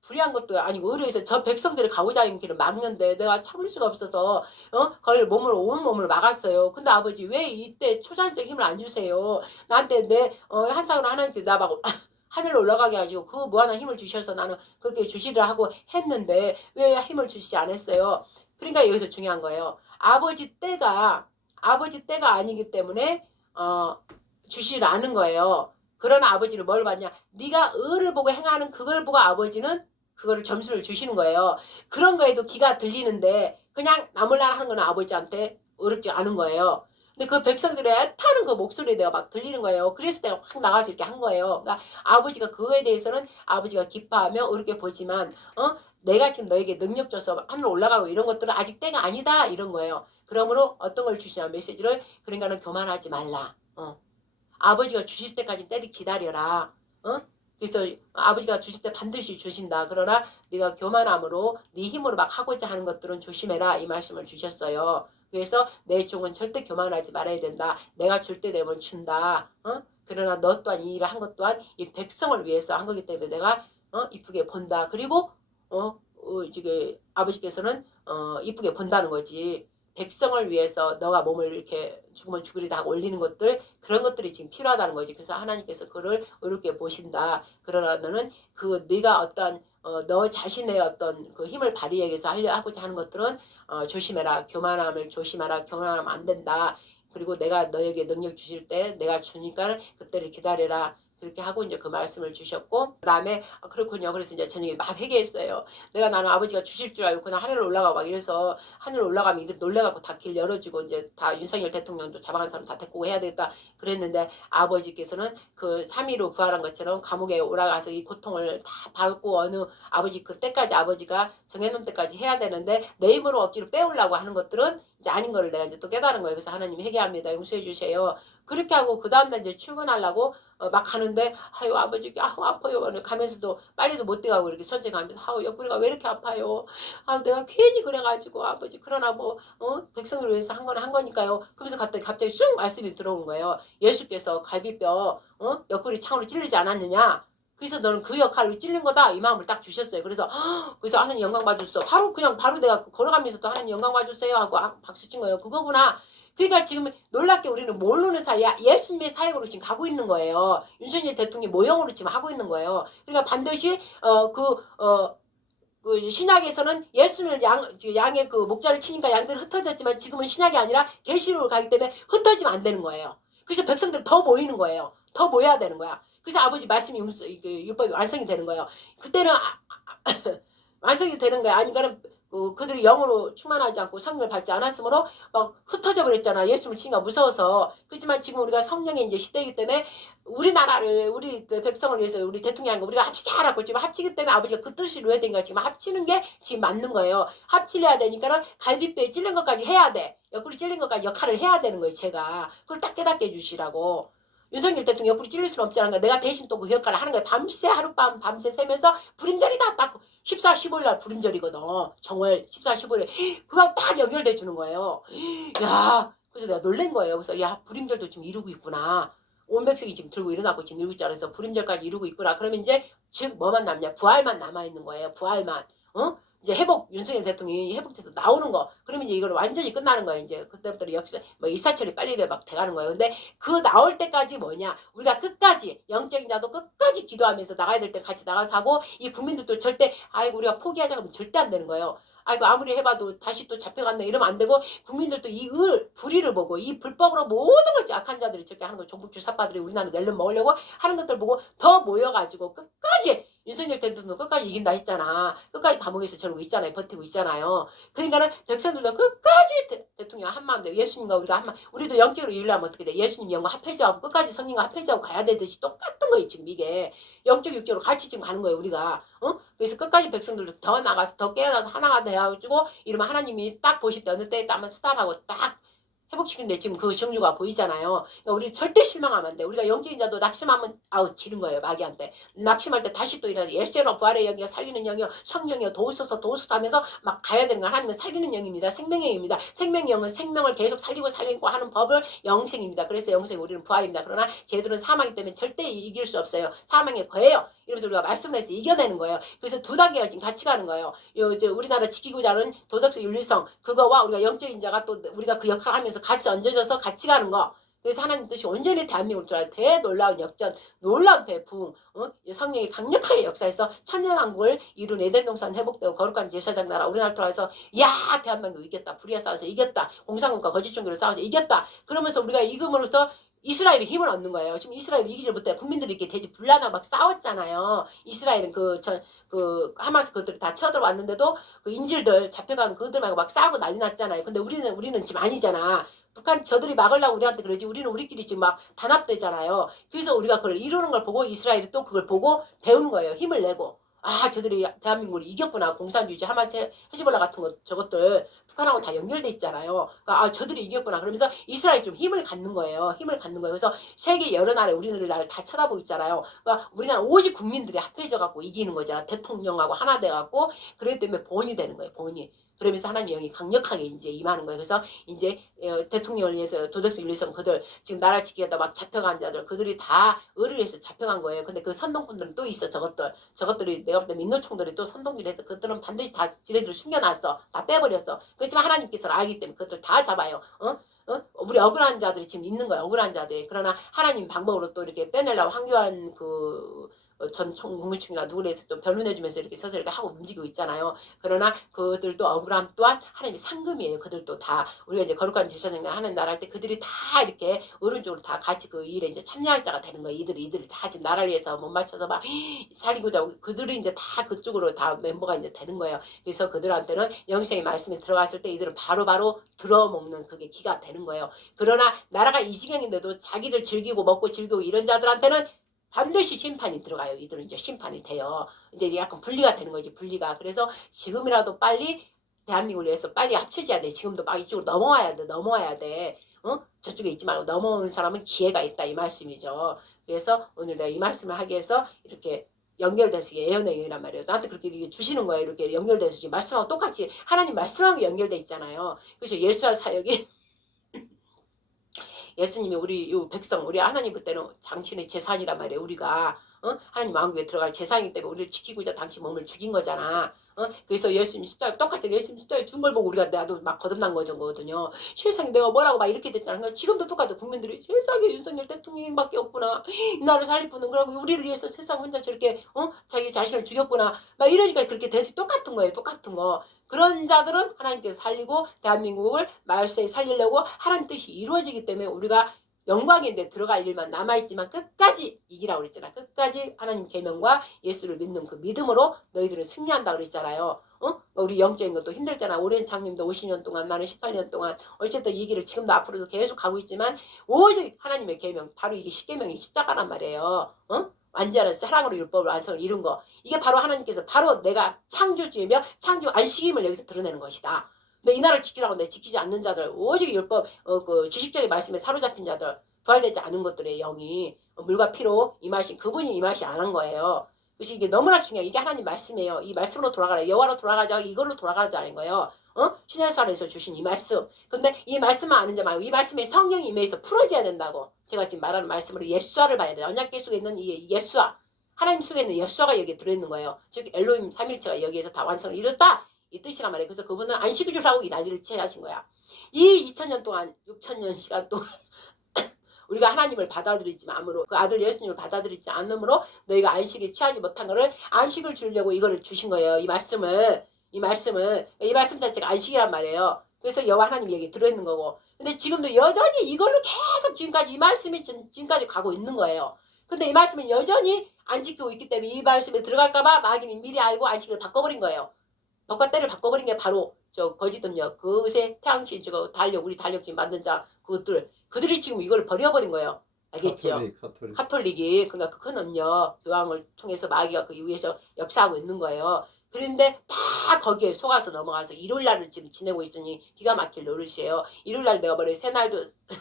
불의한 것도 아니고 의로해서 저 백성들이 가고자 하는 길을 막는데 내가 참을 수가 없어서 그걸 몸으로 온 몸을 막았어요. 근데 아버지 왜 이때 초자연적 힘을 안 주세요? 나한테 내 한상으로 하나님께 나하고 하늘로 올라가게 해가지고 그 무한한 힘을 주셔서 나는 그렇게 주시라 하고 했는데 왜 힘을 주시지 않았어요? 그러니까 여기서 중요한 거예요. 아버지 때가 아니기 때문에 주시라는 거예요. 그러나 아버지를 뭘 받냐? 네가 의를 보고 행하는 그걸 보고 아버지는 그거를 점수를 주시는 거예요. 그런 거에도 귀가 들리는데 그냥 나몰라 하는 건 아버지한테 어렵지 않은 거예요. 근데 그 백성들의 애타는 그 목소리에 내가 막 들리는 거예요. 그래서 내가 확 나가서 이렇게 한 거예요. 그러니까 아버지가 그거에 대해서는 아버지가 기뻐하며 어렵게 보지만 내가 지금 너에게 능력 줘서 하늘 올라가고 이런 것들은 아직 때가 아니다 이런 거예요. 그러므로 어떤 걸 주시냐 메시지를 그러니까는 교만하지 말라. 아버지가 주실 때까지 때를 기다려라. 그래서 아버지가 주실 때 반드시 주신다. 그러나 네가 교만함으로 네 힘으로 막 하고자 하는 것들은 조심해라. 이 말씀을 주셨어요. 그래서 내 종은 절대 교만하지 말아야 된다. 내가 줄 때 되면 준다. 그러나 너 또한 이 일을 한 것 또한 이 백성을 위해서 한 거기 때문에 내가 이쁘게 본다. 그리고 이게 아버지께서는 이쁘게 본다는 거지. 백성을 위해서 너가 몸을 이렇게 죽으면 죽으리다 하고 올리는 것들 그런 것들이 지금 필요하다는 거지. 그래서 하나님께서 그를 어렵게 보신다. 그러나 너는 그 네가 어떤 너 자신의 어떤 그 힘을 발휘하기 위해서 하고자 하는 것들은 조심해라. 교만함을 조심하라. 교만하면 안 된다. 그리고 내가 너에게 능력 주실 때 내가 주니까 그때를 기다려라. 그렇게 하고 이제 그 말씀을 주셨고 그 다음에 그렇군요. 그래서 이제 저녁에 막 회개했어요. 내가 나는 아버지가 주실 줄 알고 그냥 하늘로 올라가 막 이래서 하늘로 올라가면 이들 놀래갖고 다 길 열어주고 이제 다 윤석열 대통령도 잡아간 사람 다 데리고 해야 되겠다 그랬는데 아버지께서는 그 3.15 부활한 것처럼 감옥에 올라가서 이 고통을 다 받고 어느 아버지 그때까지 아버지가 정해놓은 때까지 해야 되는데 내 힘으로 억지로 빼오려고 하는 것들은 이제 아닌 거를 내가 이제 또 깨달은 거예요. 그래서 하나님 회개합니다. 용서해 주세요. 그렇게 하고 그 다음날 이제 출근하려고 막 가는데 아유 아버지 아파요 가면서도 빨리도 못 돼가고 이렇게 천천히 가면서 아우 옆구리가 왜 이렇게 아파요. 아우 내가 괜히 그래가지고 아버지 그러나 뭐 백성을 위해서 한 건 한 거니까요. 그러면서 갑자기 쑥 말씀이 들어온 거예요. 예수께서 갈비뼈 옆구리 창으로 찔리지 않았느냐. 그래서 너는 그 역할로 찔린 거다 이 마음을 딱 주셨어요. 그래서 하나님 영광 받으셨어. 바로 내가 걸어가면서도 하나님 영광 받으세요 하고 박수 친 거예요. 그거구나. 그러니까 지금 놀랍게 우리는 모르는 사이야 예수님의 사역으로 지금 가고 있는 거예요. 윤석열 대통령이 모형으로 지금 하고 있는 거예요. 그러니까 반드시 그 신약에서는 예수를 양의 그 목자를 치니까 양들이 흩어졌지만 지금은 신약이 아니라 계시로 가기 때문에 흩어지면 안 되는 거예요. 그래서 백성들이 더 모이는 거예요. 더 모여야 되는 거야. 그래서 아버지 말씀이 율법이 완성이 되는 거예요. 그때는 완성이 되는 거야. 아니 그러니까 그들이 영으로 충만하지 않고 성령을 받지 않았으므로 막 흩어져 버렸잖아. 예수님을 치니까 무서워서. 그렇지만 지금 우리가 성령의 이제 시대이기 때문에 우리나라를 우리 백성을 위해서 우리 대통령과 우리가 합치자라고 지금 합치기 때문에 아버지가 그 뜻을 이루어야 되니까 지금 합치는 게 지금 맞는 거예요. 합치려야 되니까는 갈비뼈에 찔린 것까지 해야 돼. 옆구리 찔린 것까지 역할을 해야 되는 거예요. 제가 그걸 딱 깨닫게 해주시라고. 윤석열 대통령 옆구리 찔릴 수는 없잖아. 내가 대신 또 그 역할을 하는 거야. 밤새 하룻밤 밤새 새면서 불임절이다 딱 14, 15일 날 불임절이거든. 정월 14, 15일에 그거 딱 연결돼 주는 거예요. 야, 그래서 내가 놀란 거예요. 그래서 야, 불임절도 지금 이루고 있구나. 온 백성이 지금 들고 일어나고 지금 이루고 있잖아. 그래서 불임절까지 이루고 있구나. 그러면 이제 즉 뭐만 남냐? 부활만 남아 있는 거예요. 부활만. 어? 이제 회복 윤석열 대통령이 회복돼서 나오는 거. 그러면 이제 이걸 완전히 끝나는 거예요. 이제 그때부터 역시 뭐 일사천리 빨리 막 돼가는 거예요. 근데 그 나올 때까지 뭐냐? 우리가 끝까지 영적인 자도 끝까지 기도하면서 나가야 될 때 같이 나가서 하고 이 국민들도 절대 아이고 우리가 포기하자 하면 절대 안 되는 거예요. 아이고 아무리 해봐도 다시 또 잡혀갔네 이러면 안 되고 국민들도 이 불의를 보고 이 불법으로 모든 걸 악한 자들이 저렇게 하는 거 종북주 사파들이 우리나라 낼름 먹으려고 하는 것들 보고 더 모여가지고 끝까지 윤석열 대통령도 끝까지 이긴다 했잖아. 끝까지 감옥에서 저러고 있잖아요. 버티고 있잖아요. 그러니까는 백성들도 끝까지 대통령 한마음 돼. 예수님과 우리가 한마음. 우리도 영적으로 이르려면 어떻게 돼? 예수님 영과 합해져하고 끝까지 성령과 합해져하고 가야 되듯이 똑같은 거예요. 지금 이게. 영적 육적으로 같이 지금 가는 거예요. 우리가. 그래서 끝까지 백성들도 더 나가서 더 깨어나서 하나가 돼가지고 이러면 하나님이 딱 보실 때 어느 때에 한번 스탑하고 딱 회복시키는데 지금 그 정류가 보이잖아요. 그러니까 우리 절대 실망하면 안 돼. 우리가 영적인 자도 낙심하면 아우 지는 거예요. 마귀한테. 낙심할 때 다시 또 일어나서 예수로 부활의 영이요 살리는 영이요 성령이요 도우소서 하면서 막 가야 되는 거 하나님은 살리는 영입니다. 생명의 영입니다. 생명의 영은 생명을 계속 살리고 하는 법을 영생입니다. 그래서 영생 우리는 부활입니다. 그러나 쟤들은 사망이기 때문에 절대 이길 수 없어요. 사망의 거예요. 이러면서 우리가 말씀을 해서 이겨내는 거예요. 그래서 두 단계가 지금 같이 가는 거예요. 이제 우리나라 지키고자 하는 도덕적 윤리성 그거와 우리가 영적인 자가 또 우리가 그 역할을 하면서 같이 얹어져서 같이 가는 거. 그래서 하나님 뜻이 온전히 대한민국을 돌아 대놀라운 역전, 놀라운 대풍, 성령이 강력하게 역사해서 천년왕국을 이룬 에덴 동산 회복되고 거룩한 제사장 나라 우리나라 돌아서 야 대한민국 이겼다. 불의와 싸워서 이겼다. 공산국과 거짓 종교를 싸워서 이겼다. 그러면서 우리가 이금으로써 이스라엘이 힘을 얻는 거예요. 지금 이스라엘이 이기지 못해 국민들이 이렇게 돼지 불나나 막 싸웠잖아요. 이스라엘은 그 하마스 그것들이 다 쳐들어왔는데도 그 인질들 잡혀간 그들 말고 막 싸우고 난리 났잖아요. 근데 우리는 지금 아니잖아. 북한 저들이 막으려고 우리한테 그러지 우리는 우리끼리 지금 막 단합되잖아요. 그래서 우리가 그걸 이루는 걸 보고 이스라엘이 또 그걸 보고 배우는 거예요. 힘을 내고. 아 저들이 대한민국을 이겼구나. 공산주의지 하마스 헤즈볼라 같은 것 저것들 북한하고 다 연결돼 있잖아요. 그러니까 아 저들이 이겼구나. 그러면서 이스라엘이 좀 힘을 갖는 거예요. 힘을 갖는 거예요. 그래서 세계 여러 나라 우리나라를 다 쳐다보고 있잖아요. 그러니까 우리나라 오직 국민들이 합해져 갖고 이기는 거잖아. 대통령하고 하나 돼 갖고 그렇기 때문에 본이 되는 거예요. 본이. 그러면서 하나님 영이 강력하게 이제 임하는 거예요. 그래서 이제 대통령을 위해서 도덕적 윤리성 그들 지금 나라를 지키겠다 막 잡혀간 자들 그들이 다 의를 위해서 잡혀간 거예요. 근데 그 선동꾼들은 또 있어. 저것들이 내가 볼 때 민노총들이 또 선동질해서 그들은 반드시 다 지네들을 숨겨놨어. 다 빼버렸어. 그렇지만 하나님께서는 알기 때문에 그들 다 잡아요. 우리 억울한 자들이 지금 있는 거예요. 억울한 자들이. 그러나 하나님 방법으로 또 이렇게 빼내려고 황교안 전 국무총리나 누구래서 또 변론해주면서 이렇게 서서 이렇게 하고 움직이고 있잖아요. 그러나 그들도 억울함 또한 하나님의 상금이에요. 그들도 다 우리가 이제 거룩한 제사장을 하는 나라 할 때 그들이 다 이렇게 어른적으로 다 같이 그 일에 이제 참여할 자가 되는 거예요. 이들이 다 지금 나라를 위해서 못 맞춰서 막 살리고자 하고 그들이 이제 다 그쪽으로 다 멤버가 이제 되는 거예요. 그래서 그들한테는 영생의 말씀이 들어갔을 때 이들은 바로바로 들어먹는 그게 기가 되는 거예요. 그러나 나라가 이 지경인데도 자기들 즐기고 먹고 즐기고 이런 자들한테는 반드시 심판이 들어가요. 이들은 이제 심판이 돼요. 이제 약간 분리가 되는 거지, 분리가. 그래서 지금이라도 빨리 대한민국을 위해서 빨리 합쳐져야 돼. 지금도 막 이쪽으로 넘어와야 돼. 저쪽에 있지 말고 넘어오는 사람은 기회가 있다. 이 말씀이죠. 그래서 오늘 내가 이 말씀을 하기 위해서 이렇게 연결돼서 예언의 영이란 말이에요. 나한테 그렇게 주시는 거예요. 이렇게 연결돼서 지금 말씀하고 똑같이 하나님 말씀하고 연결돼 있잖아요. 그래서 예수와 사역이 예수님이 우리 요 백성 우리 하나님 볼 때는 당신의 재산이란 말이에요. 우리가 하나님 왕국에 들어갈 재산이기 때문에 우리를 지키고자 당신 몸을 죽인 거잖아. 그래서 예수님 십자가 똑같이 예수님 십자가에 준 걸 보고 우리가 나도 막 거듭난 거거든요. 세상에 내가 뭐라고 막 이렇게 됐잖아. 그러니까 지금도 똑같아. 국민들이 세상에 윤석열 대통령밖에 없구나. 나를 살릴 분은 그러고 우리를 위해서 세상 혼자 저렇게 자기 자신을 죽였구나. 막 이러니까 그렇게 돼서 똑같은 거예요. 똑같은 거. 그런 자들은 하나님께서 살리고 대한민국을 말세에 살리려고 하나님 뜻이 이루어지기 때문에 우리가 영광인데 들어갈 일만 남아있지만 끝까지 이기라고 그랬잖아. 끝까지 하나님 계명과 예수를 믿는 그 믿음으로 너희들은 승리한다고 그랬잖아요. 우리 영적인 것도 힘들잖아. 오랜 장님도 50년 동안, 나는 18년 동안 어쨌든 이 길을 지금도 앞으로도 계속 가고 있지만 오직 하나님의 계명, 바로 이게 십계명이 십자가란 말이에요. 완전한 사랑으로 율법을 완성을 이룬 거. 이게 바로 하나님께서 바로 내가 창조주이며 창조 안식임을 여기서 드러내는 것이다. 근데 이 날을 지키라고 내 지키지 않는 자들, 오직 율법 그 지식적인 말씀에 사로잡힌 자들, 부활되지 않은 것들의 영이 물과 피로 임하신 그분이 임하시 안 한 거예요. 그래서 이게 너무나 중요해요. 이게 하나님 말씀이에요. 이 말씀으로 돌아가라. 여호와로 돌아가자. 이걸로 돌아가자 하는 거예요. 신약성에서 주신 이 말씀. 근데 이 말씀만 아는 자 말고 이 말씀에 성령이 임해서 풀어져야 된다고. 제가 지금 말하는 말씀으로 예수아를 봐야 돼요. 언약궤 속에 있는 이 예수아. 하나님 속에 있는 예수아가 여기에 들어있는 거예요. 즉 엘로힘 삼일체가 여기에서 다 완성을 이뤘다. 이 뜻이란 말이에요. 그래서 그분은 안식을 주라고 이 난리를 취하신 거야. 이 2000년 동안 6000년 시간 동안 우리가 하나님을 받아들이지 않으므로 그 아들 예수님을 받아들이지 않으므로 너희가 안식에 취하지 못한 거를 안식을 주려고 이거를 주신 거예요. 이 말씀 자체가 안식이란 말이에요. 그래서 여호와 하나님 얘기 들어있는 거고. 근데 지금도 여전히 이걸로 계속 지금까지 이 말씀이 지금까지 가고 있는 거예요. 근데 이 말씀은 여전히 안 지키고 있기 때문에 이 말씀에 들어갈까봐 마귀는 미리 알고 안식을 바꿔버린 거예요. 덕과 때를 바꿔버린 게 바로 저 거짓음력, 그것에 태양신, 저거 달력, 우리 달력진 만든 자 그들이 지금 이걸 버려버린 거예요. 알겠죠? 카톨릭이 그러니까 그 큰 음력 교황을 통해서 마귀가 그 위에서 역사하고 있는 거예요. 그런데 다 거기에 속아서 넘어가서 일요일날을 지금 지내고 있으니 기가 막힐 노릇이에요. 일요일날 내가 말해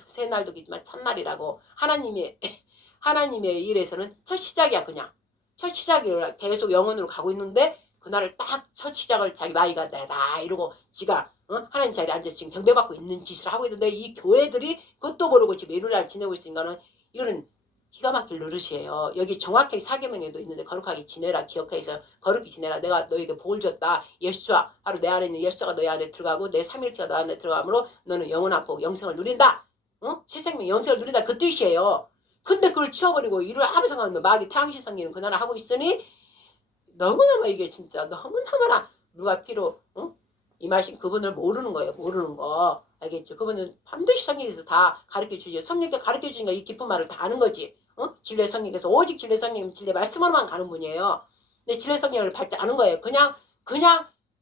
새날도겠지만 첫날이라고 하나님의 일에서는 첫 시작이야. 그냥 첫 시작이 계속 영원으로 가고 있는데 그날을 딱 첫 시작을 자기 마이가 내다 이러고 지가 하나님 자리에 앉아서 지금 경배받고 있는 짓을 하고 있는데 이 교회들이 그것도 모르고 지금 일요일날 지내고 있으니까는 이거는 기가 막힐 노릇이에요. 여기 정확하게 사계명에도 있는데 거룩하게 지내라 기억해서 거룩히 지내라. 내가 너희에게 복을 줬다. 예수와 바로 내 안에 있는 예수가 너희 안에 들어가고 내 삼일체가 너 안에 들어가므로 너는 영원한 복 영생을 누린다. 새 생명 영생을 누린다. 그 뜻이에요. 근데 그걸 치워버리고 일을 아무 상관없는 마귀 태양신 성기는 그 나라 하고 있으니 너무너무 이게 진짜 너무너무나 물과 피로 임하신 그분을 모르는 거예요. 모르는 거. 알겠죠? 그분은 반드시 성령에서 다 가르쳐주죠. 성령께 가르쳐주니까 이 깊은 말을 다 아는 거지. 진리의 성령에서 오직 진리의 성령이면 진리의 말씀으로만 가는 분이에요. 근데 진리의 성령을 밟지 않은 거예요. 그냥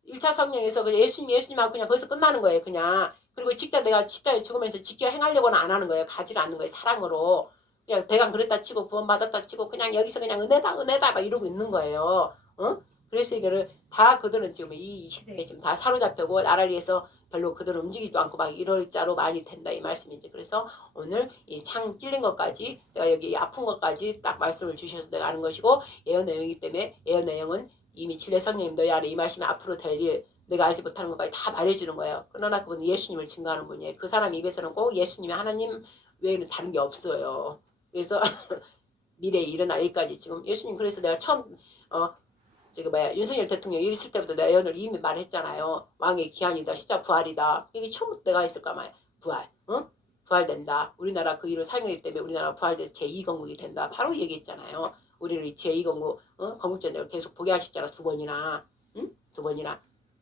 1차 성령에서 예수님하고 그냥 거기서 끝나는 거예요. 그냥. 그리고 내가 십자가에 죽으면서 지켜 행하려고는 안 하는 거예요. 가지를 않는 거예요. 사랑으로. 그냥 대강 그랬다 치고 구원받았다 치고 그냥 여기서 그냥 은혜다 막 이러고 있는 거예요. 그래서 이거를 다 그들은 지금 이 시대에 지금 다 사로잡혀고 나라를 위해서 별로 그들은 움직이지도 않고 막 이럴 자로 많이 된다 이 말씀이지. 그래서 오늘 이 창 찔린 것까지 내가 여기 아픈 것까지 딱 말씀을 주셔서 내가 아는 것이고 예언 내용이기 때문에 예언 내용은 이미 진리 성령님 너희 안에 임하시면 앞으로 될 일 내가 알지 못하는 것까지 다 말해주는 거예요. 그러나 그분은 예수님을 증거하는 분이에요. 그 사람 입에서는 꼭 예수님이 하나님 외에는 다른 게 없어요. 그래서 미래에 일어날 일까지 지금 예수님 그래서 내가 처음 윤석열 대통령 있을 때부터 내가 예언을 이미 말했잖아요. 왕의 기한이다. 진짜 부활이다. 이게 처음부터 내가 했을까 말이야. 부활. 부활된다. 우리나라 그 일을 사용하기 때문에 우리나라 부활돼서 제2건국이 된다. 바로 얘기했잖아요. 우리를 제2건국 건국전쟁을 계속 보게 하시잖아. 두 번이나.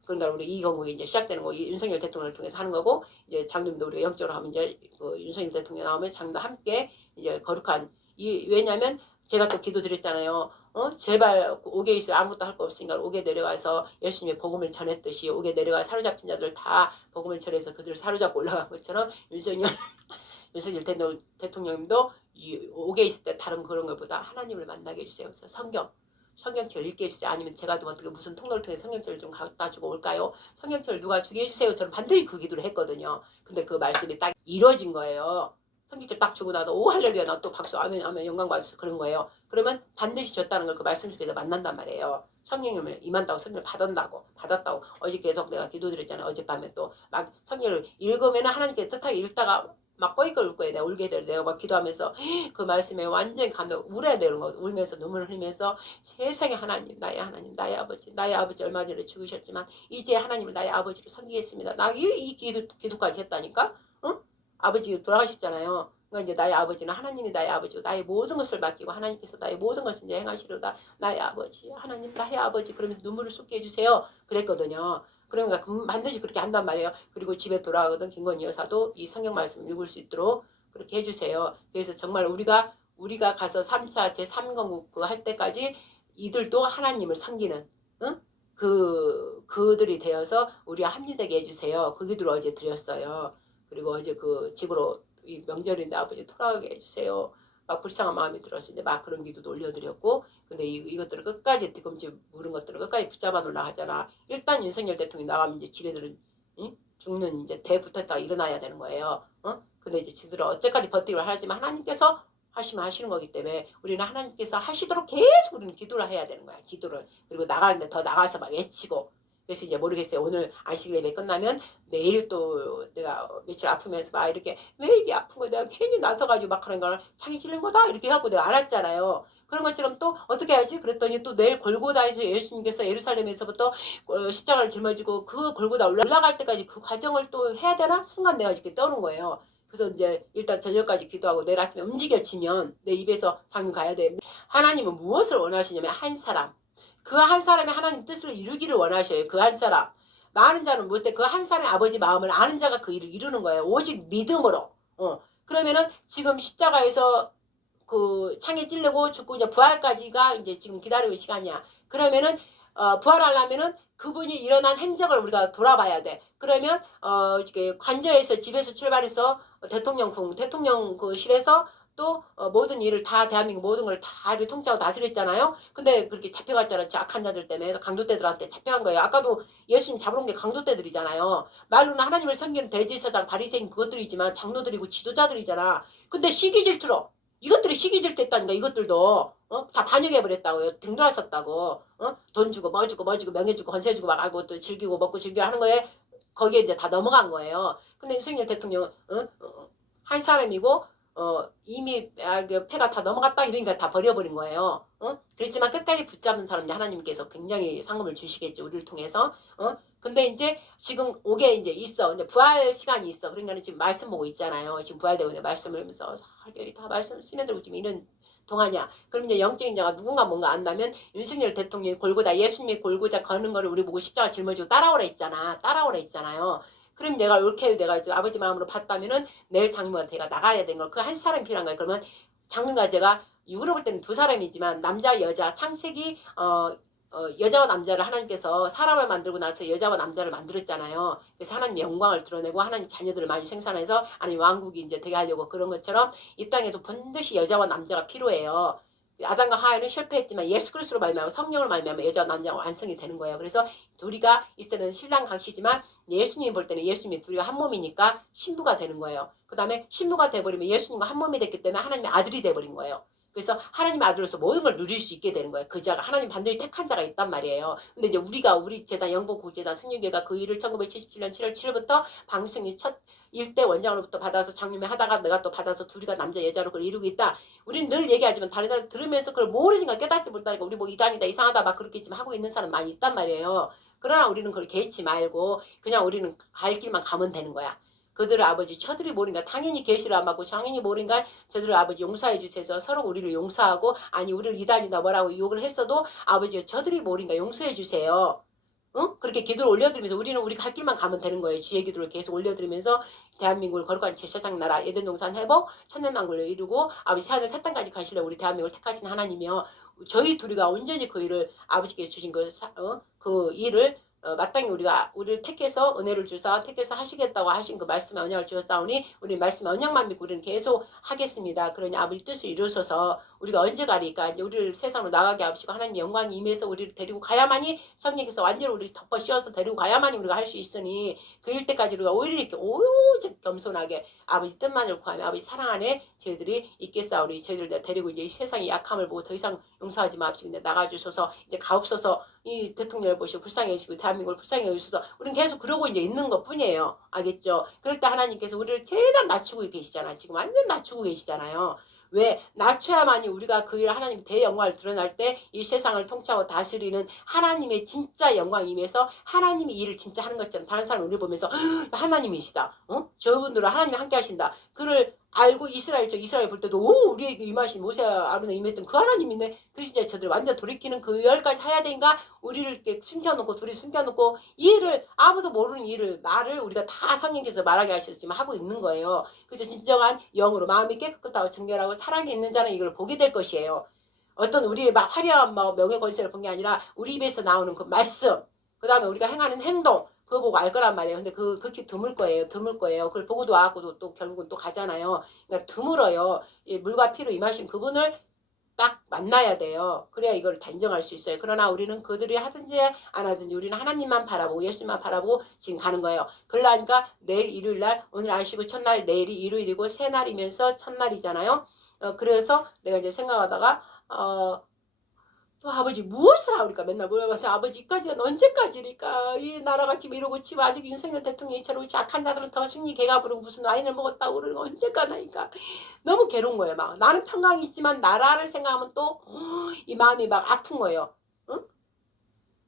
그러니까 우리 2건국이 이제 시작되는 거 윤석열 대통령을 통해서 하는 거고 이제 장님도 우리가 영적으로 하면 이제 그 윤석열 대통령 나오면 장도 함께 이제 거룩한 왜냐면 제가 또 기도드렸잖아요. 제발 옥에 있어 아무것도 할 거 없으니까 옥에 내려가서 예수님의 복음을 전했듯이 옥에 내려가 사로잡힌 자들 다 복음을 전해서 그들을 사로잡고 올라간 것처럼 윤석열 대통령님도 이 옥에 있을 때 다른 그런 것보다 하나님을 만나게 해주세요. 그래서 성경책을 읽게 해주세요. 아니면 제가 좀 어떻게 무슨 통로를 통해 성경책을 좀 갖다 주고 올까요? 성경책을 누가 주게 해주세요. 저는 반드시 그 기도를 했거든요. 근데 그 말씀이 딱 이루어진 거예요. 성경책 딱 주고 나도 오 할렐루야 나 또 박수 아멘 영광 받았어 그런 거예요. 그러면 반드시 줬다는 걸 그 말씀 속에서 만난단 말이에요. 성령님을 임한다고 성령을 받았다고 어제 계속 내가 기도드렸잖아요. 어젯밤에 또 막 성령을 읽으면 하나님께 뜻하게 읽다가 막 꺼이꺼 울 거예요. 내가 울게 돼. 내가 막 기도하면서 그 말씀에 완전히 감동 울어야 되는 거 울면서 눈물을 흘리면서 세상에 하나님 나의 아버지 얼마 전에 죽으셨지만 이제 하나님을 나의 아버지로 섬기겠습니다. 나 이 기도까지 했다니까. 아버지 돌아가셨잖아요. 그러니까 이제 나의 아버지는 하나님이 나의 아버지고 나의 모든 것을 맡기고 하나님께서 나의 모든 것을 이제 행하시려다 나의 아버지 하나님 나의 아버지 그러면서 눈물을 쏟게 해주세요. 그랬거든요. 그러니까 반드시 그렇게 한단 말이에요. 그리고 집에 돌아가거든 김건희 여사도 이 성경 말씀을 읽을 수 있도록 그렇게 해주세요. 그래서 정말 우리가 가서 3차 제3건국 할 때까지 이들도 하나님을 섬기는, 응? 그들이 되어서 우리와 합류되게 해주세요. 그 기도를 어제 드렸어요. 그리고 어제 그 집으로 이 명절인데 아버지 돌아가게 해주세요. 막 불쌍한 마음이 들어서 이제 막 그런 기도도 올려드렸고, 근데 이것들을 끝까지 뒤꿈치 물은 것들을 끝까지 붙잡아 놓으려 하잖아. 일단 윤석열 대통령이 나가면 이제 지네들은, 응? 죽는 이제 대부터가 일어나야 되는 거예요. 근데 이제 지들은 어째까지 버티기를 하지만 하나님께서 하시면 하시는 거기 때문에 우리는 하나님께서 하시도록 계속 우리는 기도를 해야 되는 거야. 기도를. 그리고 나가는데 더 나가서 막 외치고. 그래서 이제 모르겠어요. 오늘 안식 예배 끝나면 내일 또 내가 며칠 아프면서 막 이렇게 왜 이게 아픈 거야. 내가 괜히 나서가지고 막 그런 걸 창이 찔린 거다. 이렇게 해갖고 내가 알았잖아요. 그런 것처럼 또 어떻게 하지? 그랬더니 또 내일 골고다에서 예수님께서 예루살렘에서부터 십자가를 짊어지고 그 골고다 올라갈 때까지 그 과정을 또 해야 되나? 순간 내가 이렇게 떠오른 거예요. 그래서 이제 일단 저녁까지 기도하고 내일 아침에 움직여지면 내 입에서 장님 가야 돼. 하나님은 무엇을 원하시냐면 한 사람. 그 한 사람이 하나님 뜻을 이루기를 원하셔요. 그 한 사람. 많은 자는 못해 그 한 사람의 아버지 마음을 아는 자가 그 일을 이루는 거예요. 오직 믿음으로. 그러면은 지금 십자가에서 그 창에 찔리고 죽고 이제 부활까지가 이제 지금 기다리는 시간이야. 그러면은 부활하려면은 그분이 일어난 행적을 우리가 돌아봐야 돼. 그러면 이렇게 관저에서 집에서 출발해서 대통령실에서 또 모든 일을 다 대한민국 모든 걸 다 이렇게 통치하고 다스렸잖아요. 근데 그렇게 잡혀갔잖아요. 악한 자들 때문에 강도떼들한테 잡혀간 거예요. 아까도 예수님 잡아온 게 강도떼들이잖아요. 말로는 하나님을 섬기는 대제사장 바리새인 그것들이지만 장로들이고 지도자들이잖아. 근데 시기 질투로 이것들이 시기 질투했다니까. 이것들도 다 반역해버렸다고요. 등돌았었다고. 돈 주고 뭐 주고 명예 주고 건세 주고 막 하고 또 즐기고 먹고 즐겨 하는 거에 거기에 이제 다 넘어간 거예요. 근데 윤석열 대통령 한 사람이고 이미 그 패가 다 넘어갔다 이러니까 다 버려버린 거예요. 그렇지만 끝까지 붙잡은 사람이 하나님께서 굉장히 상금을 주시겠죠. 우리를 통해서. 근데 이제 지금 오게 이제 있어. 이제 부활 시간이 있어. 그러니까 지금 말씀 보고 있잖아요. 지금 부활되고 이제 말씀을 하면서 다 말씀 스며들고 지금 이런 동안이야. 그럼 이제 영적인 자가 누군가 뭔가 안다면 윤석열 대통령이 골고다 예수님이 골고다 거는 거를 우리 보고 십자가 짊어지고 따라오라 있잖아. 따라오라 있잖아요. 그럼 내가 이렇게 내가 이제 아버지 마음으로 봤다면은 내일 장로가 내가 나가야 되는 걸 그 한 사람이 필요한 거야. 그러면 장로가 제가 육으로 볼 때는 두 사람이지만 남자 여자 창세기 여자와 남자를 하나님께서 사람을 만들고 나서 여자와 남자를 만들었잖아요. 그래서 하나님 영광을 드러내고 하나님 자녀들을 많이 생산해서 하나님 왕국이 이제 되게 하려고 그런 것처럼 이 땅에도 반드시 여자와 남자가 필요해요. 아담과 하와는 실패했지만 예수 그리스도로 말미암아 성령을 말미암아 여자와 남자가 완성이 되는 거예요. 그래서 둘이가 있을 때는 신랑 강씨지만 예수님이 볼 때는 예수님이 둘이가 한 몸이니까 신부가 되는 거예요. 그 다음에 신부가 돼버리면 예수님과 한 몸이 됐기 때문에 하나님의 아들이 돼버린 거예요. 그래서 하나님의 아들로서 모든 걸 누릴 수 있게 되는 거예요. 그 자가 하나님 반드시 택한 자가 있단 말이에요. 근데 이제 우리 재단 영복국제단 승리교회가 그 일을 1977년 7월 7일부터 방송이 첫 일대 원장으로부터 받아서 장님회 하다가 내가 또 받아서 둘이가 남자 여자로 그걸 이루고 있다. 우리는 늘 얘기하지만 다른 사람 들으면서 그걸 모르니까 깨닫지 못하니까 우리 뭐 이단이다 이상하다 막 그렇게 지금 하고 있는 사람 많이 있단 말이에요. 그러나 우리는 그걸 개의치 말고 그냥 우리는 갈 길만 가면 되는 거야. 그들을 아버지 저들이 모르니까 당연히 계시를 안 받고 당연히 모르니까 저들을 아버지 용서해 주셔서 서로 우리를 용서하고 아니 우리를 이단이다 뭐라고 욕을 했어도 아버지 저들이 모르니까 용서해 주세요. 그렇게 기도를 올려드리면서 우리는 우리 갈 길만 가면 되는 거예요. 주의 기도를 계속 올려드리면서 대한민국을 거룩한 제사장 나라 에덴 동산 회복 천년왕국을 이루고 아버지 하늘 새 땅까지 가시려 우리 대한민국을 택하신 하나님이여 저희 둘이가 온전히 그 일을 아버지께 주신 그 일을 마땅히 우리를 택해서 은혜를 주사 택해서 하시겠다고 하신 그 말씀의 언약을 주셨사오니 우리 말씀의 언약만 믿고 우리는 계속 하겠습니다. 그러니 아버지 뜻을 이루셔서 우리가 언제 가리까 이제 우리를 세상으로 나가게 하시고 하나님 영광이 임해서 우리를 데리고 가야만이 성령께서 완전히 우리 덮어 씌워서 데리고 가야만이 우리가 할 수 있으니 그 일 때까지 우리가 오히려 이렇게 오직 겸손하게 아버지 뜻만을 구하며 아버지 사랑 안에 저희들이 있겠사오니 저희들 데리고 이제 세상의 약함을 보고 더 이상 용서하지 마시고 이제 나가주셔서 이제 가옵소서 이 대통령을 보시고 불쌍히 해주시고 대한민국을 불쌍히 해주셔서 우리는 계속 그러고 이제 있는 것 뿐이에요. 알겠죠? 그럴 때 하나님께서 우리를 최대한 낮추고 계시잖아. 지금 완전 낮추고 계시잖아요. 왜? 낮춰야만이 우리가 그 일을 하나님 대영광을 드러날 때 이 세상을 통치하고 다스리는 하나님의 진짜 영광이 임해서 하나님이 일을 진짜 하는 것처럼 다른 사람 우리 보면서 하나님이시다. 저분들은 하나님이 함께 하신다. 그를 알고 이스라엘 볼 때도 오 우리에게 임하신 모세 아론에 임했던 그 하나님 있네. 그래서 이제 저들 완전 돌이키는 그 열까지 해야 되니까 우리를 이렇게 숨겨놓고 둘이 숨겨놓고 이 일을 아무도 모르는 일을 말을 우리가 다 성령께서 말하게 하셔서 지금 하고 있는 거예요. 그래서 진정한 영으로 마음이 깨끗하고 정결하고 사랑이 있는 자는 이걸 보게 될 것이에요. 어떤 우리의 막 화려한 뭐 명예 권세를 본 게 아니라 우리 입에서 나오는 그 말씀, 그 다음에 우리가 행하는 행동, 그거 보고 알 거란 말이에요. 근데 그렇게 드물 거예요. 드물 거예요. 그걸 보고도 와갖고도 또 결국은 또 가잖아요. 그러니까 드물어요. 이 물과 피로 임하신 그분을 딱 만나야 돼요. 그래야 이걸 단정할 수 있어요. 그러나 우리는 그들이 하든지 안 하든지 우리는 하나님만 바라보고 예수님만 바라보고 지금 가는 거예요. 그러니까 내일 일요일날 오늘 아시고 첫날 내일이 일요일이고 새날이면서 첫날이잖아요. 그래서 내가 이제 생각하다가 또 아버지 무엇을 하니까 맨날 물어봐서 아버지까지는 언제까지니까 이 나라가 지금 이러고 지금 아직 윤석열 대통령이 저러고 악한 자들은 더 승리 개가 부르고 무슨 와인을 먹었다고 그러고 언제까지니까 너무 괴로운 거예요. 막 나는 평강이 있지만 나라를 생각하면 또 이 마음이 막 아픈 거예요. 응?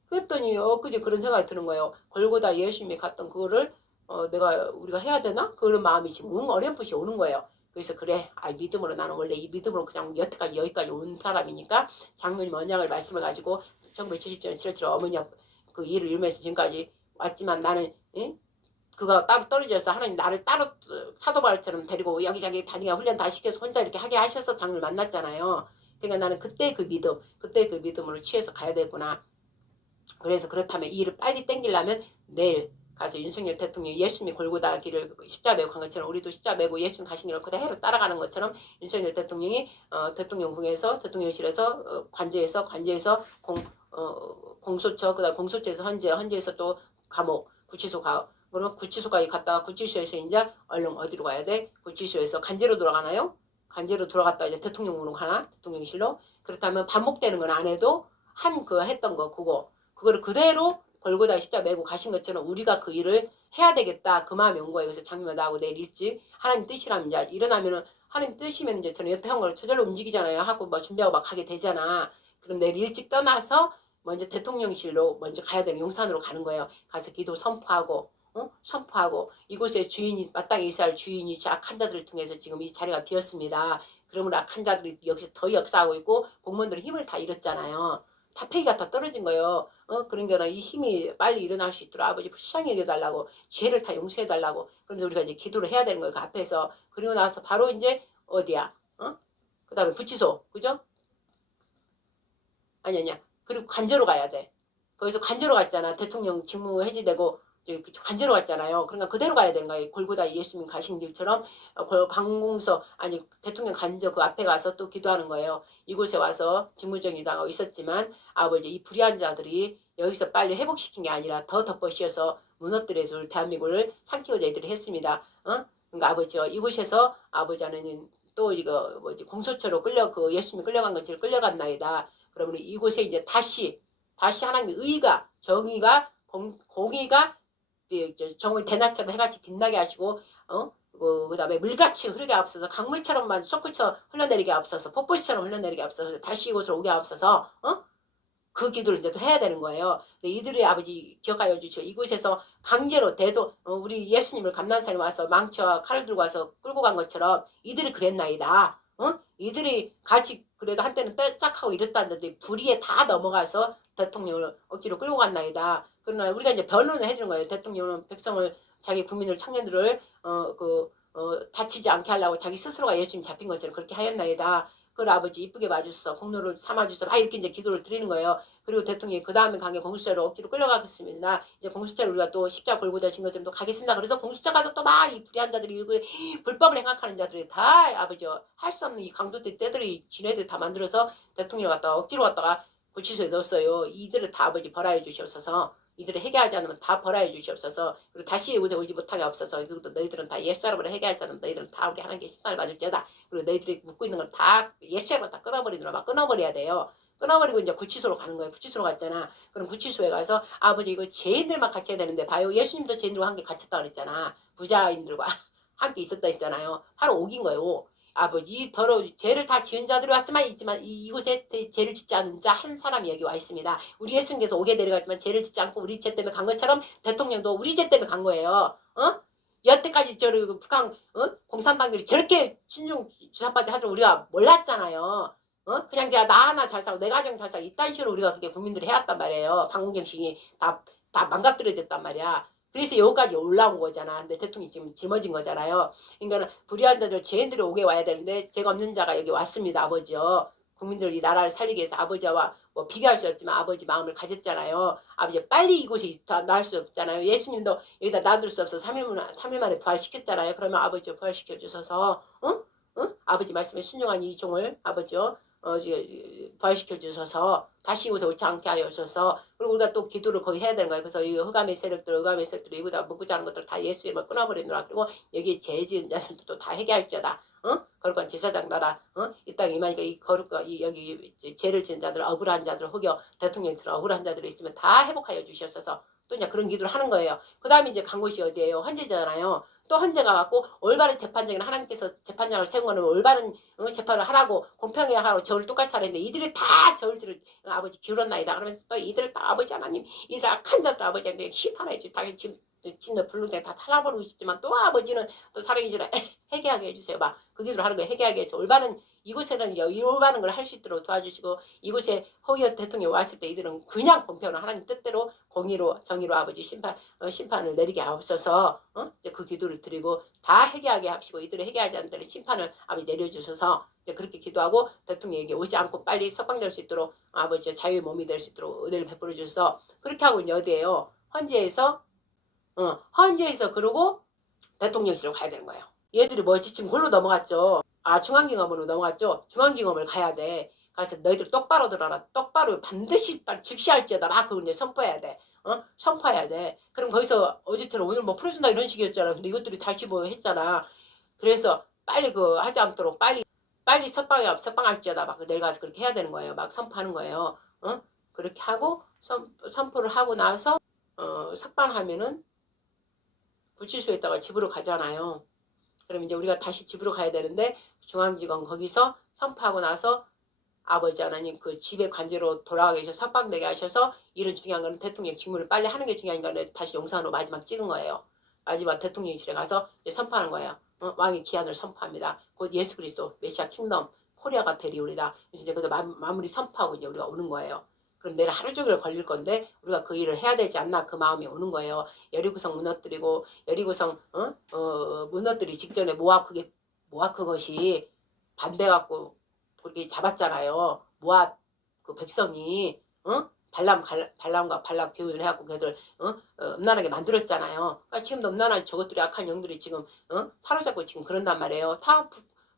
그랬더니 엊그제 그런 생각이 드는 거예요. 골고다 예수님이 갔던 그거를 우리가 해야 되나? 그런 마음이 지금 어렴풋이 오는 거예요. 그래서 그래 믿음으로 나는 원래 이 믿음으로 그냥 여기까지 온 사람이니까 장로님 언약을 말씀을 가지고 1970년에 7.7 어머니 그 일을 이루면서 지금까지 왔지만 나는 그거 따로 떨어져서 하나님 나를 따로 사도바울처럼 데리고 여기저기 다니가 훈련 다 시켜서 혼자 이렇게 하게 하셔서 장로를 만났잖아요. 그러니까 나는 그때 그 믿음으로 취해서 가야 되구나. 그래서 그렇다면 이 일을 빨리 땡기려면 내일 가서 윤석열 대통령이 예수님이 골고다 길을 십자 메고 간 것처럼 우리도 십자 메고 예수님 가신 길을 그대로 따라가는 것처럼 윤석열 대통령이 대통령궁에서 대통령실에서 관저에서 공소처 그다음 공소처에서 헌재에서 또 감옥 구치소 그러면 구치소까지 갔다가 구치소에서 이제 얼른 어디로 가야 돼? 구치소에서 간제로 돌아가나요? 간제로 돌아갔다 이제 대통령궁으로 가나? 대통령실로? 그렇다면 반복되는 건 안 해도 했던 거 그거를 그대로 골고다 십자 메고 가신 것처럼 우리가 그 일을 해야 되겠다 그 마음이 온 거예요. 그래서 장님과 나하고 내일 일찍 하나님 뜻이라면 이제 일어나면은 하나님 뜻이면 이제 저는 여태 한 걸 저절로 움직이잖아요. 하고 뭐 준비하고 막 하게 되잖아. 그럼 내일 일찍 떠나서 먼저 대통령실로 먼저 가야 되는 용산으로 가는 거예요. 가서 기도 선포하고 이곳에 주인이 마땅히 이스라엘 주인이 악한 자들을 통해서 지금 이 자리가 비었습니다. 그러면 악한 자들이 여기서 더 역사하고 있고 공무원들은 힘을 다 잃었잖아요. 다 폐기가 다 떨어진 거예요. 그러니까 이 힘이 빨리 일어날 수 있도록 아버지 불쌍히 여겨달라고 죄를 다 용서해달라고 그런데 우리가 이제 기도를 해야 되는 거예요. 그 앞에서 그리고 나서 바로 이제 어디야? 그 다음에 구치소 그죠? 아니야. 그리고 관저로 가야 돼. 거기서 관저로 갔잖아. 대통령 직무 해지되고 관저로 갔잖아요. 그러니까 그대로 가야 되는 거예요. 골고다 예수님 가신 길처럼 관공서 아니 대통령 관저 그 앞에 가서 또 기도하는 거예요. 이곳에 와서 직무정지 당하고 있었지만 아버지 이 불의한 자들이 여기서 빨리 회복시킨 게 아니라 더 덮어씌워서 무너뜨려서 대한민국을 삼키고자 이들이 했습니다. 그러니까 아버지요 이곳에서 아버지 하나님 또 이거 공소처로 예수님이 끌려간 것처럼 끌려갔나이다. 그러면 이곳에 이제 다시 하나님의 의가 정의가 공의가 정을 대낮처럼 해같이 빛나게 하시고 그 다음에 물같이 흐르게 앞서서 강물처럼만 솟구쳐 흘러내리게 앞서서 폭포수처럼 흘러내리게 앞서서 다시 이곳으로 오게 앞서서 그 기도를 이제 또 해야 되는 거예요. 이들의 아버지 기억하여 주시오. 이곳에서 강제로 우리 예수님을 감난산에 와서 망치와 칼을 들고 와서 끌고 간 것처럼 이들이 그랬나이다. 이들이 같이 그래도 한때는 떼짝하고 이랬다는데 불의에 다 넘어가서 대통령을 억지로 끌고 갔나이다. 그러나 우리가 이제 변론을 해주는 거예요. 대통령은 백성을 자기 국민들 청년들을 다치지 않게 하려고 자기 스스로가 예수님 잡힌 것처럼 그렇게 하였나이다. 그걸 아버지 이쁘게 봐주셔서 공로를 삼아주셔서 이렇게 이제 기도를 드리는 거예요. 그리고 대통령이 그 다음에 강에 공수처로 억지로 끌려가겠습니다. 이제 공수처를 우리가 또 십자 골고다 진 것처럼 또 가겠습니다. 그래서 공수처 가서 또 막 이 불의한 자들이 불법을 행악하는 자들이 다 아버지 할 수 없는 이 강도들 때들이 지네들 다 만들어서 대통령을 갖다가 억지로 갖다가 구치소에 넣었어요. 이들을 다 아버지 벌하여 주시옵소서. 이들을 해결하지 않으면 다 벌하여 주시옵소서. 그리고 다시 오지 못하게 없어서 그리고 너희들은 다 예수 여러분을 해결하지 않으면 너희들은 다 우리 하나님께 심판을 받을지어다. 그리고 너희들이 묻고 있는 건 다 예수 여러분 다 끊어버리느라 막 끊어버려야 돼요. 끊어버리고 이제 구치소로 가는 거예요. 구치소로 갔잖아. 그럼 구치소에 가서 아버지 이거 죄인들만 같이 해야 되는데 봐요. 예수님도 죄인들과 함께 갇혔다 그랬잖아. 부자인들과 함께 있었다 했잖아요. 바로 옥인 거예요. 아버지 죄를 다 지은 자들이 왔으면 있지만 이곳에 죄를 짓지 않은 자 한 사람이 여기 와 있습니다. 우리 예수님께서 옥에 내려갔지만 죄를 짓지 않고 우리 죄 때문에 간 것처럼 대통령도 우리 죄 때문에 간 거예요. 여태까지 저를 북한 공산당들이 저렇게 친중 주사파한테 하도록 우리가 몰랐잖아요. 그냥 제가 나 하나 잘 살고 내 가정 잘 살고 이딴 식으로 우리가 그렇게 국민들이 해왔단 말이에요. 방공정신이 다 망가뜨려졌단 말이야. 그래서 여기까지 올라온 거잖아. 근데 대통령이 지금 짊어진 거잖아요. 그러니까 불의한 자들 죄인들이 오게 와야 되는데 죄가 없는 자가 여기 왔습니다. 아버지요. 국민들 이 나라를 살리기 위해서 아버지와 뭐 비교할 수 없지만 아버지 마음을 가졌잖아요. 아버지 빨리 이곳에 나을 수 없잖아요. 예수님도 여기다 놔둘 수 없어 3일 만에 부활시켰잖아요. 그러면 아버지 부활시켜 주셔서 아버지 말씀에 순종한 이 종을 아버지요 부활시켜 주셔서 다시 이곳에 오지 않게 하여 주셔서 그리고 우리가 또 기도를 거기 해야 되는 거예요. 그래서 이 흑암의 세력들 이거다 먹고자 하는 것들 다 예수의 이름을 끊어버리느라 그리고 여기 죄 지은 자들도 또 다 해결할지어다. 거룩한 제사장 나라 이 땅에 임하니까 이 거룩한 여기 죄를 지은 자들 억울한 자들 혹여 대통령처럼 억울한 자들이 있으면 다 회복하여 주셨어서 또 이제 그런 기도를 하는 거예요. 그 다음에 이제 간 곳이 어디예요? 헌재잖아요. 또 헌재가 갖고 올바른 재판장인 하나님께서 재판장을 세운 거는 올바른 재판을 하라고 공평해야 하라고 저를 똑같이 하는데 이들이 다 저울질을 아버지 기울었나이다. 그러면서 또 이들을 다 아버지 하나님 이들 악한 자들 아버지 하나님 심판해 주 당연히 지금 진짜 불능대 다 탈라버리고 싶지만 또 아버지는 또 사랑이지라 회개하게 해주세요. 막 그 기도를 하는 거예요. 회개하게 해서 올바른 이곳에는 올바른 걸 할 수 있도록 도와주시고 이곳에 허기어 대통령이 왔을 때 이들은 그냥 공평한 하나님 뜻대로 공의로 정의로 아버지 심판을 내리게 하옵소서. 이제 그 기도를 드리고 다 회개하게 하시고 이들을 회개하지 않는 데는 심판을 아버지 내려주셔서 이제 그렇게 기도하고 대통령에게 오지 않고 빨리 석방될 수 있도록 아버지 자유의 몸이 될 수 있도록 은혜를 베풀어 주셔서 그렇게 하고 이제 어디에요? 헌재에서 그러고 대통령실로 가야 되는 거예요. 얘들이 뭐지? 지금 골로 넘어갔죠. 중앙징검으로 넘어갔죠. 중앙징검을 가야 돼. 그래서 너희들 똑바로 들어라. 똑바로 반드시 즉시할지어다. 막 그걸 이제 선포해야 돼. 선포해야 돼. 그럼 거기서 어제처럼 오늘 뭐 풀어준다 이런 식이었잖아. 근데 이것들이 다시 뭐 했잖아. 그래서 빨리 하지 않도록 빨리 석방할지어다. 막 내려가서 그렇게 해야 되는 거예요. 막 선포하는 거예요. 그렇게 하고 선포를 하고 나서 석방하면은 구치소에 있다가 집으로 가잖아요. 그럼 이제 우리가 다시 집으로 가야 되는데 중앙지검 거기서 선포하고 나서 아버지 하나님 그 집에 관제로 돌아가 계셔서 석방되게 하셔서 이런 중요한 건 대통령 직무를 빨리 하는 게 중요한 거는 다시 용산으로 마지막 찍은 거예요. 마지막 대통령실에 가서 이제 선포하는 거예요. 왕의 기한을 선포합니다. 곧 예수 그리스도 메시아 킹덤 코리아가 되리우리다. 그래서 이제 그때 마무리 선포하고 이제 우리가 오는 거예요. 그럼 내일 하루 종일 걸릴 건데 우리가 그 일을 해야 되지 않나 그 마음이 오는 거예요. 여리고성 무너뜨리고 여리고성 무너뜨리 직전에 모압 그것이 반대갖고 그렇게 잡았잖아요. 모압 그 백성이 발람과 발락 교훈을 해갖고 걔들 음란하게 만들었잖아요. 그러니까 지금도 음란한 저것들이 악한 영들이 지금 사로잡고 지금 그런단 말이에요. 다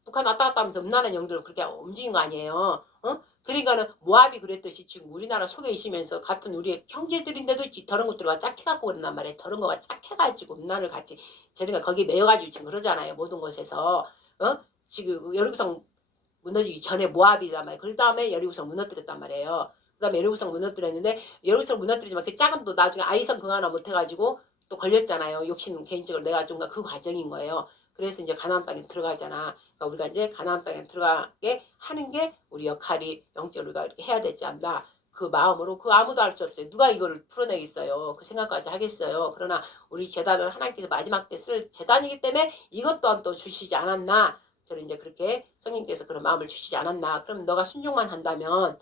북한 왔다 갔다 하면서 음란한 영들을 그렇게 움직인 거 아니에요. 그러니까는 모압이 그랬듯이 지금 우리나라 속에 있으면서 같은 우리의 형제들인데도 저런 것들과 짝해갖고 그런단 말이에요. 저런 거가 짝해가지고 음란을 같이 저희가 거기에 매여가지고 지금 그러잖아요. 모든 곳에서 지금 여리고성 무너지기 전에 모압이란 말이에요. 그 다음에 여리고성 무너뜨렸단 말이에요. 그 다음에 여리고성 무너뜨렸는데 여리고성 무너뜨리지만 그 작은 또 나중에 아이성 그거 하나 못해가지고 또 걸렸잖아요. 욕심 개인적으로 내가 좀 그 과정인 거예요. 그래서 이제 가나안 땅에 들어가잖아. 그러니까 우리가 이제 가나안 땅에 들어가게 하는 게 우리 역할이 영적으로 우리가 이렇게 해야 되지 않나. 그 마음으로 그 아무도 알 수 없어요. 누가 이거를 풀어내겠어요. 그 생각까지 하겠어요. 그러나 우리 재단은 하나님께서 마지막 때 쓸 재단이기 때문에 이것 또한 또 주시지 않았나. 저는 이제 그렇게 성령께서 그런 마음을 주시지 않았나. 그럼 너가 순종만 한다면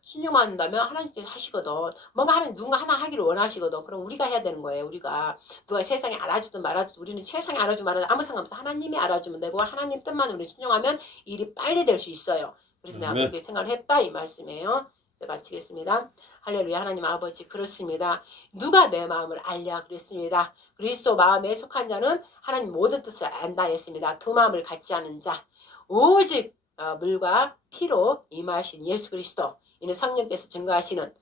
순종만 한다면 하나님께서 하시거든. 뭔가 누군가 하나 하기를 원하시거든. 그럼 우리가 해야 되는 거예요. 우리가 누가 세상에 알아주든 말아주든 우리는 세상에 알아주든 말아주든 아무 상관없어. 하나님이 알아주면 되고 하나님 뜻만 우리 순종하면 일이 빨리 될 수 있어요. 그래서 내가 그렇게 생각을 했다 이 말씀이에요. 네, 마치겠습니다. 할렐루야. 하나님 아버지 그렇습니다. 누가 내 마음을 알랴 그랬습니다. 그리스도 마음에 속한 자는 하나님 모든 뜻을 안다 했습니다. 두 마음을 같이 하는 자 오직 물과 피로 임하신 예수 그리스도 이는 성령께서 증거하시는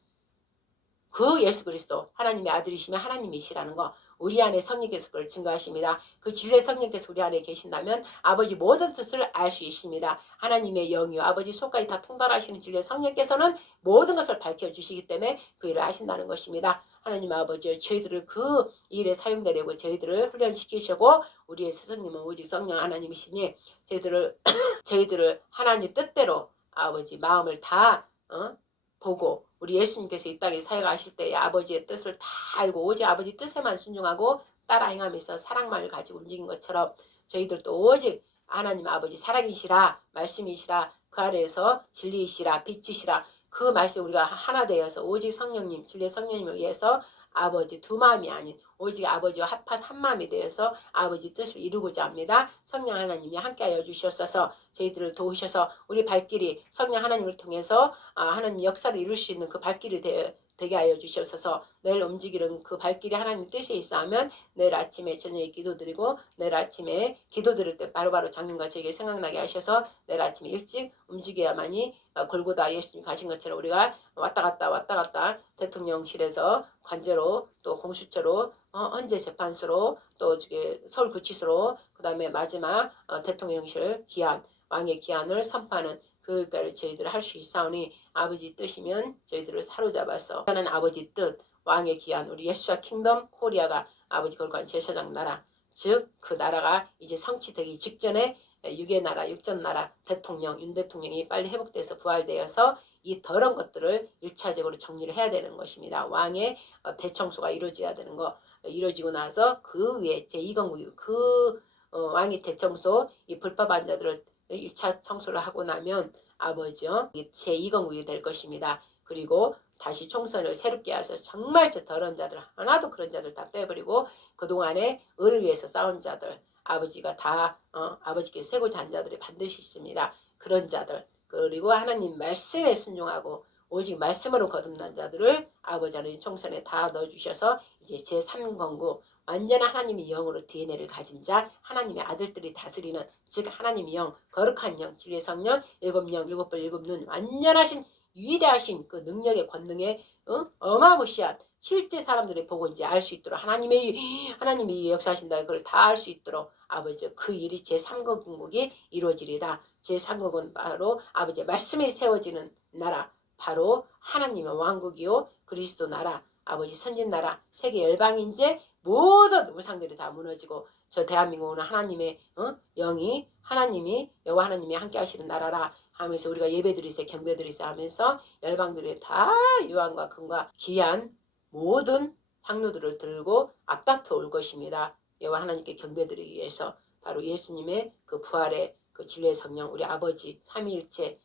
그 예수 그리스도 하나님의 아들이시면 하나님이시라는 거 우리 안에 성령께서 그걸 증거하십니다. 그 진리의 성령께서 우리 안에 계신다면 아버지 모든 뜻을 알 수 있습니다. 하나님의 영이요 아버지 속까지 다 통달하시는 진리의 성령께서는 모든 것을 밝혀주시기 때문에 그 일을 하신다는 것입니다. 하나님 아버지 저희들을 그 일에 사용되려고 저희들을 훈련시키시고 우리의 스승님은 오직 성령 하나님이시니 저희들을 하나님 뜻대로 아버지 마음을 다 보고 우리 예수님께서 이 땅에 사역하실 때에 아버지의 뜻을 다 알고 오직 아버지 뜻에만 순종하고 따라 행하면서 사랑만을 가지고 움직인 것처럼 저희들도 오직 하나님 아버지 사랑이시라 말씀이시라 그 아래에서 진리이시라 빛이시라 그 말씀 우리가 하나 되어서 오직 성령님 진리의 성령님을 위해서 아버지 두 마음이 아닌 오직 아버지와 합한 한 마음이 되어서 아버지 뜻을 이루고자 합니다. 성령 하나님이 함께하여 주시옵소서 저희들을 도우셔서 우리 발길이 성령 하나님을 통해서 하나님 역사를 이룰 수 있는 그 발길이 되게 하여 주시옵소서. 내일 움직이는 그 발길이 하나님 뜻에 있어하면 내일 아침에 저녁에 기도드리고 내일 아침에 기도드릴 때 바로바로 장님과 저에게 생각나게 하셔서 내일 아침에 일찍 움직여야만이 골고다 예수님 가신 것처럼 우리가 왔다 갔다 대통령실에서 관제로 또 공수처로 헌재 재판소로 또 서울구치소로 그 다음에 마지막 대통령실 기한 왕의 기한을 선포하는 그것까지 저희들 할 수 있사오니 아버지 뜻이면 저희들을 사로잡아서 하는 아버지 뜻 왕의 기한 우리 예수와 킹덤 코리아가 아버지 거룩한 제사장 나라 즉 그 나라가 이제 성취되기 직전에 육의 나라 육전 나라 대통령 윤 대통령이 빨리 회복돼서 부활되어서 이 더러운 것들을 1차적으로 정리를 해야 되는 것입니다. 왕의 대청소가 이루어져야 되는 거 이루어지고 나서 그 위에 제2건국이 그 왕의 대청소 이 불법한 자들을 1차 청소를 하고 나면 아버지요 제2건국이 될 것입니다. 그리고 다시 총선을 새롭게 해서 정말 저 더러운 자들 하나도 그런 자들 다 빼버리고 그동안에 을을 위해서 싸운 자들 아버지가 다 아버지께서 세고자 한 자들이 반드시 있습니다. 그런 자들 그리고 하나님 말씀에 순종하고 오직 말씀으로 거듭난 자들을 아버지 하나님 총선에 다 넣어주셔서 이제 제3건국 완전한 하나님의 영으로 DNA를 가진 자 하나님의 아들들이 다스리는 즉 하나님의 영 거룩한 영 진리의 성령 일곱 영 일곱 벌 일곱 눈 완전하신 위대하신 그 능력의 권능의 어마무시한 실제 사람들이 보고 이제 알 수 있도록 하나님이 역사하신다 그걸 다 알 수 있도록 아버지 그 일이 제3건국이 이루어지리다. 제3국은 바로 아버지의 말씀에 세워지는 나라 바로 하나님의 왕국이요 그리스도 나라 아버지 선진 나라 세계 열방인제 모든 우상들이 다 무너지고 저 대한민국은 하나님의 영이 하나님이 여호와 하나님이 함께 하시는 나라라 하면서 우리가 예배드리세 경배드리세 하면서 열방들이 다 유황과 금과 귀한 모든 향료들을 들고 앞다퉈 올 것입니다. 여호와 하나님께 경배드리기 위해서 바로 예수님의 그 부활의 그 진리의 성령 우리 아버지 삼위일체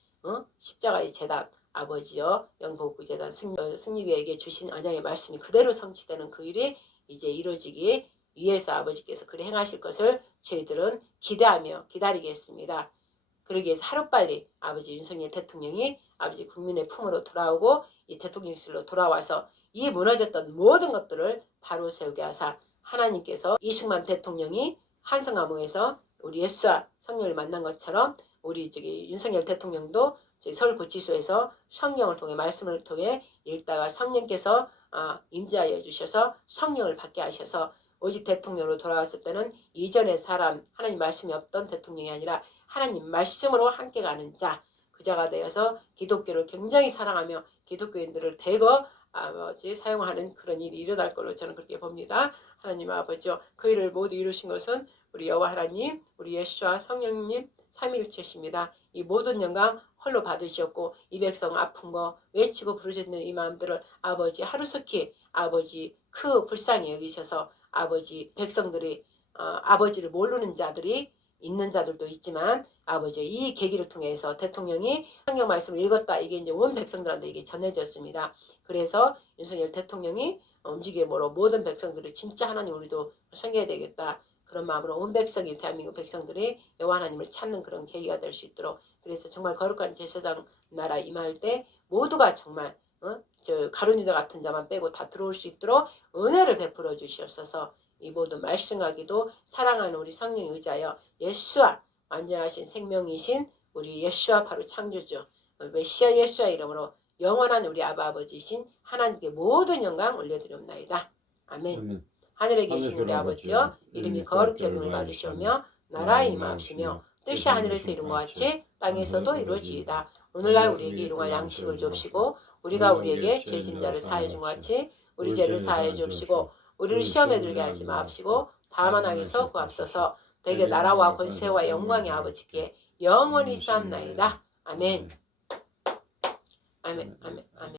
십자가의 제단 아버지여 영복구재단 승리교에게 주신 언약의 말씀이 그대로 성취되는 그 일이 이제 이루어지기 위해서 아버지께서 그리 행하실 것을 저희들은 기대하며 기다리겠습니다. 그러기 위해서 하루빨리 아버지 윤석열 대통령이 아버지 국민의 품으로 돌아오고 이 대통령실로 돌아와서 이 무너졌던 모든 것들을 바로 세우게 하사 하나님께서 이승만 대통령이 한성암흥에서 우리 예수와 성령을 만난 것처럼 우리 윤석열 대통령도 서울구치소에서 성령을 통해 말씀을 통해 읽다가 성령께서 임재하여 주셔서 성령을 받게 하셔서 오직 대통령으로 돌아왔을 때는 이전의 사람 하나님 말씀이 없던 대통령이 아니라 하나님 말씀으로 함께 가는 자 그 자가 되어서 기독교를 굉장히 사랑하며 기독교인들을 대거 아버지 사용하는 그런 일이 일어날 걸로 저는 그렇게 봅니다. 하나님 아버지요 그 일을 모두 이루신 것은 우리 여호와 하나님 우리 예수와 성령님 삼위일체십니다. 이 모든 영광 홀로 받으셨고 이 백성 아픈 거 외치고 부르짖는 이 마음들을 아버지 하루속히 아버지 그 불쌍히 여기셔서 아버지 백성들이 아버지를 모르는 자들이 있는 자들도 있지만 아버지 이 계기를 통해서 대통령이 성경 말씀을 읽었다 이게 이제 온 백성들한테 이게 전해졌습니다. 그래서 윤석열 대통령이 움직임으로 모든 백성들이 진짜 하나님 우리도 섬겨야 되겠다. 그런 마음으로 온 백성이 대한민국 백성들이 여호와 하나님을 찾는 그런 계기가 될 수 있도록 그래서 정말 거룩한 제사장 나라 임할 때 모두가 정말 저 가룟유다 같은 자만 빼고 다 들어올 수 있도록 은혜를 베풀어 주시옵소서. 이 모든 말씀하기도 사랑하는 우리 성령 의지하여 예수와 완전하신 생명이신 우리 예수와 바로 창조주 메시아 예수와 이름으로 영원한 우리 아버지이신 하나님께 모든 영광 올려드리옵나이다. 아멘. 하늘에 계신 우리 아버지여 이름이 거룩히 여김을 받으시오며 나라의 임하옵시며 뜻이 하늘에서 이룬 것 같이 땅에서도 이루어지이다. 오늘날 우리에게 일용할 양식을 주옵시고 우리가 우리에게 죄 진 자를 사하여 준 것 같이 우리 죄를 사하여 주옵시고 우리를 시험에 들게 하지 마옵시고 다만 악에서 구하옵소서. 대개 나라와 권세와 영광이 아버지께 영원히 쌓옵나이다. 아멘. 아멘. 아멘. 아멘.